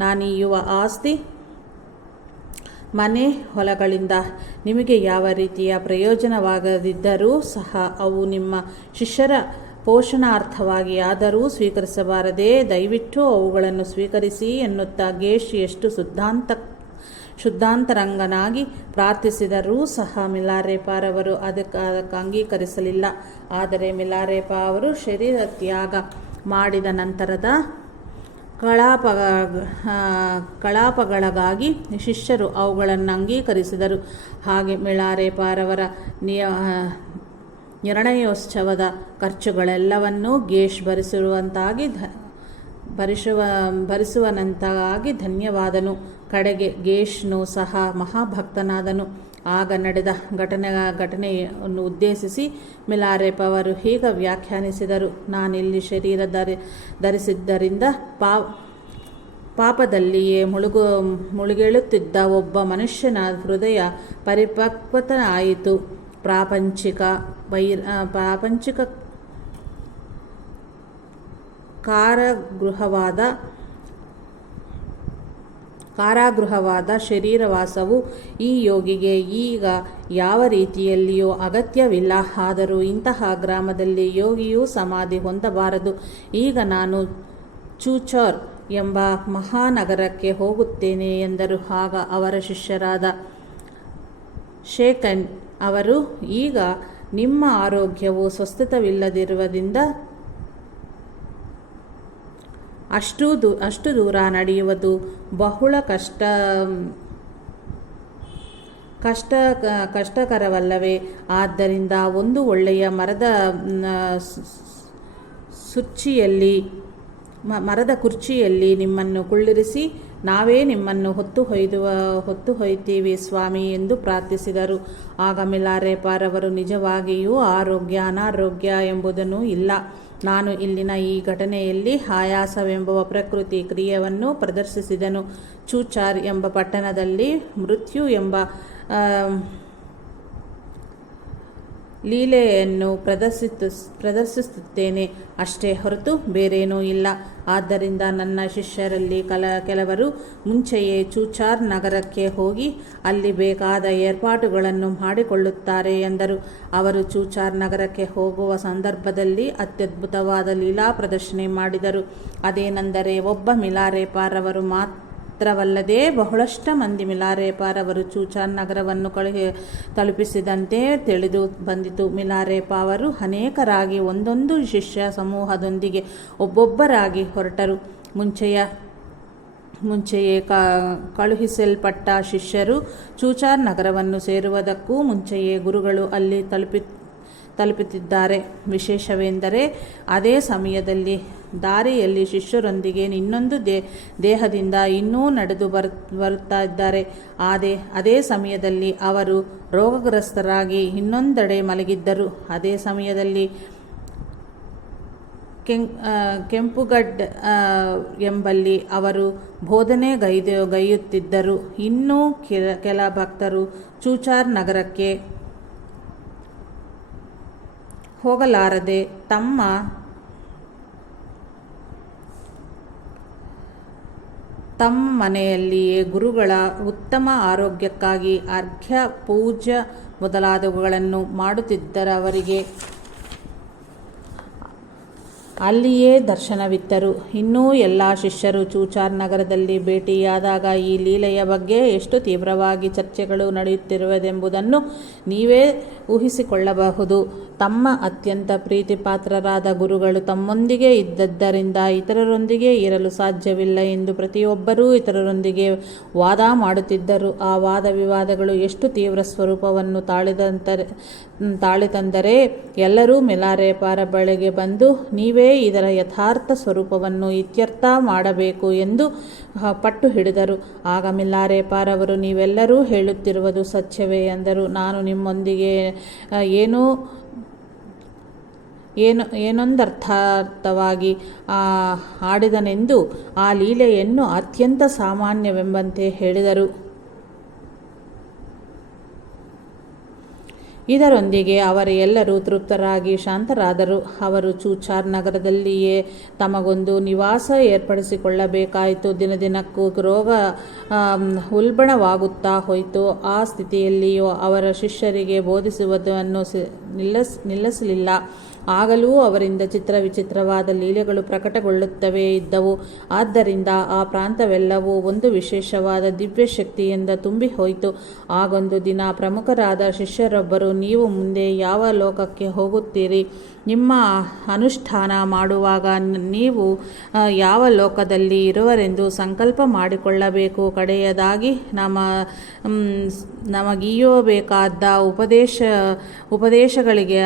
ನಾನೀಯುವ ಆಸ್ತಿ, ಮನೆ, ಹೊಲಗಳಿಂದ ನಿಮಗೆ ಯಾವ ರೀತಿಯ ಪ್ರಯೋಜನವಾಗದಿದ್ದರೂ ಸಹ ಅವು ನಿಮ್ಮ ಶಿಷ್ಯರ ಪೋಷಣಾರ್ಥವಾಗಿ ಆದರೂ ಸ್ವೀಕರಿಸಬಾರದೆ. ದಯವಿಟ್ಟು ಅವುಗಳನ್ನು ಸ್ವೀಕರಿಸಿ ಎನ್ನುತ್ತಾ ಗೇಶ್ ಎಷ್ಟು ಶುದ್ಧಾಂತರಂಗನಾಗಿ ಪ್ರಾರ್ಥಿಸಿದರೂ ಸಹ ಮಿಲಾರೆಪಾರವರು ಅದಕ್ಕೆ ಅಂಗೀಕರಿಸಲಿಲ್ಲ. ಆದರೆ ಮಿಲಾರೆಪ ಅವರು ಶರೀರ ತ್ಯಾಗ ಮಾಡಿದ ನಂತರದ ಕಳಾಪಗಳಿಗಾಗಿ ಶಿಷ್ಯರು ಅವುಗಳನ್ನು ಅಂಗೀಕರಿಸಿದರು. ಹಾಗೆ ಮಿಲಾರೆಪಾರವರ ನಿರ್ಣಯೋತ್ಸವದ ಖರ್ಚುಗಳೆಲ್ಲವನ್ನೂ ಗೇಶ್ ಭರಿಸುವನಂತಾಗಿ ಧನ್ಯವಾದನು. ಕಡೆಗೆ ಗೇಶ್ನು ಸಹ ಮಹಾಭಕ್ತನಾದನು. ಆಗ ನಡೆದ ಘಟನೆಯನ್ನು ಉದ್ದೇಶಿಸಿ ಮಿಲಾರೆಪ್ ಅವರು ಹೀಗೆ ವ್ಯಾಖ್ಯಾನಿಸಿದರು. ನಾನಿಲ್ಲಿ ಶರೀರ ಧರಿಸಿದ್ದರಿಂದ ಪಾಪದಲ್ಲಿಯೇ ಮುಳುಗೇಳುತ್ತಿದ್ದ ಒಬ್ಬ ಮನುಷ್ಯನ ಹೃದಯ ಪರಿಪಕ್ವತನಾಯಿತು. ಪ್ರಾಪಂಚಿಕ ಕಾರಾಗೃಹವಾದ ಶರೀರವಾಸವು ಈ ಯೋಗಿಗೆ ಈಗ ಯಾವ ರೀತಿಯಲ್ಲಿಯೂ ಅಗತ್ಯವಿಲ್ಲ. ಆದರೂ ಇಂತಹ ಗ್ರಾಮದಲ್ಲಿ ಯೋಗಿಯು ಸಮಾಧಿ ಹೊಂದಬಾರದು. ಈಗ ನಾನು ಚೂಚೋರ್ ಎಂಬ ಮಹಾನಗರಕ್ಕೆ ಹೋಗುತ್ತೇನೆ ಎಂದರು. ಆಗ ಅವರ ಶಿಷ್ಯರಾದ ಶೇಖನ್ ಅವರು, ಈಗ ನಿಮ್ಮ ಆರೋಗ್ಯವು ಸ್ವಸ್ಥವಿಲ್ಲದಿರುವುದರಿಂದ ಅಷ್ಟು ದೂರ ನಡೆಯುವುದು ಬಹಳ ಕಷ್ಟಕರವಲ್ಲವೇ? ಆದ್ದರಿಂದ ಒಂದು ಒಳ್ಳೆಯ ಮರದ ಕುರ್ಚಿಯಲ್ಲಿ ನಿಮ್ಮನ್ನು ಕುಳ್ಳಿರಿಸಿ ನಾವೇ ನಿಮ್ಮನ್ನು ಹೊತ್ತೊಯ್ಯುತ್ತೀವಿ ಸ್ವಾಮಿ ಎಂದು ಪ್ರಾರ್ಥಿಸಿದರು. ಆಗ ಮಿಲಾರೆಪ್ ಅವರು, ನಿಜವಾಗಿಯೂ ಆರೋಗ್ಯ ಅನಾರೋಗ್ಯ ಎಂಬುದನ್ನು ಇಲ್ಲ. ನಾನು ಇಲ್ಲಿನ ಈ ಘಟನೆಯಲ್ಲಿ ಆಯಾಸವೆಂಬ ಪ್ರಕೃತಿ ಕ್ರಿಯೆಯನ್ನು ಪ್ರದರ್ಶಿಸಿದನು. ಚೂಚಾರ್ ಎಂಬ ಪಟ್ಟಣದಲ್ಲಿ ಮೃತ್ಯು ಎಂಬ ಲೀಲೆಯನ್ನು ಪ್ರದರ್ಶಿಸುತ್ತೇನೆ ಅಷ್ಟೇ ಹೊರತು ಬೇರೇನೂ ಇಲ್ಲ. ಆದ್ದರಿಂದ ನನ್ನ ಶಿಷ್ಯರಲ್ಲಿ ಕೆಲವರು ಮುಂಚೆಯೇ ಚೂಚಾರ್ ನಗರಕ್ಕೆ ಹೋಗಿ ಅಲ್ಲಿ ಬೇಕಾದ ಏರ್ಪಾಟುಗಳನ್ನು ಮಾಡಿಕೊಳ್ಳುತ್ತಾರೆ ಎಂದರು. ಅವರು ಚೂಚಾರ್ ನಗರಕ್ಕೆ ಹೋಗುವ ಸಂದರ್ಭದಲ್ಲಿ ಅತ್ಯದ್ಭುತವಾದ ಲೀಲಾ ಪ್ರದರ್ಶನ ಮಾಡಿದರು. ಅದೇನೆಂದರೆ, ಒಬ್ಬ ಮಿಲಾರೆಪ್ ಅವರು ಮಾತ್ರವಲ್ಲದೆ ಬಹಳಷ್ಟು ಮಂದಿ ಮಿಲಾರೆಪ್ ಅವರು ಚೂಚಾರ್ ನಗರವನ್ನು ತಲುಪಿಸಿದಂತೆ ತಿಳಿದು ಬಂದಿತು. ಮಿಲಾರೆಪ್ ಅವರು ಅನೇಕರಾಗಿ ಒಂದೊಂದು ಶಿಷ್ಯ ಸಮೂಹದೊಂದಿಗೆ ಒಬ್ಬೊಬ್ಬರಾಗಿ ಹೊರಟರು. ಮುಂಚೆಯೇ ಕಳುಹಿಸಲ್ಪಟ್ಟ ಶಿಷ್ಯರು ಚೂಚಾರ್ ನಗರವನ್ನು ಸೇರುವುದಕ್ಕೂ ಮುಂಚೆಯೇ ಗುರುಗಳು ಅಲ್ಲಿ ತಲುಪುತ್ತಿದ್ದಾರೆ. ವಿಶೇಷವೆಂದರೆ ಅದೇ ಸಮಯದಲ್ಲಿ ದಾರಿಯಲ್ಲಿ ಶಿಷ್ಯರೊಂದಿಗೆ ಇನ್ನೊಂದು ದೇಹದಿಂದ ಇನ್ನೂ ನಡೆದು ಬರುತ್ತಾ ಇದ್ದಾರೆ. ಅದೇ ಸಮಯದಲ್ಲಿ ಅವರು ರೋಗಗ್ರಸ್ತರಾಗಿ ಇನ್ನೊಂದೆಡೆ ಮಲಗಿದ್ದರು. ಅದೇ ಸಮಯದಲ್ಲಿ ಕೆಂಪುಗಡ್ ಎಂಬಲ್ಲಿ ಅವರು ಬೋಧನೆಗೈಯುತ್ತಿದ್ದರು. ಇನ್ನೂ ಕೆಲ ಭಕ್ತರು ಚೂಚಾರ್ ನಗರಕ್ಕೆ ಹೋಗಲಾರದೆ ತಮ್ಮ ಮನೆಯಲ್ಲಿಯೇ ಗುರುಗಳ ಉತ್ತಮ ಆರೋಗ್ಯಕ್ಕಾಗಿ ಅರ್ಘ್ಯ ಪೂಜೆ ಮೊದಲಾದವುಗಳನ್ನು ಮಾಡುತ್ತಿದ್ದರವರಿಗೆ ಅಲ್ಲಿಯೇ ದರ್ಶನವಿತ್ತರು. ಇನ್ನೂ ಎಲ್ಲ ಶಿಷ್ಯರು ಚೂಚಾರ್ ನಗರದಲ್ಲಿ ಭೇಟಿಯಾದಾಗ ಈ ಲೀಲೆಯ ಬಗ್ಗೆ ಎಷ್ಟು ತೀವ್ರವಾಗಿ ಚರ್ಚೆಗಳು ನಡೆಯುತ್ತಿರುವುದೆಂಬುದನ್ನು ನೀವೇ ಊಹಿಸಿಕೊಳ್ಳಬಹುದು. ತಮ್ಮ ಅತ್ಯಂತ ಪ್ರೀತಿಪಾತ್ರರಾದ ಗುರುಗಳು ತಮ್ಮೊಂದಿಗೆ ಇದ್ದದ್ದರಿಂದ ಇತರರೊಂದಿಗೆ ಇರಲು ಸಾಧ್ಯವಿಲ್ಲ ಎಂದು ಪ್ರತಿಯೊಬ್ಬರೂ ಇತರರೊಂದಿಗೆ ವಾದ ಮಾಡುತ್ತಿದ್ದರು. ಆ ವಾದ ವಿವಾದಗಳು ಎಷ್ಟು ತೀವ್ರ ಸ್ವರೂಪವನ್ನು ತಾಳಿತೆಂದರೆ ಎಲ್ಲರೂ ಮಿಲಾರೆಪ್ ಬಳಿಗೆ ಬಂದು, ನೀವೇ ಇದರ ಯಥಾರ್ಥ ಸ್ವರೂಪವನ್ನು ಇತ್ಯರ್ಥ ಮಾಡಬೇಕು ಎಂದು ಪಟ್ಟು ಹಿಡಿದರು. ಆಗ ಮಿಲಾರೆಪ್ ಅವರು, ನೀವೆಲ್ಲರೂ ಹೇಳುತ್ತಿರುವುದು ಸತ್ಯವೇ ಎಂದರು. ನಾನು ನಿಮ್ಮೊಂದಿಗೆ ಏನೊಂದರ್ಥವಾಗಿ ಆಡಿದನೆಂದು ಆ ಲೀಲೆಯನ್ನು ಅತ್ಯಂತ ಸಾಮಾನ್ಯವೆಂಬಂತೆ ಹೇಳಿದರು. ಇದರೊಂದಿಗೆ ಅವರೆಲ್ಲರೂ ತೃಪ್ತರಾಗಿ ಶಾಂತರಾದರು. ಅವರು ಚೂಚಾರ್ ನಗರದಲ್ಲಿಯೇ ತಮಗೊಂದು ನಿವಾಸ ಏರ್ಪಡಿಸಿಕೊಳ್ಳಬೇಕಾಯಿತು. ದಿನದಿನಕ್ಕೂ ರೋಗ ಉಲ್ಬಣವಾಗುತ್ತಾ ಹೋಯಿತು. ಆ ಸ್ಥಿತಿಯಲ್ಲಿಯೂ ಅವರ ಶಿಷ್ಯರಿಗೆ ಬೋಧಿಸುವುದನ್ನು ನಿಲ್ಲಿಸಲಿಲ್ಲ. ಆಗಲೂ ಅವರಿಂದ ವಿಚಿತ್ರವಾದ ಲೀಲೆಗಳು ಪ್ರಕಟಗೊಳ್ಳುತ್ತವೇ ಇದ್ದವು. ಆದ್ದರಿಂದ ಆ ಪ್ರಾಂತವೆಲ್ಲವೂ ಒಂದು ವಿಶೇಷವಾದ ದಿವ್ಯ ಶಕ್ತಿಯಿಂದ ತುಂಬಿ ಹೋಯಿತು. ಆಗೊಂದು ದಿನ ಪ್ರಮುಖರಾದ ಶಿಷ್ಯರೊಬ್ಬರು, ನೀವು ಮುಂದೆ ಯಾವ ಲೋಕಕ್ಕೆ ಹೋಗುತ್ತೀರಿ? ನಿಮ್ಮ ಅನುಷ್ಠಾನ ಮಾಡುವಾಗ ನೀವು ಯಾವ ಲೋಕದಲ್ಲಿ ಇರುವರೆಂದು ಸಂಕಲ್ಪ ಮಾಡಿಕೊಳ್ಳಬೇಕು. ಕಡೆಯದಾಗಿ ನಮಗೀಯಬೇಕಾದ ಉಪದೇಶಗಳಿಗೆ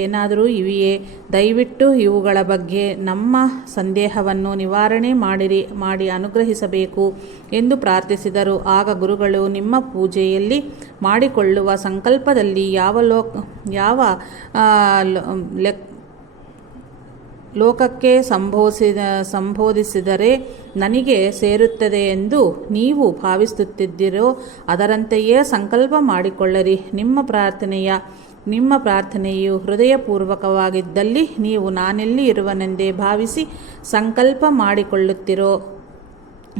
ಏನಾದರೂ ಇವೆಯೇ? ದಯವಿಟ್ಟು ಇವುಗಳ ಬಗ್ಗೆ ನಮ್ಮ ಸಂದೇಹವನ್ನು ನಿವಾರಣೆ ಮಾಡಿ ಅನುಗ್ರಹಿಸಬೇಕು ಎಂದು ಪ್ರಾರ್ಥಿಸಿದರು. ಆಗ ಗುರುಗಳು, ನಿಮ್ಮ ಪೂಜೆಯಲ್ಲಿ ಮಾಡಿಕೊಳ್ಳುವ ಸಂಕಲ್ಪದಲ್ಲಿ ಯಾವ ಲೋಕಕ್ಕೆ ಸಂಬೋಧಿಸಿದರೆ ನನಗೆ ಸೇರುತ್ತದೆ ಎಂದು ನೀವು ಭಾವಿಸುತ್ತಿದ್ದೀರೋ ಅದರಂತೆಯೇ ಸಂಕಲ್ಪ ಮಾಡಿಕೊಳ್ಳಿರಿ. ನಿಮ್ಮ ಪ್ರಾರ್ಥನೆಯು ಹೃದಯಪೂರ್ವಕವಾಗಿದ್ದಲ್ಲಿ ನೀವು ನಾನೆಲ್ಲಿ ಇರುವನೆಂದೇ ಭಾವಿಸಿ ಸಂಕಲ್ಪ ಮಾಡಿಕೊಳ್ಳುತ್ತೀರೋ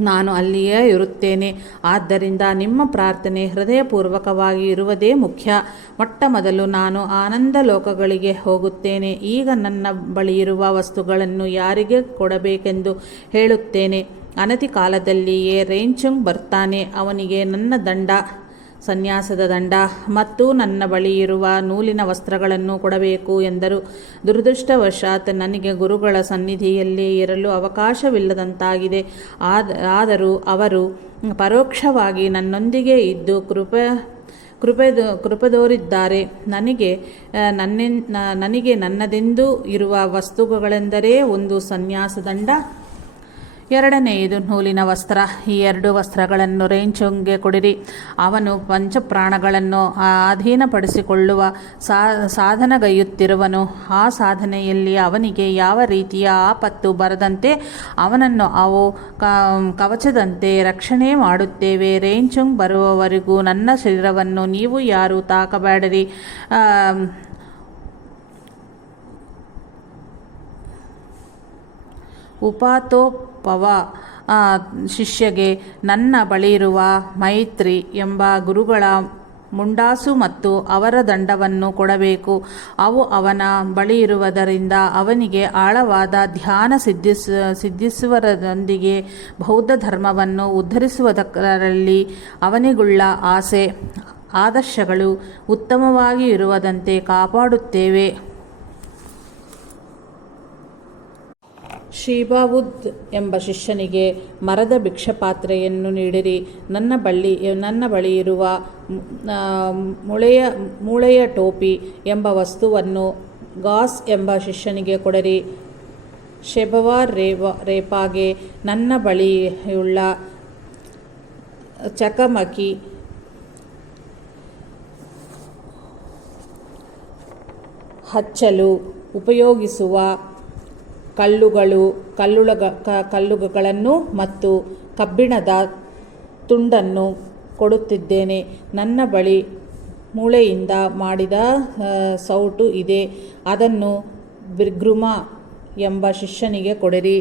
ನಾನು ಅಲ್ಲಿಯೇ ಇರುತ್ತೇನೆ. ಆದ್ದರಿಂದ ನಿಮ್ಮ ಪ್ರಾರ್ಥನೆ ಹೃದಯಪೂರ್ವಕವಾಗಿ ಇರುವುದೇ ಮುಖ್ಯ. ಮೊಟ್ಟಮೊದಲು ನಾನು ಆನಂದ ಲೋಕಗಳಿಗೆ ಹೋಗುತ್ತೇನೆ. ಈಗ ನನ್ನ ಬಳಿಯಿರುವ ವಸ್ತುಗಳನ್ನು ಯಾರಿಗೆ ಕೊಡಬೇಕೆಂದು ಹೇಳುತ್ತೇನೆ. ಅನತಿ ಕಾಲದಲ್ಲಿಯೇ ರೇಂಚುಂಗ್ ಬರ್ತಾನೆ. ಅವನಿಗೆ ನನ್ನ ಸನ್ಯಾಸದ ದಂಡ ಮತ್ತು ನನ್ನ ಬಳಿ ಇರುವ ನೂಲಿನ ವಸ್ತ್ರಗಳನ್ನು ಕೊಡಬೇಕು ಎಂದರು. ದುರದೃಷ್ಟವಶಾತ್ ನನಗೆ ಗುರುಗಳ ಸನ್ನಿಧಿಯಲ್ಲಿ ಇರಲು ಅವಕಾಶವಿಲ್ಲದಂತಾಗಿದೆ. ಆದರೂ ಅವರು ಪರೋಕ್ಷವಾಗಿ ನನ್ನೊಂದಿಗೆ ಇದ್ದು ಕೃಪೆದೋರಿದ್ದಾರೆ. ನನಗೆ ನನ್ನದೆಂದು ಇರುವ ವಸ್ತುಗಳೆಂದರೆ ಒಂದು ಸನ್ಯಾಸದಂಡ, ಎರಡನೆಯದು ನೂಲಿನ ವಸ್ತ್ರ. ಈ ಎರಡು ವಸ್ತ್ರಗಳನ್ನು ರೇಂಚುಂಗ್ಗೆ ಕೊಡಿರಿ. ಅವನು ಪಂಚಪ್ರಾಣಗಳನ್ನು ಅಧೀನಪಡಿಸಿಕೊಳ್ಳುವ ಸಾಧನಗೈಯುತ್ತಿರುವನು. ಆ ಸಾಧನೆಯಲ್ಲಿ ಅವನಿಗೆ ಯಾವ ರೀತಿಯ ಆಪತ್ತು ಬರದಂತೆ ಅವನನ್ನು ಅವು ಕವಚದಂತೆ ರಕ್ಷಣೆ ಮಾಡುತ್ತೇವೆ. ರೇಂಚುಂಗ್ ಬರುವವರೆಗೂ ನನ್ನ ಶರೀರವನ್ನು ನೀವು ಯಾರೂ ತಾಕಬೇಡಿರಿ. ಉಪಾತೋಪವ ಶಿಷ್ಯಗೆ ನನ್ನ ಬಳಿಯಿರುವ ಮೈತ್ರಿ ಎಂಬ ಗುರುಗಳ ಮುಂಡಾಸು ಮತ್ತು ಅವರ ದಂಡವನ್ನು ಕೊಡಬೇಕು. ಅವು ಅವನ ಬಳಿಯಿರುವುದರಿಂದ ಅವನಿಗೆ ಆಳವಾದ ಧ್ಯಾನ ಸಿದ್ಧಿಸುವುದರೊಂದಿಗೆ ಬೌದ್ಧ ಧರ್ಮವನ್ನು ಉದ್ಧರಿಸುವುದರಲ್ಲಿ ಅವನಿಗುಳ್ಳ ಆದರ್ಶಗಳು ಉತ್ತಮವಾಗಿ ಇರುವುದಂತೆ ಕಾಪಾಡುತ್ತೇವೆ. ಶ್ರೀಬಾವುದ್ ಎಂಬ ಶಿಷ್ಯನಿಗೆ ಮರದ ಭಿಕ್ಷಪಾತ್ರೆಯನ್ನು ನೀಡಿರಿ. ನನ್ನ ಬಳಿಯಿರುವ ಮೂಳೆಯ ಟೋಪಿ ಎಂಬ ವಸ್ತುವನ್ನು ಗಾಸ್ ಎಂಬ ಶಿಷ್ಯನಿಗೆ ಕೊಡಿರಿ. ಶೆಬವಾರ್ ರೇಪಾಗೆ ನನ್ನ ಬಳಿಯುಳ್ಳ ಚಕಮಕಿ ಹಚ್ಚಲು ಉಪಯೋಗಿಸುವ ಕಲ್ಲುಗಳನ್ನು ಮತ್ತು ಕಬ್ಬಿಣದ ತುಂಡನ್ನು ಕೊಡುತ್ತಿದ್ದೇನೆ. ನನ್ನ ಬಳಿ ಮೂಳೆಯಿಂದ ಮಾಡಿದ ಸೌಟು ಇದೆ. ಅದನ್ನು ಬಿರ್ಗ್ರುಮ ಎಂಬ ಶಿಷ್ಯನಿಗೆ ಕೊಡಿರಿ.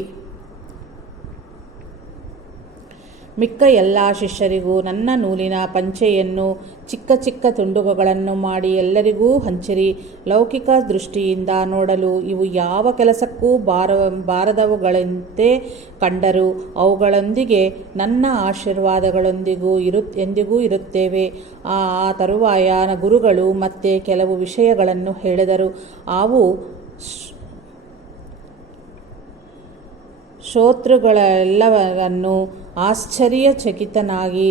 ಮಿಕ್ಕ ಎಲ್ಲ ಶಿಷ್ಯರಿಗೂ ನನ್ನ ನೂಲಿನ ಪಂಚೆಯನ್ನು ಚಿಕ್ಕ ಚಿಕ್ಕ ತುಂಡುಗಳನ್ನು ಮಾಡಿ ಎಲ್ಲರಿಗೂ ಹಂಚಿರಿ. ಲೌಕಿಕ ದೃಷ್ಟಿಯಿಂದ ನೋಡಲು ಇವು ಯಾವ ಕೆಲಸಕ್ಕೂ ಬಾರದವುಗಳಂತೆ ಕಂಡರೂ ಅವುಗಳೊಂದಿಗೆ ನನ್ನ ಆಶೀರ್ವಾದಗಳೊಂದಿಗೂ ಎಂದಿಗೂ ಇರುತ್ತೇವೆ. ಆ ತರುವಾಯ ಗುರುಗಳು ಮತ್ತೆ ಕೆಲವು ವಿಷಯಗಳನ್ನು ಹೇಳಿದರು. ಅವು ಶ್ರೋತೃಗಳೆಲ್ಲವರನ್ನು ಆಶ್ಚರ್ಯಚಕಿತನಾಗಿ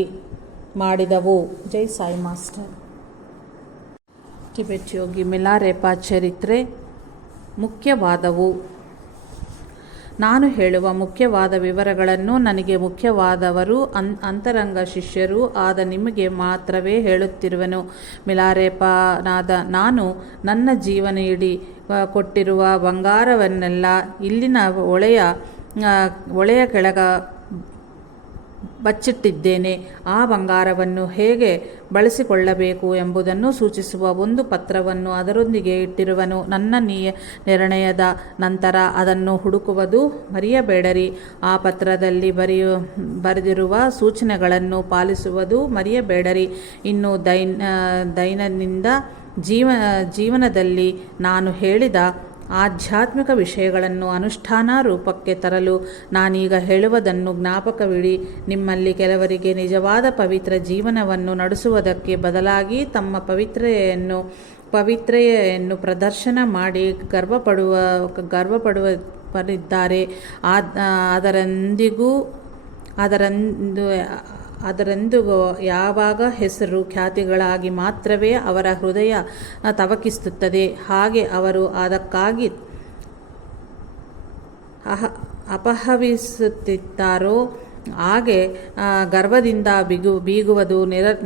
ಮಾಡಿದವು. ಜೈ ಸಾಯಿ ಮಾಸ್ಟರ್. ಟಿಬೆಟ್ ಯೋಗಿ ಮಿಲಾರೆಪಾ ಚರಿತ್ರೆ. ಮುಖ್ಯವಾದವು. ನಾನು ಹೇಳುವ ಮುಖ್ಯವಾದ ವಿವರಗಳನ್ನು ನನಗೆ ಮುಖ್ಯವಾದವರು ಅಂತರಂಗ ಶಿಷ್ಯರೂ ಆದ ನಿಮಗೆ ಮಾತ್ರವೇ ಹೇಳುತ್ತಿರುವೆನು. ಮಿಲಾರೆಪಾನಾದ ನಾನು ನನ್ನ ಜೀವನವಿಡೀ ಕೊಟ್ಟಿರುವ ಬಂಗಾರವನ್ನೆಲ್ಲ ಇಲ್ಲಿನ ಒಳೆಯ ಕೆಳಗ ಬಚ್ಚಿಟ್ಟಿದ್ದೇನೆ. ಆ ಬಂಗಾರವನ್ನು ಹೇಗೆ ಬಳಸಿಕೊಳ್ಳಬೇಕು ಎಂಬುದನ್ನು ಸೂಚಿಸುವ ಒಂದು ಪತ್ರವನ್ನು ಅದರೊಂದಿಗೆ ಇಟ್ಟಿರುವನು. ನನ್ನ ನಿರ್ಣಯದ ನಂತರ ಅದನ್ನು ಹುಡುಕುವುದು ಮರೆಯಬೇಡಿರಿ. ಆ ಪತ್ರದಲ್ಲಿ ಬರೆದಿರುವ ಸೂಚನೆಗಳನ್ನು ಪಾಲಿಸುವುದು ಮರೆಯಬೇಡಿರಿ. ಇನ್ನು ದೈನಂದಿನ ಜೀವನದಲ್ಲಿ ನಾನು ಹೇಳಿದ ಆಧ್ಯಾತ್ಮಿಕ ವಿಷಯಗಳನ್ನು ಅನುಷ್ಠಾನ ರೂಪಕ್ಕೆ ತರಲು ನಾನೀಗ ಹೇಳುವುದನ್ನು ಜ್ಞಾಪಕವಿಡಿ. ನಿಮ್ಮಲ್ಲಿ ಕೆಲವರಿಗೆ ನಿಜವಾದ ಪವಿತ್ರ ಜೀವನವನ್ನು ನಡೆಸುವುದಕ್ಕೆ ಬದಲಾಗಿ ತಮ್ಮ ಪವಿತ್ರೆಯನ್ನು ಪ್ರದರ್ಶನ ಮಾಡಿ ಗರ್ವಪಡುವರಿದ್ದಾರೆ. ಅದರೆಂದು ಯಾವಾಗ ಹೆಸರು ಖ್ಯಾತಿಗಳಾಗಿ ಮಾತ್ರವೇ ಅವರ ಹೃದಯ ತವಕಿಸುತ್ತದೆ. ಹಾಗೆ ಅವರು ಅದಕ್ಕಾಗಿ ಅಪಹರಿಸುತ್ತಿದ್ದಾರೋ ಹಾಗೆ ಗರ್ವದಿಂದ ಬೀಗುವುದು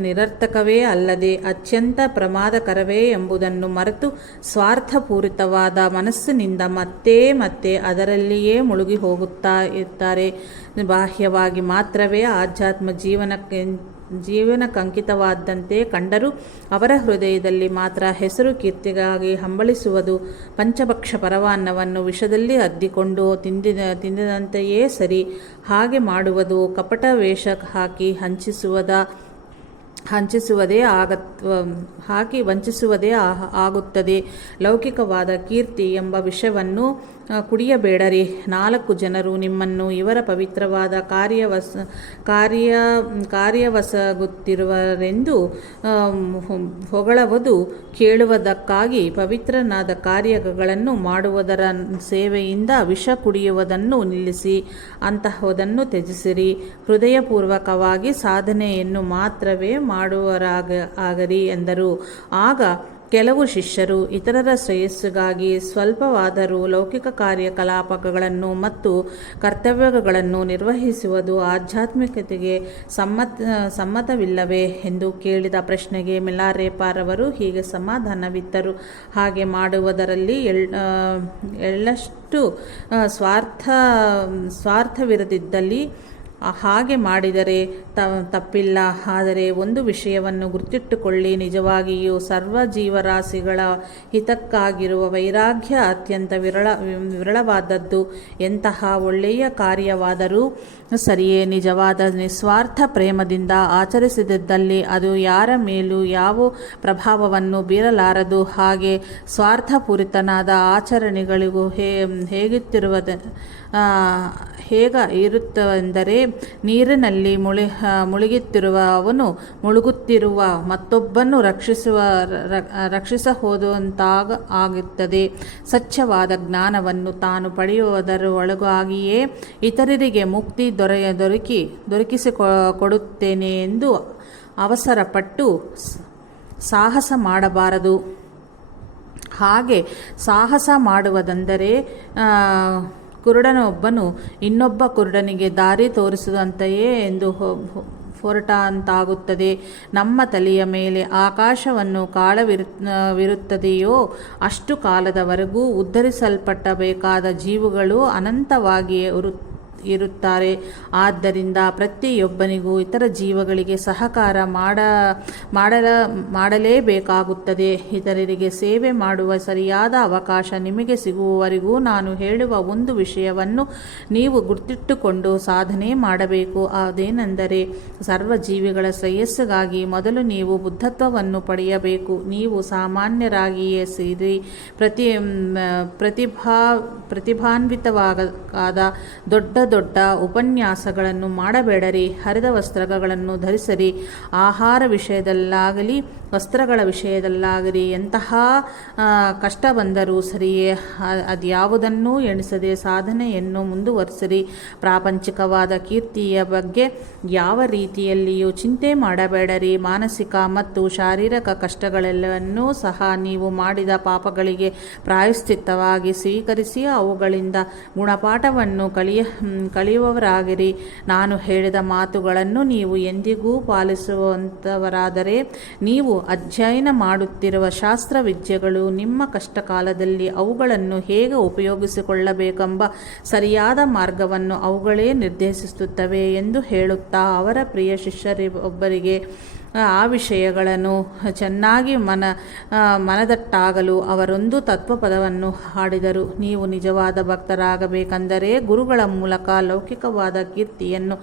ನಿರರ್ಥಕವೇ ಅಲ್ಲದೆ ಅತ್ಯಂತ ಪ್ರಮಾದಕರವೇ ಎಂಬುದನ್ನು ಮರೆತು ಸ್ವಾರ್ಥಪೂರಿತವಾದ ಮನಸ್ಸಿನಿಂದ ಮತ್ತೆ ಮತ್ತೆ ಅದರಲ್ಲಿಯೇ ಮುಳುಗಿ ಹೋಗುತ್ತಾ ಇರ್ತಾರೆ. ಬಾಹ್ಯವಾಗಿ ಮಾತ್ರವೇ ಆಧ್ಯಾತ್ಮ ಜೀವನಕ್ಕಂಕಿತವಾದಂತೆ ಕಂಡರೂ ಅವರ ಹೃದಯದಲ್ಲಿ ಮಾತ್ರ ಹೆಸರು ಕೀರ್ತಿಗಾಗಿ ಹಂಬಲಿಸುವುದು ಪಂಚಭಕ್ಷ ಪರವಾನ್ನವನ್ನು ವಿಷದಲ್ಲಿ ಅದ್ದಿಕೊಂಡು ತಿಂದಿದಂತೆಯೇ ಸರಿ. ಹಾಗೆ ಮಾಡುವುದು ಕಪಟ ವೇಷ ಹಾಕಿ ವಂಚಿಸುವುದೇ ಆಗುತ್ತದೆ. ಲೌಕಿಕವಾದ ಕೀರ್ತಿ ಎಂಬ ವಿಷವನ್ನು ಕುಡಿಯಬೇಡರಿ. 4 ಜನರು ನಿಮ್ಮನ್ನು ಇವರ ಪವಿತ್ರವಾದ ಕಾರ್ಯವಸಗುತ್ತಿರುವರೆಂದು ಹೊಗಳುವುದು ಕೇಳುವುದಕ್ಕಾಗಿ ಪವಿತ್ರನಾದ ಕಾರ್ಯಗಳನ್ನು ಮಾಡುವುದರ ಸೇವೆಯಿಂದ ವಿಷ ಕುಡಿಯುವುದನ್ನು ನಿಲ್ಲಿಸಿ ಅಂತಹುದನ್ನು ತ್ಯಜಿಸಿರಿ. ಹೃದಯಪೂರ್ವಕವಾಗಿ ಸಾಧನೆಯನ್ನು ಮಾತ್ರವೇ ಮಾಡುವರಾಗರಿ ಎಂದರು. ಆಗ ಕೆಲವು ಶಿಷ್ಯರು ಇತರರ ಶ್ರೇಯಸ್ಸಿಗಾಗಿ ಸ್ವಲ್ಪವಾದರೂ ಲೌಕಿಕ ಕಾರ್ಯಕಲಾಪಗಳನ್ನು ಮತ್ತು ಕರ್ತವ್ಯಗಳನ್ನು ನಿರ್ವಹಿಸುವುದು ಆಧ್ಯಾತ್ಮಿಕತೆಗೆ ಸಮ್ಮತವಿಲ್ಲವೇ ಎಂದು ಕೇಳಿದ ಪ್ರಶ್ನೆಗೆ ಮಿಲಾರೆಪಾರವರು ಹೀಗೆ ಸಮಾಧಾನವಿತ್ತರು. ಹಾಗೆ ಮಾಡುವುದರಲ್ಲಿ ಎಳ್ಳಷ್ಟು ಸ್ವಾರ್ಥವಿರದಿದ್ದಲ್ಲಿ ಹಾಗೆ ಮಾಡಿದರೆ ತಪ್ಪಿಲ್ಲ. ಆದರೆ ಒಂದು ವಿಷಯವನ್ನು ಗುರುತಿಟ್ಟುಕೊಳ್ಳಿ, ನಿಜವಾಗಿಯೂ ಸರ್ವ ಜೀವರಾಶಿಗಳ ಹಿತಕ್ಕಾಗಿರುವ ವೈರಾಗ್ಯ ಅತ್ಯಂತ ವಿರಳವಾದದ್ದು. ಎಂತಹ ಒಳ್ಳೆಯ ಕಾರ್ಯವಾದರೂ ಸರಿಯೇ ನಿಜವಾದ ನಿಸ್ವಾರ್ಥ ಪ್ರೇಮದಿಂದ ಆಚರಿಸಿದಲ್ಲಿ ಅದು ಯಾರ ಮೇಲೂ ಯಾವ ಪ್ರಭಾವವನ್ನು ಬೀರಲಾರದು. ಹಾಗೆ ಸ್ವಾರ್ಥಪೂರಿತನಾದ ಆಚರಣೆಗಳಿಗೂ ಹೇಗಿರುತ್ತವೆಂದರೆ ನೀರಿನಲ್ಲಿ ಅವನು ಮುಳುಗುತ್ತಿರುವ ಮತ್ತೊಬ್ಬನ್ನು ರಕ್ಷಿಸಹೋದಂತಾಗುತ್ತದೆ. ಸ್ವಚ್ಛವಾದ ಜ್ಞಾನವನ್ನು ತಾನು ಪಡೆಯುವುದರೊಳಗಾಗಿಯೇ ಇತರರಿಗೆ ಮುಕ್ತಿ ದೊರಕಿಸಿಕೊಡುತ್ತೇನೆ ಎಂದು ಅವಸರಪಟ್ಟು ಸಾಹಸ ಮಾಡಬಾರದು. ಹಾಗೆ ಸಾಹಸ ಮಾಡುವುದೆಂದರೆ ಕುರುಡನೊಬ್ಬನು ಇನ್ನೊಬ್ಬ ಕುರುಡನಿಗೆ ದಾರಿ ತೋರಿಸುವಂತೆಯೇ ಎಂದು ಹೊರಟಂತಾಗುತ್ತದೆ. ನಮ್ಮ ತಲೆಯ ಮೇಲೆ ಆಕಾಶವನ್ನು ಕಾಳವಿರುತ್ತದೆಯೋ ಅಷ್ಟು ಕಾಲದವರೆಗೂ ಉದ್ಧರಿಸಲ್ಪಟ್ಟಬೇಕಾದ ಜೀವಗಳು ಅನಂತವಾಗಿಯೇ ಇರುತ್ತಾರೆ. ಆದ್ದರಿಂದ ಪ್ರತಿಯೊಬ್ಬನಿಗೂ ಇತರ ಜೀವಗಳಿಗೆ ಸಹಕಾರ ಮಾಡಲೇಬೇಕಾಗುತ್ತದೆ. ಇತರರಿಗೆ ಸೇವೆ ಮಾಡುವ ಸರಿಯಾದ ಅವಕಾಶ ನಿಮಗೆ ಸಿಗುವವರೆಗೂ ನಾನು ಹೇಳುವ ಒಂದು ವಿಷಯವನ್ನು ನೀವು ಗುರ್ತಿಟ್ಟುಕೊಂಡು ಸಾಧನೆ ಮಾಡಬೇಕು. ಅದೇನೆಂದರೆ ಸರ್ವ ಜೀವಿಗಳ ಶ್ರೇಯಸ್ಸಿಗಾಗಿ ಮೊದಲು ನೀವು ಬುದ್ಧತ್ವವನ್ನು ಪಡೆಯಬೇಕು. ನೀವು ಸಾಮಾನ್ಯರಾಗಿಯೇ ಸೇರಿ ಪ್ರತಿಭಾನ್ವಿತವಾದ ದೊಡ್ಡ ಉಪನ್ಯಾಸಗಳನ್ನು ಮಾಡಬೇಡರಿ. ಹರಿದ ವಸ್ತ್ರಗಳನ್ನು ಧರಿಸಿರಿ. ಆಹಾರ ವಿಷಯದಲ್ಲಾಗಲಿ ವಸ್ತ್ರಗಳ ವಿಷಯದಲ್ಲಾಗಲಿ ಎಂತಹ ಕಷ್ಟ ಬಂದರೂ ಸರಿಯೇ ಅದ್ಯಾವುದನ್ನೂ ಎಣಿಸದೆ ಸಾಧನೆಯನ್ನು ಮುಂದುವರಿಸಿರಿ. ಪ್ರಾಪಂಚಿಕವಾದ ಕೀರ್ತಿಯ ಬಗ್ಗೆ ಯಾವ ರೀತಿಯಲ್ಲಿಯೂ ಚಿಂತೆ ಮಾಡಬೇಡರಿ. ಮಾನಸಿಕ ಮತ್ತು ಶಾರೀರಿಕ ಕಷ್ಟಗಳೆಲ್ಲವನ್ನೂ ಸಹ ನೀವು ಮಾಡಿದ ಪಾಪಗಳಿಗೆ ಪ್ರಾಯಶ್ಚಿತ್ತವಾಗಿ ಸ್ವೀಕರಿಸಿ ಅವುಗಳಿಂದ ಗುಣಪಾಠವನ್ನು ಕಲಿಯುವವರಾಗಿರಿ. ನಾನು ಹೇಳಿದ ಮಾತುಗಳನ್ನು ನೀವು ಎಂದಿಗೂ ಪಾಲಿಸುವಂಥವರಾದರೆ ನೀವು ಅಧ್ಯಯನ ಮಾಡುತ್ತಿರುವ ಶಾಸ್ತ್ರವಿದ್ಯೆಗಳು ನಿಮ್ಮ ಕಷ್ಟಕಾಲದಲ್ಲಿ ಅವುಗಳನ್ನು ಹೇಗೆ ಉಪಯೋಗಿಸಿಕೊಳ್ಳಬೇಕೆಂಬ ಸರಿಯಾದ ಮಾರ್ಗವನ್ನು ಅವುಗಳೇ ನಿರ್ದೇಶಿಸುತ್ತವೆ ಎಂದು ಹೇಳುತ್ತಾ ಅವರ ಪ್ರಿಯ ಶಿಷ್ಯರೊಬ್ಬರಿಗೆ ಆ ವಿಷಯಗಳನ್ನು ಚೆನ್ನಾಗಿ ಮನದಟ್ಟಾಗಲು ಅವರೊಂದು ತತ್ವಪದವನ್ನು ಹಾಡಿದರು. ನೀವು ನಿಜವಾದ ಭಕ್ತರಾಗಬೇಕೆಂದರೆ ಗುರುಗಳ ಮೂಲಕ ಲೌಕಿಕವಾದ ಕೀರ್ತಿಯನ್ನು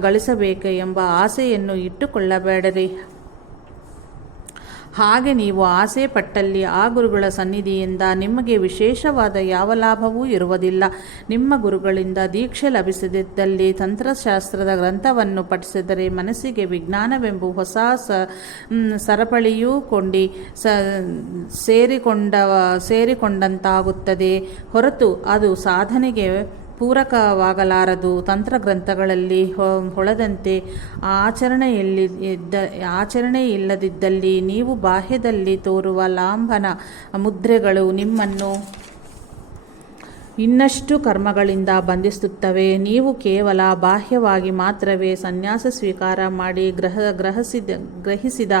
ಗಳಿಸಬೇಕು ಎಂಬ ಆಸೆಯನ್ನು ಇಟ್ಟುಕೊಳ್ಳಬೇಡಿರಿ. ಹಾಗೆ ನೀವು ಆಸೆ ಪಟ್ಟಲ್ಲಿ ಆ ಗುರುಗಳ ಸನ್ನಿಧಿಯಿಂದ ನಿಮಗೆ ವಿಶೇಷವಾದ ಯಾವ ಲಾಭವೂ ಇರುವುದಿಲ್ಲ. ನಿಮ್ಮ ಗುರುಗಳಿಂದ ದೀಕ್ಷೆ ಲಭಿಸದಿದ್ದಲ್ಲಿ ತಂತ್ರಶಾಸ್ತ್ರದ ಗ್ರಂಥವನ್ನು ಪಠಿಸಿದರೆ ಮನಸ್ಸಿಗೆ ವಿಜ್ಞಾನವೆಂಬ ಹೊಸ ಸರಪಳಿಯೂ ಸೇರಿಕೊಂಡಂತಾಗುತ್ತದೆ ಹೊರತು ಅದು ಸಾಧನೆಗೆ ಪೂರಕವಾಗಲಾರದು. ತಂತ್ರಗ್ರಂಥಗಳಲ್ಲಿ ಹೊಳೆದಂತೆ ಆಚರಣೆ ಇಲ್ಲದಿದ್ದಲ್ಲಿ ನೀವು ಬಾಹ್ಯದಲ್ಲಿ ತೋರುವ ಲಾಂಛನ ಮುದ್ರೆಗಳು ನಿಮ್ಮನ್ನು ಇನ್ನಷ್ಟು ಕರ್ಮಗಳಿಂದ ಬಂಧಿಸುತ್ತವೆ. ನೀವು ಕೇವಲ ಬಾಹ್ಯವಾಗಿ ಮಾತ್ರವೇ ಸನ್ಯಾಸ ಸ್ವೀಕಾರ ಮಾಡಿ ಗ್ರಹಿಸಿದ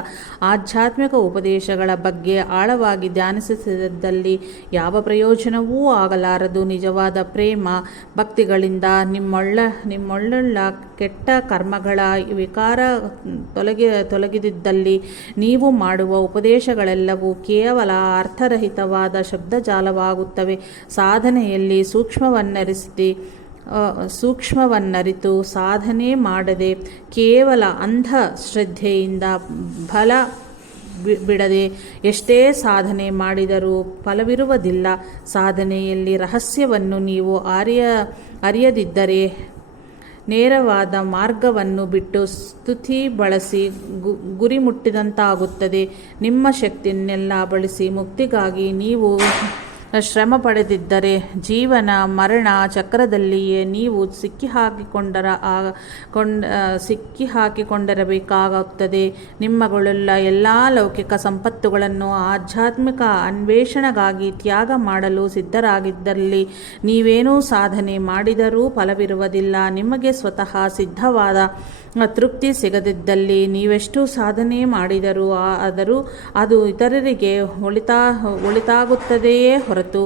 ಆಧ್ಯಾತ್ಮಿಕ ಉಪದೇಶಗಳ ಬಗ್ಗೆ ಆಳವಾಗಿ ಧ್ಯಾನಿಸಿದಲ್ಲಿ ಯಾವ ಪ್ರಯೋಜನವೂ ಆಗಲಾರದು. ನಿಜವಾದ ಪ್ರೇಮ ಭಕ್ತಿಗಳಿಂದ ನಿಮ್ಮೊಳ್ಳುಳ್ಳ ಕೆಟ್ಟ ಕರ್ಮಗಳ ವಿಕಾರ ತೊಲಗಿದ್ದಲ್ಲಿ ನೀವು ಮಾಡುವ ಉಪದೇಶಗಳೆಲ್ಲವೂ ಕೇವಲ ಅರ್ಥರಹಿತವಾದ ಶಬ್ದಜಾಲವಾಗುತ್ತವೆ. ಸಾಧನೆಯಲ್ಲಿ ಸೂಕ್ಷ್ಮವನ್ನರಿತು ಸಾಧನೆ ಮಾಡದೆ ಕೇವಲ ಅಂಧ ಶ್ರದ್ಧೆಯಿಂದ ಫಲ ಬಿಡದೆ ಎಷ್ಟೇ ಸಾಧನೆ ಮಾಡಿದರೂ ಫಲವಿರುವುದಿಲ್ಲ. ಸಾಧನೆಯಲ್ಲಿ ರಹಸ್ಯವನ್ನು ನೀವು ಅರಿಯದಿದ್ದರೆ ನೇರವಾದ ಮಾರ್ಗವನ್ನು ಬಿಟ್ಟು ಸ್ತುತಿ ಬಳಸಿ ಗುರಿ ಮುಟ್ಟಿದಂತಾಗುತ್ತದೆ. ನಿಮ್ಮ ಶಕ್ತಿಯನ್ನೆಲ್ಲ ಬಳಸಿ ಮುಕ್ತಿಗಾಗಿ ನೀವು ಶ್ರಮ ಪಡೆದಿದ್ದರೆ ಜೀವನ ಮರಣ ಚಕ್ರದಲ್ಲಿಯೇ ನೀವು ಸಿಕ್ಕಿಹಾಕಿಕೊಂಡಿರಬೇಕಾಗುತ್ತದೆ. ನಿಮ್ಮಗಳೆಲ್ಲ ಎಲ್ಲ ಲೌಕಿಕ ಸಂಪತ್ತುಗಳನ್ನು ಆಧ್ಯಾತ್ಮಿಕ ಅನ್ವೇಷಣೆಗಾಗಿ ತ್ಯಾಗ ಮಾಡಲು ಸಿದ್ಧರಾಗಿದ್ದಲ್ಲಿ ನೀವೇನೂ ಸಾಧನೆ ಮಾಡಿದರೂ ಫಲವಿರುವುದಿಲ್ಲ. ನಿಮಗೆ ಸ್ವತಃ ಸಿದ್ಧವಾದ ತೃಪ್ತಿ ಸಿಗದಿದ್ದಲ್ಲಿ ನೀವೆಷ್ಟು ಸಾಧನೆ ಮಾಡಿದರೂ ಅದು ಇತರರಿಗೆ ಒಳಿತಾಗುತ್ತದೆಯೇ ಹೊರತು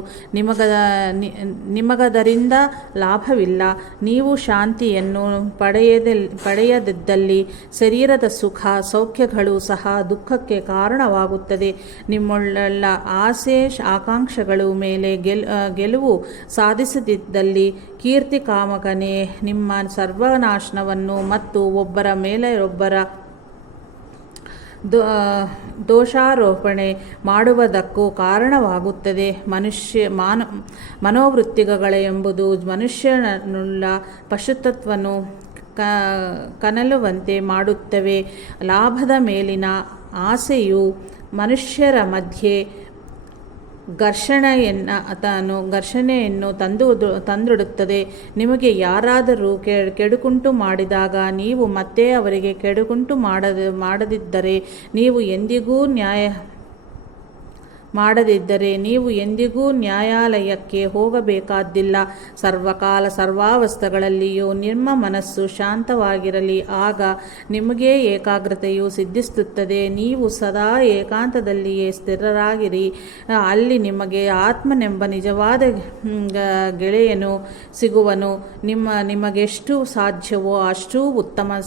ನಿಮಗದರಿಂದ ಲಾಭವಿಲ್ಲ. ನೀವು ಶಾಂತಿಯನ್ನು ಪಡೆಯದಿದ್ದಲ್ಲಿ ಶರೀರದ ಸುಖ ಸೌಖ್ಯಗಳು ಸಹ ದುಃಖಕ್ಕೆ ಕಾರಣವಾಗುತ್ತದೆ. ನಿಮ್ಮೊಳ್ಳೆಲ್ಲ ಆಸೆ ಆಕಾಂಕ್ಷೆಗಳ ಮೇಲೆ ಗೆಲುವು ಸಾಧಿಸದಿದ್ದಲ್ಲಿ ಕೀರ್ತಿ ಕಾಮಕನೇ ನಿಮ್ಮ ಸರ್ವನಾಶನವನ್ನು ಮತ್ತು ಒಬ್ಬರ ಮೇಲೆ ಒಬ್ಬರ ದೋಷಾರೋಪಣೆ ಮಾಡುವುದಕ್ಕೂ ಕಾರಣವಾಗುತ್ತದೆ. ಮನೋವೃತ್ತಿಗಳೆಂಬುದು ಮನುಷ್ಯನುಳ್ಳ ಪಶುತ್ವವನ್ನು ಕನಲುವಂತೆ ಮಾಡುತ್ತವೆ. ಲಾಭದ ಮೇಲಿನ ಆಸೆಯು ಮನುಷ್ಯರ ಮಧ್ಯೆ ಘರ್ಷಣೆಯನ್ನು ತಂದಿಡುತ್ತದೆ. ನಿಮಗೆ ಯಾರಾದರೂ ಕೆಡುಕುಂಟು ಮಾಡಿದಾಗ ನೀವು ಮತ್ತೆ ಅವರಿಗೆ ಕೆಡುಕುಂಟು ಮಾಡದಿದ್ದರೆ ನೀವು ಎಂದಿಗೂ ನ್ಯಾಯಾಲಯಕ್ಕೆ ಹೋಗಬೇಕಾದ್ದಿಲ್ಲ. ಸರ್ವಕಾಲ ಸರ್ವಾವಸ್ಥೆಗಳಲ್ಲಿಯೂ ನಿಮ್ಮ ಮನಸ್ಸು ಶಾಂತವಾಗಿರಲಿ. ಆಗ ನಿಮಗೆ ಏಕಾಗ್ರತೆಯು ಸಿದ್ಧಿಸುತ್ತದೆ. ನೀವು ಸದಾ ಏಕಾಂತದಲ್ಲಿಯೇ ಸ್ಥಿರರಾಗಿರಿ. ಅಲ್ಲಿ ನಿಮಗೆ ಆತ್ಮನೆಂಬ ನಿಜವಾದ ಗೆಳೆಯನು ಸಿಗುವನು. ನಿಮಗೆಷ್ಟು ಸಾಧ್ಯವೋ ಅಷ್ಟು ಉತ್ತಮ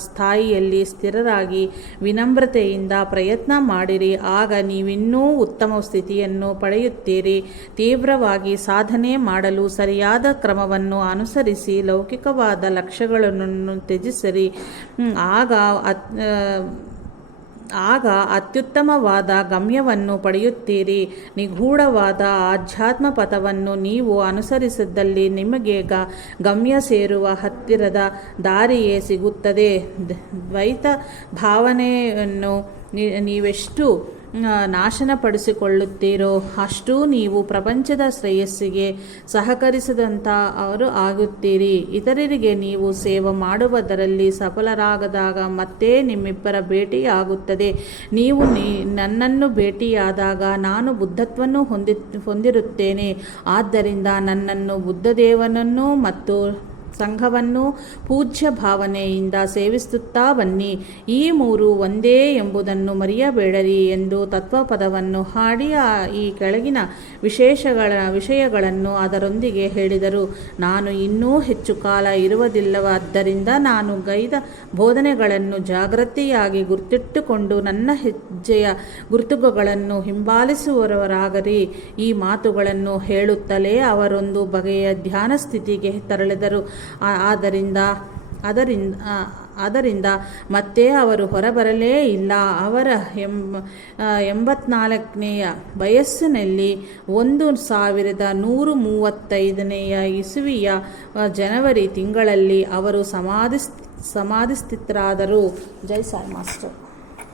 ಸ್ಥಾಯಿಯಲ್ಲಿ ಸ್ಥಿರರಾಗಿ ವಿನಮ್ರತೆಯಿಂದ ಪ್ರಯತ್ನ ಮಾಡಿರಿ. ಆಗ ನೀವಿನ್ನೂ ಉತ್ತಮ ಸ್ಥಿತಿಯನ್ನು ಪಡೆಯುತ್ತೀರಿ. ತೀವ್ರವಾಗಿ ಸಾಧನೆ ಮಾಡಲು ಸರಿಯಾದ ಕ್ರಮವನ್ನು ಅನುಸರಿಸಿ ಲೌಕಿಕವಾದ ಲಕ್ಷ್ಯಗಳನ್ನು ತ್ಯಜಿಸಿರಿ. ಆಗ ಅತ್ಯುತ್ತಮವಾದ ಗಮ್ಯವನ್ನು ಪಡೆಯುತ್ತೀರಿ. ನಿಗೂಢವಾದ ಆಧ್ಯಾತ್ಮ ಪಥವನ್ನು ನೀವು ಅನುಸರಿಸಿದಲ್ಲಿ ನಿಮಗೆ ಗಮ್ಯ ಸೇರುವ ಹತ್ತಿರದ ದಾರಿಯೇ ಸಿಗುತ್ತದೆ. ದ್ವೈತ ಭಾವನೆಯನ್ನು ನೀವೆಷ್ಟು ನಾಶನಪಡಿಸಿಕೊಳ್ಳುತ್ತೀರೋ ಅಷ್ಟೂ ನೀವು ಪ್ರಪಂಚದ ಶ್ರೇಯಸ್ಸಿಗೆ ಸಹಕರಿಸಿದಂಥವರು ಆಗುತ್ತೀರಿ. ಇತರರಿಗೆ ನೀವು ಸೇವೆ ಮಾಡುವುದರಲ್ಲಿ ಸಫಲರಾಗದಾಗ ಮತ್ತೆ ನಿಮ್ಮಿಬ್ಬರ ಭೇಟಿಯಾಗುತ್ತದೆ. ನೀವು ನನ್ನನ್ನು ಭೇಟಿಯಾದಾಗ ನಾನು ಬುದ್ಧತ್ವವನ್ನು ಹೊಂದಿರುತ್ತೇನೆ. ಆದ್ದರಿಂದ ನನ್ನನ್ನು ಬುದ್ಧದೇವನನ್ನು ಮತ್ತು ಸಂಘವನ್ನು ಪೂಜ್ಯ ಭಾವನೆಯಿಂದ ಸೇವಿಸುತ್ತಾ ಬನ್ನಿ. ಈ ಮೂರು ಒಂದೇ ಎಂಬುದನ್ನು ಮರೆಯಬೇಡರಿ ಎಂದು ತತ್ವಪದವನ್ನು ಹಾಡಿ ಈ ಕೆಳಗಿನ ವಿಷಯಗಳನ್ನು ಅದರೊಂದಿಗೆ ಹೇಳಿದರು. ನಾನು ಇನ್ನೂ ಹೆಚ್ಚು ಕಾಲ ಇರುವುದಿಲ್ಲವಾದ್ದರಿಂದ ನಾನು ಗೈದ ಬೋಧನೆಗಳನ್ನು ಜಾಗೃತಿಯಾಗಿ ಗುರ್ತಿಟ್ಟುಕೊಂಡು ನನ್ನ ಹೆಜ್ಜೆಯ ಗುರುತುಗಳನ್ನು ಹಿಂಬಾಲಿಸುವವರಾಗರಿ. ಈ ಮಾತುಗಳನ್ನು ಹೇಳುತ್ತಲೇ ಅವರೊಂದು ಬಗೆಯ ಧ್ಯಾನ ಸ್ಥಿತಿಗೆ ತೆರಳಿದರು. ಆದ್ದರಿಂದ ಮತ್ತೆ ಅವರು ಹೊರಬರಲೇ ಇಲ್ಲ. ಅವರ 84ನೆಯ ವಯಸ್ಸಿನಲ್ಲಿ 1135 ಇಸವಿಯ ಜನವರಿ ತಿಂಗಳಲ್ಲಿ ಅವರು ಸಮಾಧಿಸ್ಥರಾದರು. ಜೈ ಸಾಯಿ ಮಾಸ್ಟರ್.